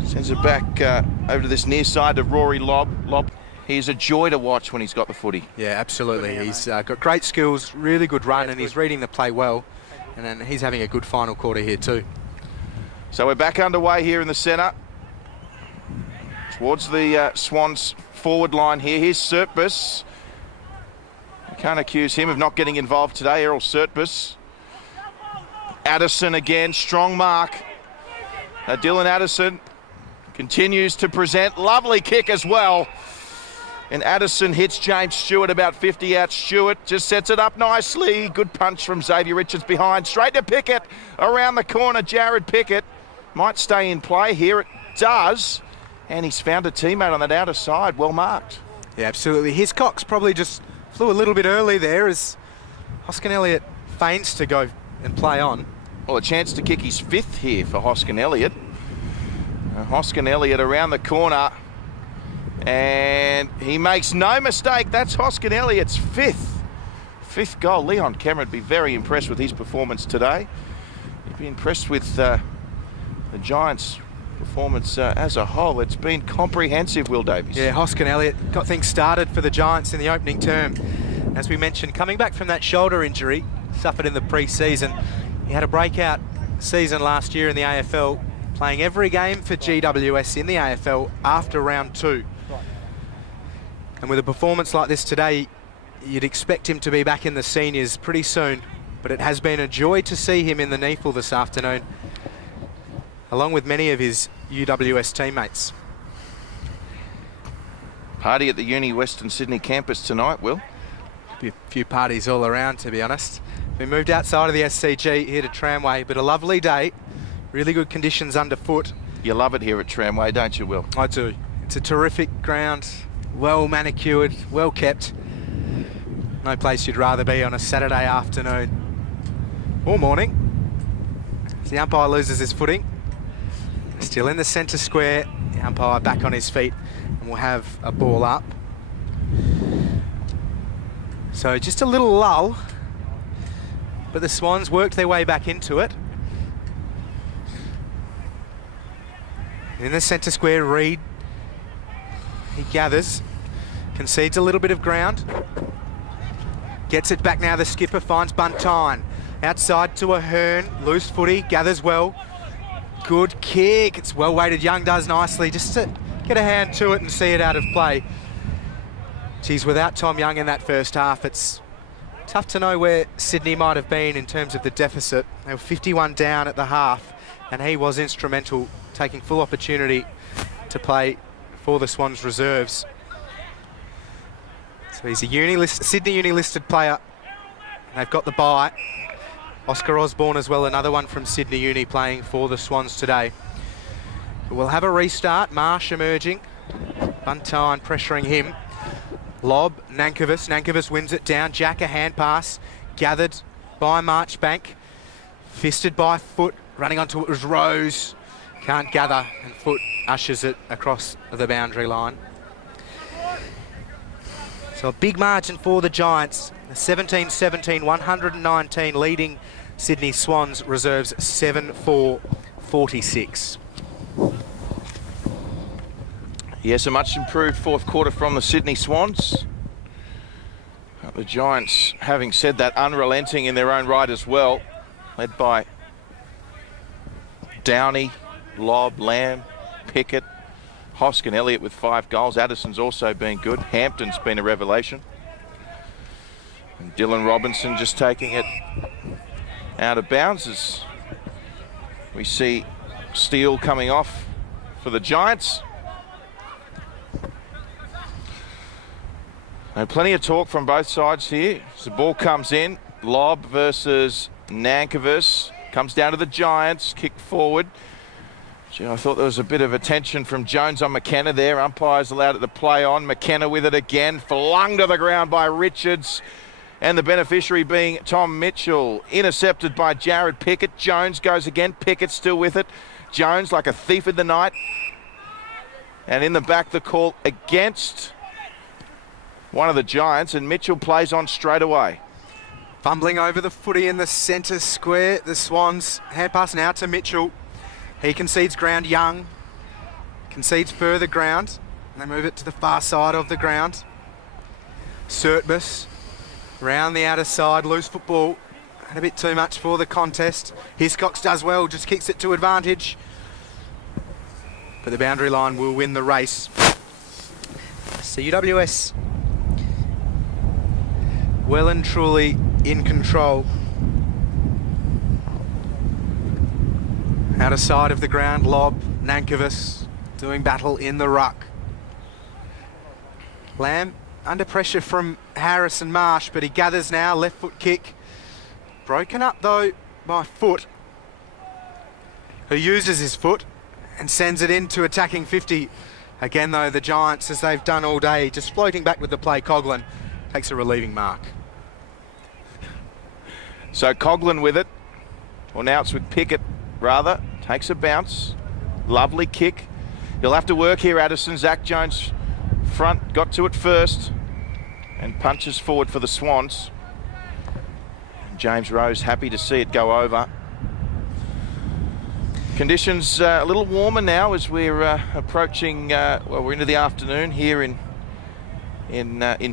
Sends it back over to this near side to Rory Lobb. He's a joy to watch when he's got the footy. Yeah, absolutely. He's got great skills, really good run, and he's reading the play well. And then he's having a good final quarter here too. So we're back underway here in the centre. Towards the Swans forward line here. Here's Sertbus. You can't accuse him of not getting involved today, Errol Sertbus. Addison again, strong mark. Dylan Addison continues to present. Lovely kick as well. And Addison hits James Stewart about 50 out. Stewart just sets it up nicely. Good punch from Xavier Richards behind. Straight to Pickett. Around the corner, Jared Pickett. Might stay in play here. It does. And he's found a teammate on that outer side. Well marked. Yeah, absolutely. Hiscox probably just flew a little bit early there as Hoskin Elliott feigns to go and play on. Well, a chance to kick his fifth here for Hoskin Elliott. Hoskin Elliott around the corner. And he makes no mistake. That's Hoskin Elliott's fifth goal. Leon Cameron would be very impressed with his performance today. He'd be impressed with the Giants' performance as a whole. It's been comprehensive, Will Davies. Yeah, Hoskin Elliott got things started for the Giants in the opening term. As we mentioned, coming back from that shoulder injury, suffered in the pre-season. He had a breakout season last year in the AFL, playing every game for GWS in the AFL after round 2. And with a performance like this today, you'd expect him to be back in the seniors pretty soon. But it has been a joy to see him in the NEAFL this afternoon, along with many of his UWS teammates. Party at the Uni Western Sydney campus tonight, Will. Be a few parties all around, to be honest. We moved outside of the SCG here to Tramway, but a lovely day. Really good conditions underfoot. You love it here at Tramway, don't you, Will? I do. It's a terrific ground, well manicured, well kept. No place you'd rather be on a Saturday afternoon or morning. As the umpire loses his footing. Still in the centre square. The umpire back on his feet, and we'll have a ball up. So just a little lull, but the Swans worked their way back into it. In the centre square, Reed, he gathers, concedes a little bit of ground, gets it back now. The skipper finds Buntine. Outside to Ahern, loose footy, gathers well. Good kick, it's well weighted. Young does nicely, just to get a hand to it and see it out of play. Geez, without Tom Young in that first half, it's tough to know where Sydney might have been in terms of the deficit. They were 51 down at the half, and he was instrumental, taking full opportunity to play for the Swans reserves. So he's a Sydney Uni listed player. They've got the bye. Oscar Osborne as well, another one from Sydney Uni playing for the Swans today. But we'll have a restart. Marsh emerging. Buntine pressuring him. Lob, Nankervis. Nankervis wins it down. Jack, a hand pass. Gathered by Marchbank. Fisted by Foot. Running onto it was Rose. Can't gather, and Foot ushers it across the boundary line. So a big margin for the Giants. 17-17, 119 leading Sydney Swans reserves 7-4-46. Yes, a much improved fourth quarter from the Sydney Swans. The Giants, having said that, unrelenting in their own right as well, led by Downey, Lobb, Lamb, Pickett, Hoskin Elliott with 5 goals. Addison's also been good. Hampton's been a revelation. And Dylan Robinson just taking it out of bounds as we see Steele coming off for the Giants. And plenty of talk from both sides here. As the ball comes in, Lob versus Nankervis. Comes down to the Giants, kick forward. Gee, I thought there was a bit of attention from Jones on McKenna there. Umpires allowed it to play on. McKenna with it again, flung to the ground by Richards. And the beneficiary being Tom Mitchell. Intercepted by Jared Pickett. Jones goes again. Pickett still with it. Jones like a thief in the night. And in the back, the call against one of the Giants. And Mitchell plays on straight away. Fumbling over the footy in the centre square. The Swans hand pass now to Mitchell. He concedes ground young. Concedes further ground. And they move it to the far side of the ground. Surtbus round the outer side. Loose football. And a bit too much for the contest. Hiscox does well. Just kicks it to advantage. But the boundary line will win the race. So UWS well and truly in control. Outer side of the ground, Lob, Nankervis doing battle in the ruck. Lamb under pressure from Harris and Marsh, but he gathers now, left foot kick. Broken up though by Foot, who uses his foot and sends it into attacking 50. Again though, the Giants, as they've done all day, just floating back with the play. Coughlin takes a relieving mark. So Coughlin with it, or now it's with Pickett rather, takes a bounce, lovely kick. He'll have to work here, Addison. Zach Jones front, got to it first and punches forward for the Swans. And James Rose happy to see it go over. Conditions a little warmer now as we're approaching, well, we're into the afternoon here in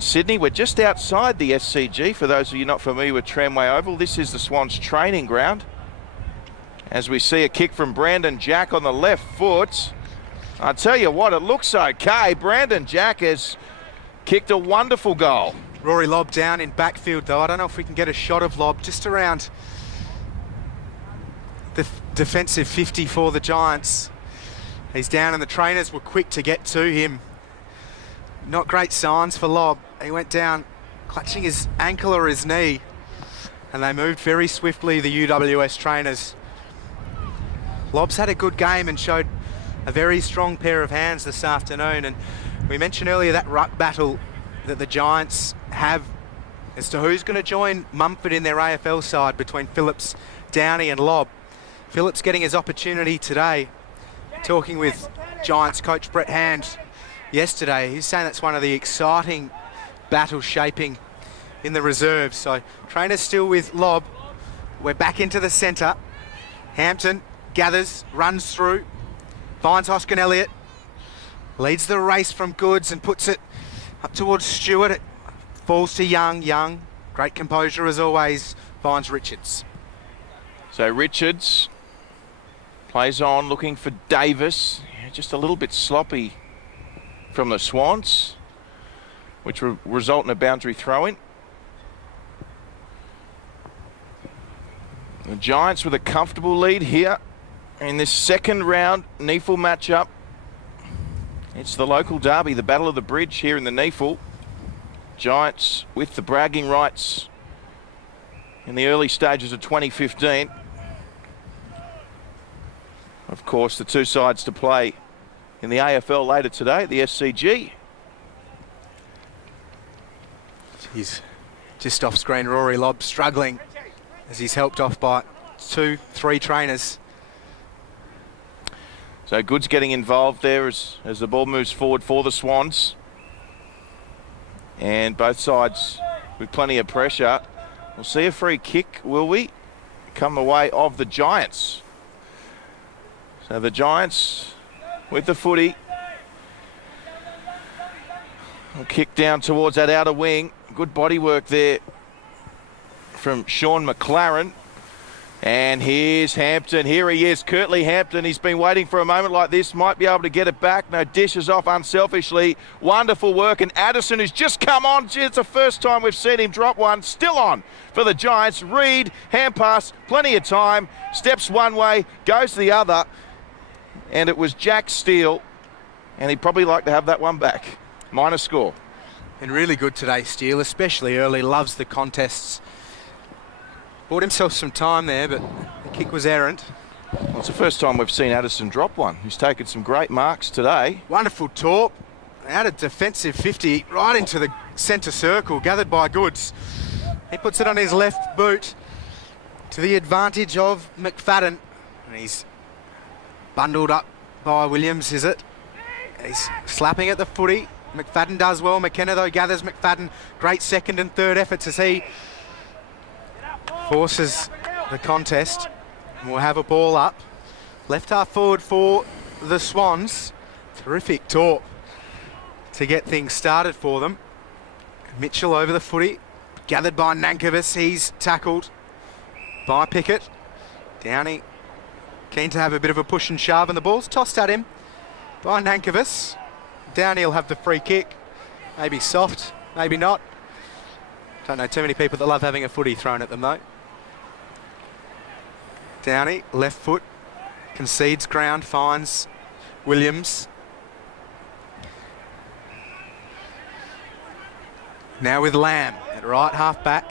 Sydney. We're just outside the SCG. For those of you not familiar with Tramway Oval, this is the Swans training ground. As we see a kick from Brandon Jack on the left foot. I tell you what, it looks okay. Brandon Jack has kicked a wonderful goal. Rory Lobb down in backfield though. I don't know if we can get a shot of Lobb just around the defensive 50 for the Giants. He's down and the trainers were quick to get to him. Not great signs for Lobb. He went down clutching his ankle or his knee, and they moved very swiftly, the UWS trainers. Lobb's had a good game and showed a very strong pair of hands this afternoon, and we mentioned earlier that ruck battle that the Giants have as to who's going to join Mumford in their AFL side between Phillips, Downey and Lobb. Phillips getting his opportunity today. Talking with Giants coach Brett Hand yesterday, he's saying that's one of the exciting battles shaping in the reserves. So trainers still with Lobb. We're back into the centre. Hampton gathers, runs through, finds Hoskin Elliott, leads the race from Goods and puts it up towards Stewart. It falls to Young. Young, great composure as always, finds Richards. So Richards plays on, looking for Davies. Yeah, just a little bit sloppy from the Swans, which will result in a boundary throw-in. The Giants with a comfortable lead here in this second round NEAFL matchup. It's the local derby, the Battle of the Bridge here in the NEAFL. Giants with the bragging rights in the early stages of 2015. Of course, the two sides to play in the AFL later today, the SCG. He's just off screen. Rory Lobb struggling as he's helped off by 2-3 trainers. So Goods getting involved there as the ball moves forward for the Swans. And both sides with plenty of pressure. We'll see a free kick, will we? Come the way of the Giants. So the Giants with the footy. Will kick down towards that outer wing. Good body work there from Sean McLaren. And here's Hampton. Here he is, Curtly Hampton. He's been waiting for a moment like this. Might be able to get it back. No, dishes off unselfishly. Wonderful work. And Addison, who's just come on. Gee, it's the first time we've seen him drop one. Still on for the Giants. Reed, hand pass, plenty of time. Steps one way, goes the other. And it was Jack Steele. And he'd probably like to have that one back. Minor score. And really good today, Steele, especially early, loves the contests. Bought himself some time there, but the kick was errant. Well, it's the first time we've seen Addison drop one. He's taken some great marks today. Wonderful torp, out of defensive 50, right into the centre circle, gathered by Goods. He puts it on his left boot to the advantage of McFadden. And he's bundled up by Williams, is it? He's slapping at the footy. McFadden does well. McKenna, though, gathers McFadden. Great second and third efforts as he forces the contest. And we'll have a ball up. Left half forward for the Swans. Terrific torp to get things started for them. Mitchell over the footy. Gathered by Nankervis. He's tackled by Pickett. Downey keen to have a bit of a push and shove, and the ball's tossed at him by Nankervis. Downey will have the free kick. Maybe soft, maybe not. Don't know too many people that love having a footy thrown at them though. Downey, left foot, concedes ground, finds Williams. Now with Lamb at right half back.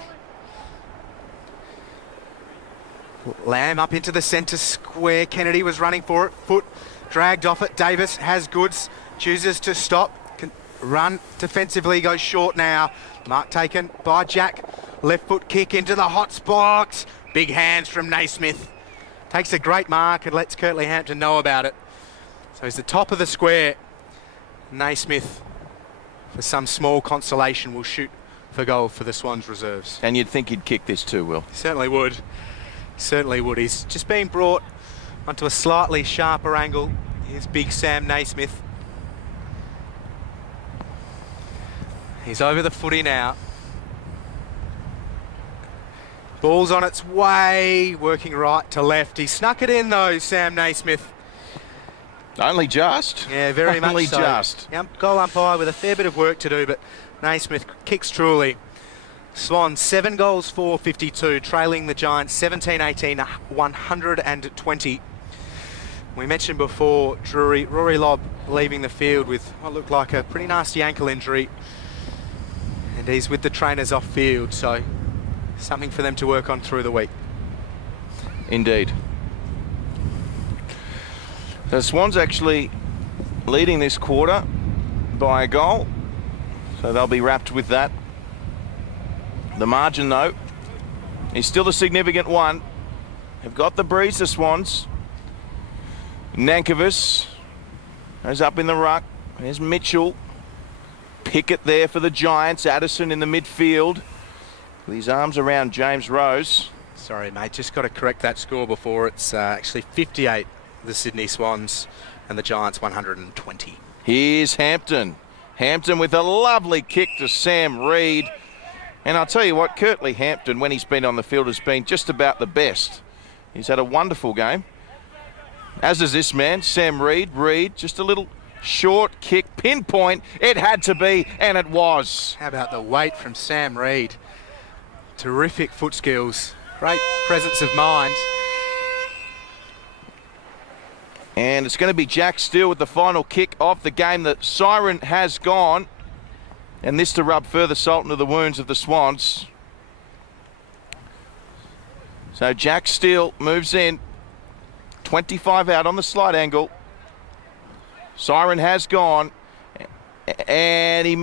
Lamb up into the centre square. Kennedy was running for it. Foot dragged off it. Davis has Goods. Chooses to stop. Can run defensively. Goes short now. Mark taken by Jack. Left foot kick into the hot spot. Big hands from Naismith. Takes a great mark and lets Kirtley Hampton know about it. So he's the top of the square. Naismith, for some small consolation, will shoot for goal for the Swans reserves. And you'd think he'd kick this too, Will. Certainly would. Certainly would. He's just been brought onto a slightly sharper angle. Here's big Sam Naismith. He's over the footy now. Ball's on its way, working right to left. He snuck it in though, Sam Naismith. Only just. Yeah, very much so. Only just. Yep, goal umpire with a fair bit of work to do, but Naismith kicks truly. Swans 7 goals for 52, trailing the Giants 17-18, 120. We mentioned before Drury, Rory Lobb leaving the field with what looked like a pretty nasty ankle injury. And he's with the trainers off field, so something for them to work on through the week. Indeed. The Swans actually leading this quarter by a goal, so they'll be wrapped with that. The margin, though, is still a significant one. They've got the breeze, the Swans. Nankervis goes up in the ruck. There's Mitchell. Pickett there for the Giants. Addison in the midfield with his arms around James Rose. Sorry, mate, just got to correct that score before. It's actually 58, the Sydney Swans, and the Giants 120. Here's Hampton. Hampton with a lovely kick to Sam Reid. And I'll tell you what, Kirtley Hampton, when he's been on the field, has been just about the best. He's had a wonderful game. As is this man, Sam Reid. Reid, just a little short kick, pinpoint. It had to be, and it was. How about the weight from Sam Reid? Terrific foot skills, great presence of mind. And it's going to be Jack Steele with the final kick of the game. The siren has gone. And this to rub further salt into the wounds of the Swans. So Jack Steele moves in. 25 out on the slight angle. Siren has gone. And he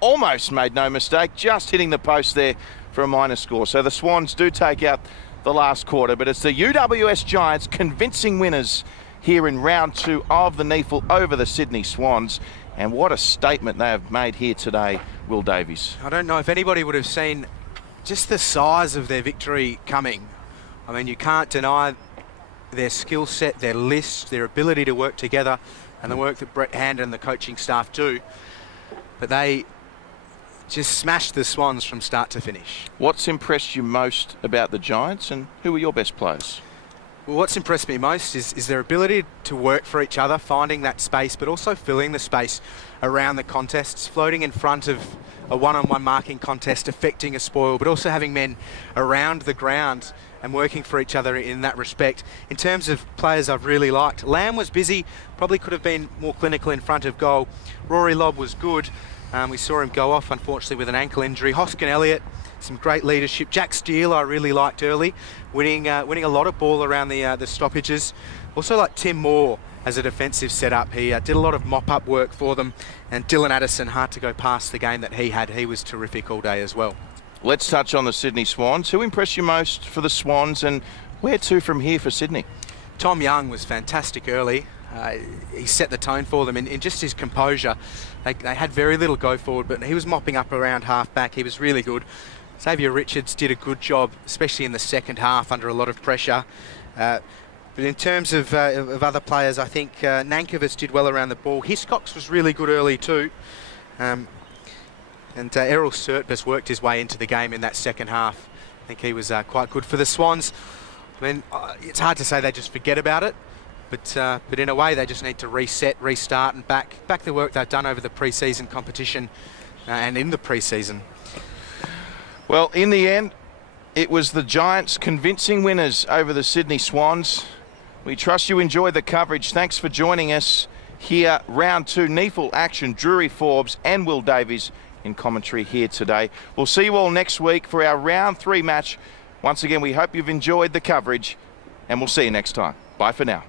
almost made no mistake. Just hitting the post there for a minor score. So the Swans do take out the last quarter. But it's the UWS Giants convincing winners here in round 2 of the NEAFL over the Sydney Swans. And what a statement they have made here today, Will Davies. I don't know if anybody would have seen just the size of their victory coming. I mean, you can't deny their skill set, their list, their ability to work together, and the work that Brett Hand and the coaching staff do. But they just smashed the Swans from start to finish. What's impressed you most about the Giants, and who are your best players? Well, what's impressed me most is their ability to work for each other, finding that space, but also filling the space around the contests, floating in front of a one-on-one marking contest, affecting a spoil, but also having men around the ground and working for each other in that respect. In terms of players I've really liked, Lamb was busy, probably could have been more clinical in front of goal. Rory Lobb was good. We saw him go off, unfortunately, with an ankle injury. Hoskin Elliott, some great leadership. Jack Steele, I really liked early, winning a lot of ball around the stoppages. Also like Tim Moore as a defensive setup. He did a lot of mop-up work for them. And Dylan Addison, hard to go past the game that he had. He was terrific all day as well. Let's touch on the Sydney Swans. Who impressed you most for the Swans, and where to from here for Sydney? Tom Young was fantastic early. He set the tone for them in just his composure. They had very little go forward, but he was mopping up around half back. He was really good. Xavier Richards did a good job, especially in the second half under a lot of pressure. But in terms of other players, I think Nankovitz did well around the ball. Hiscox was really good early too. And Errol Surtbus worked his way into the game in that second half. I think he was quite good for the Swans. I mean, it's hard to say they just forget about it, but in a way they just need to reset, restart, and back the work they've done over the pre-season competition and in the pre-season. Well, in the end, it was the Giants convincing winners over the Sydney Swans. We trust you enjoyed the coverage. Thanks for joining us here. Round 2 NEAFL action. Drury, Forbes and Will Davies in commentary here today. We'll see you all next week for our round 3 match. Once again, we hope you've enjoyed the coverage, and we'll see you next time. Bye for now.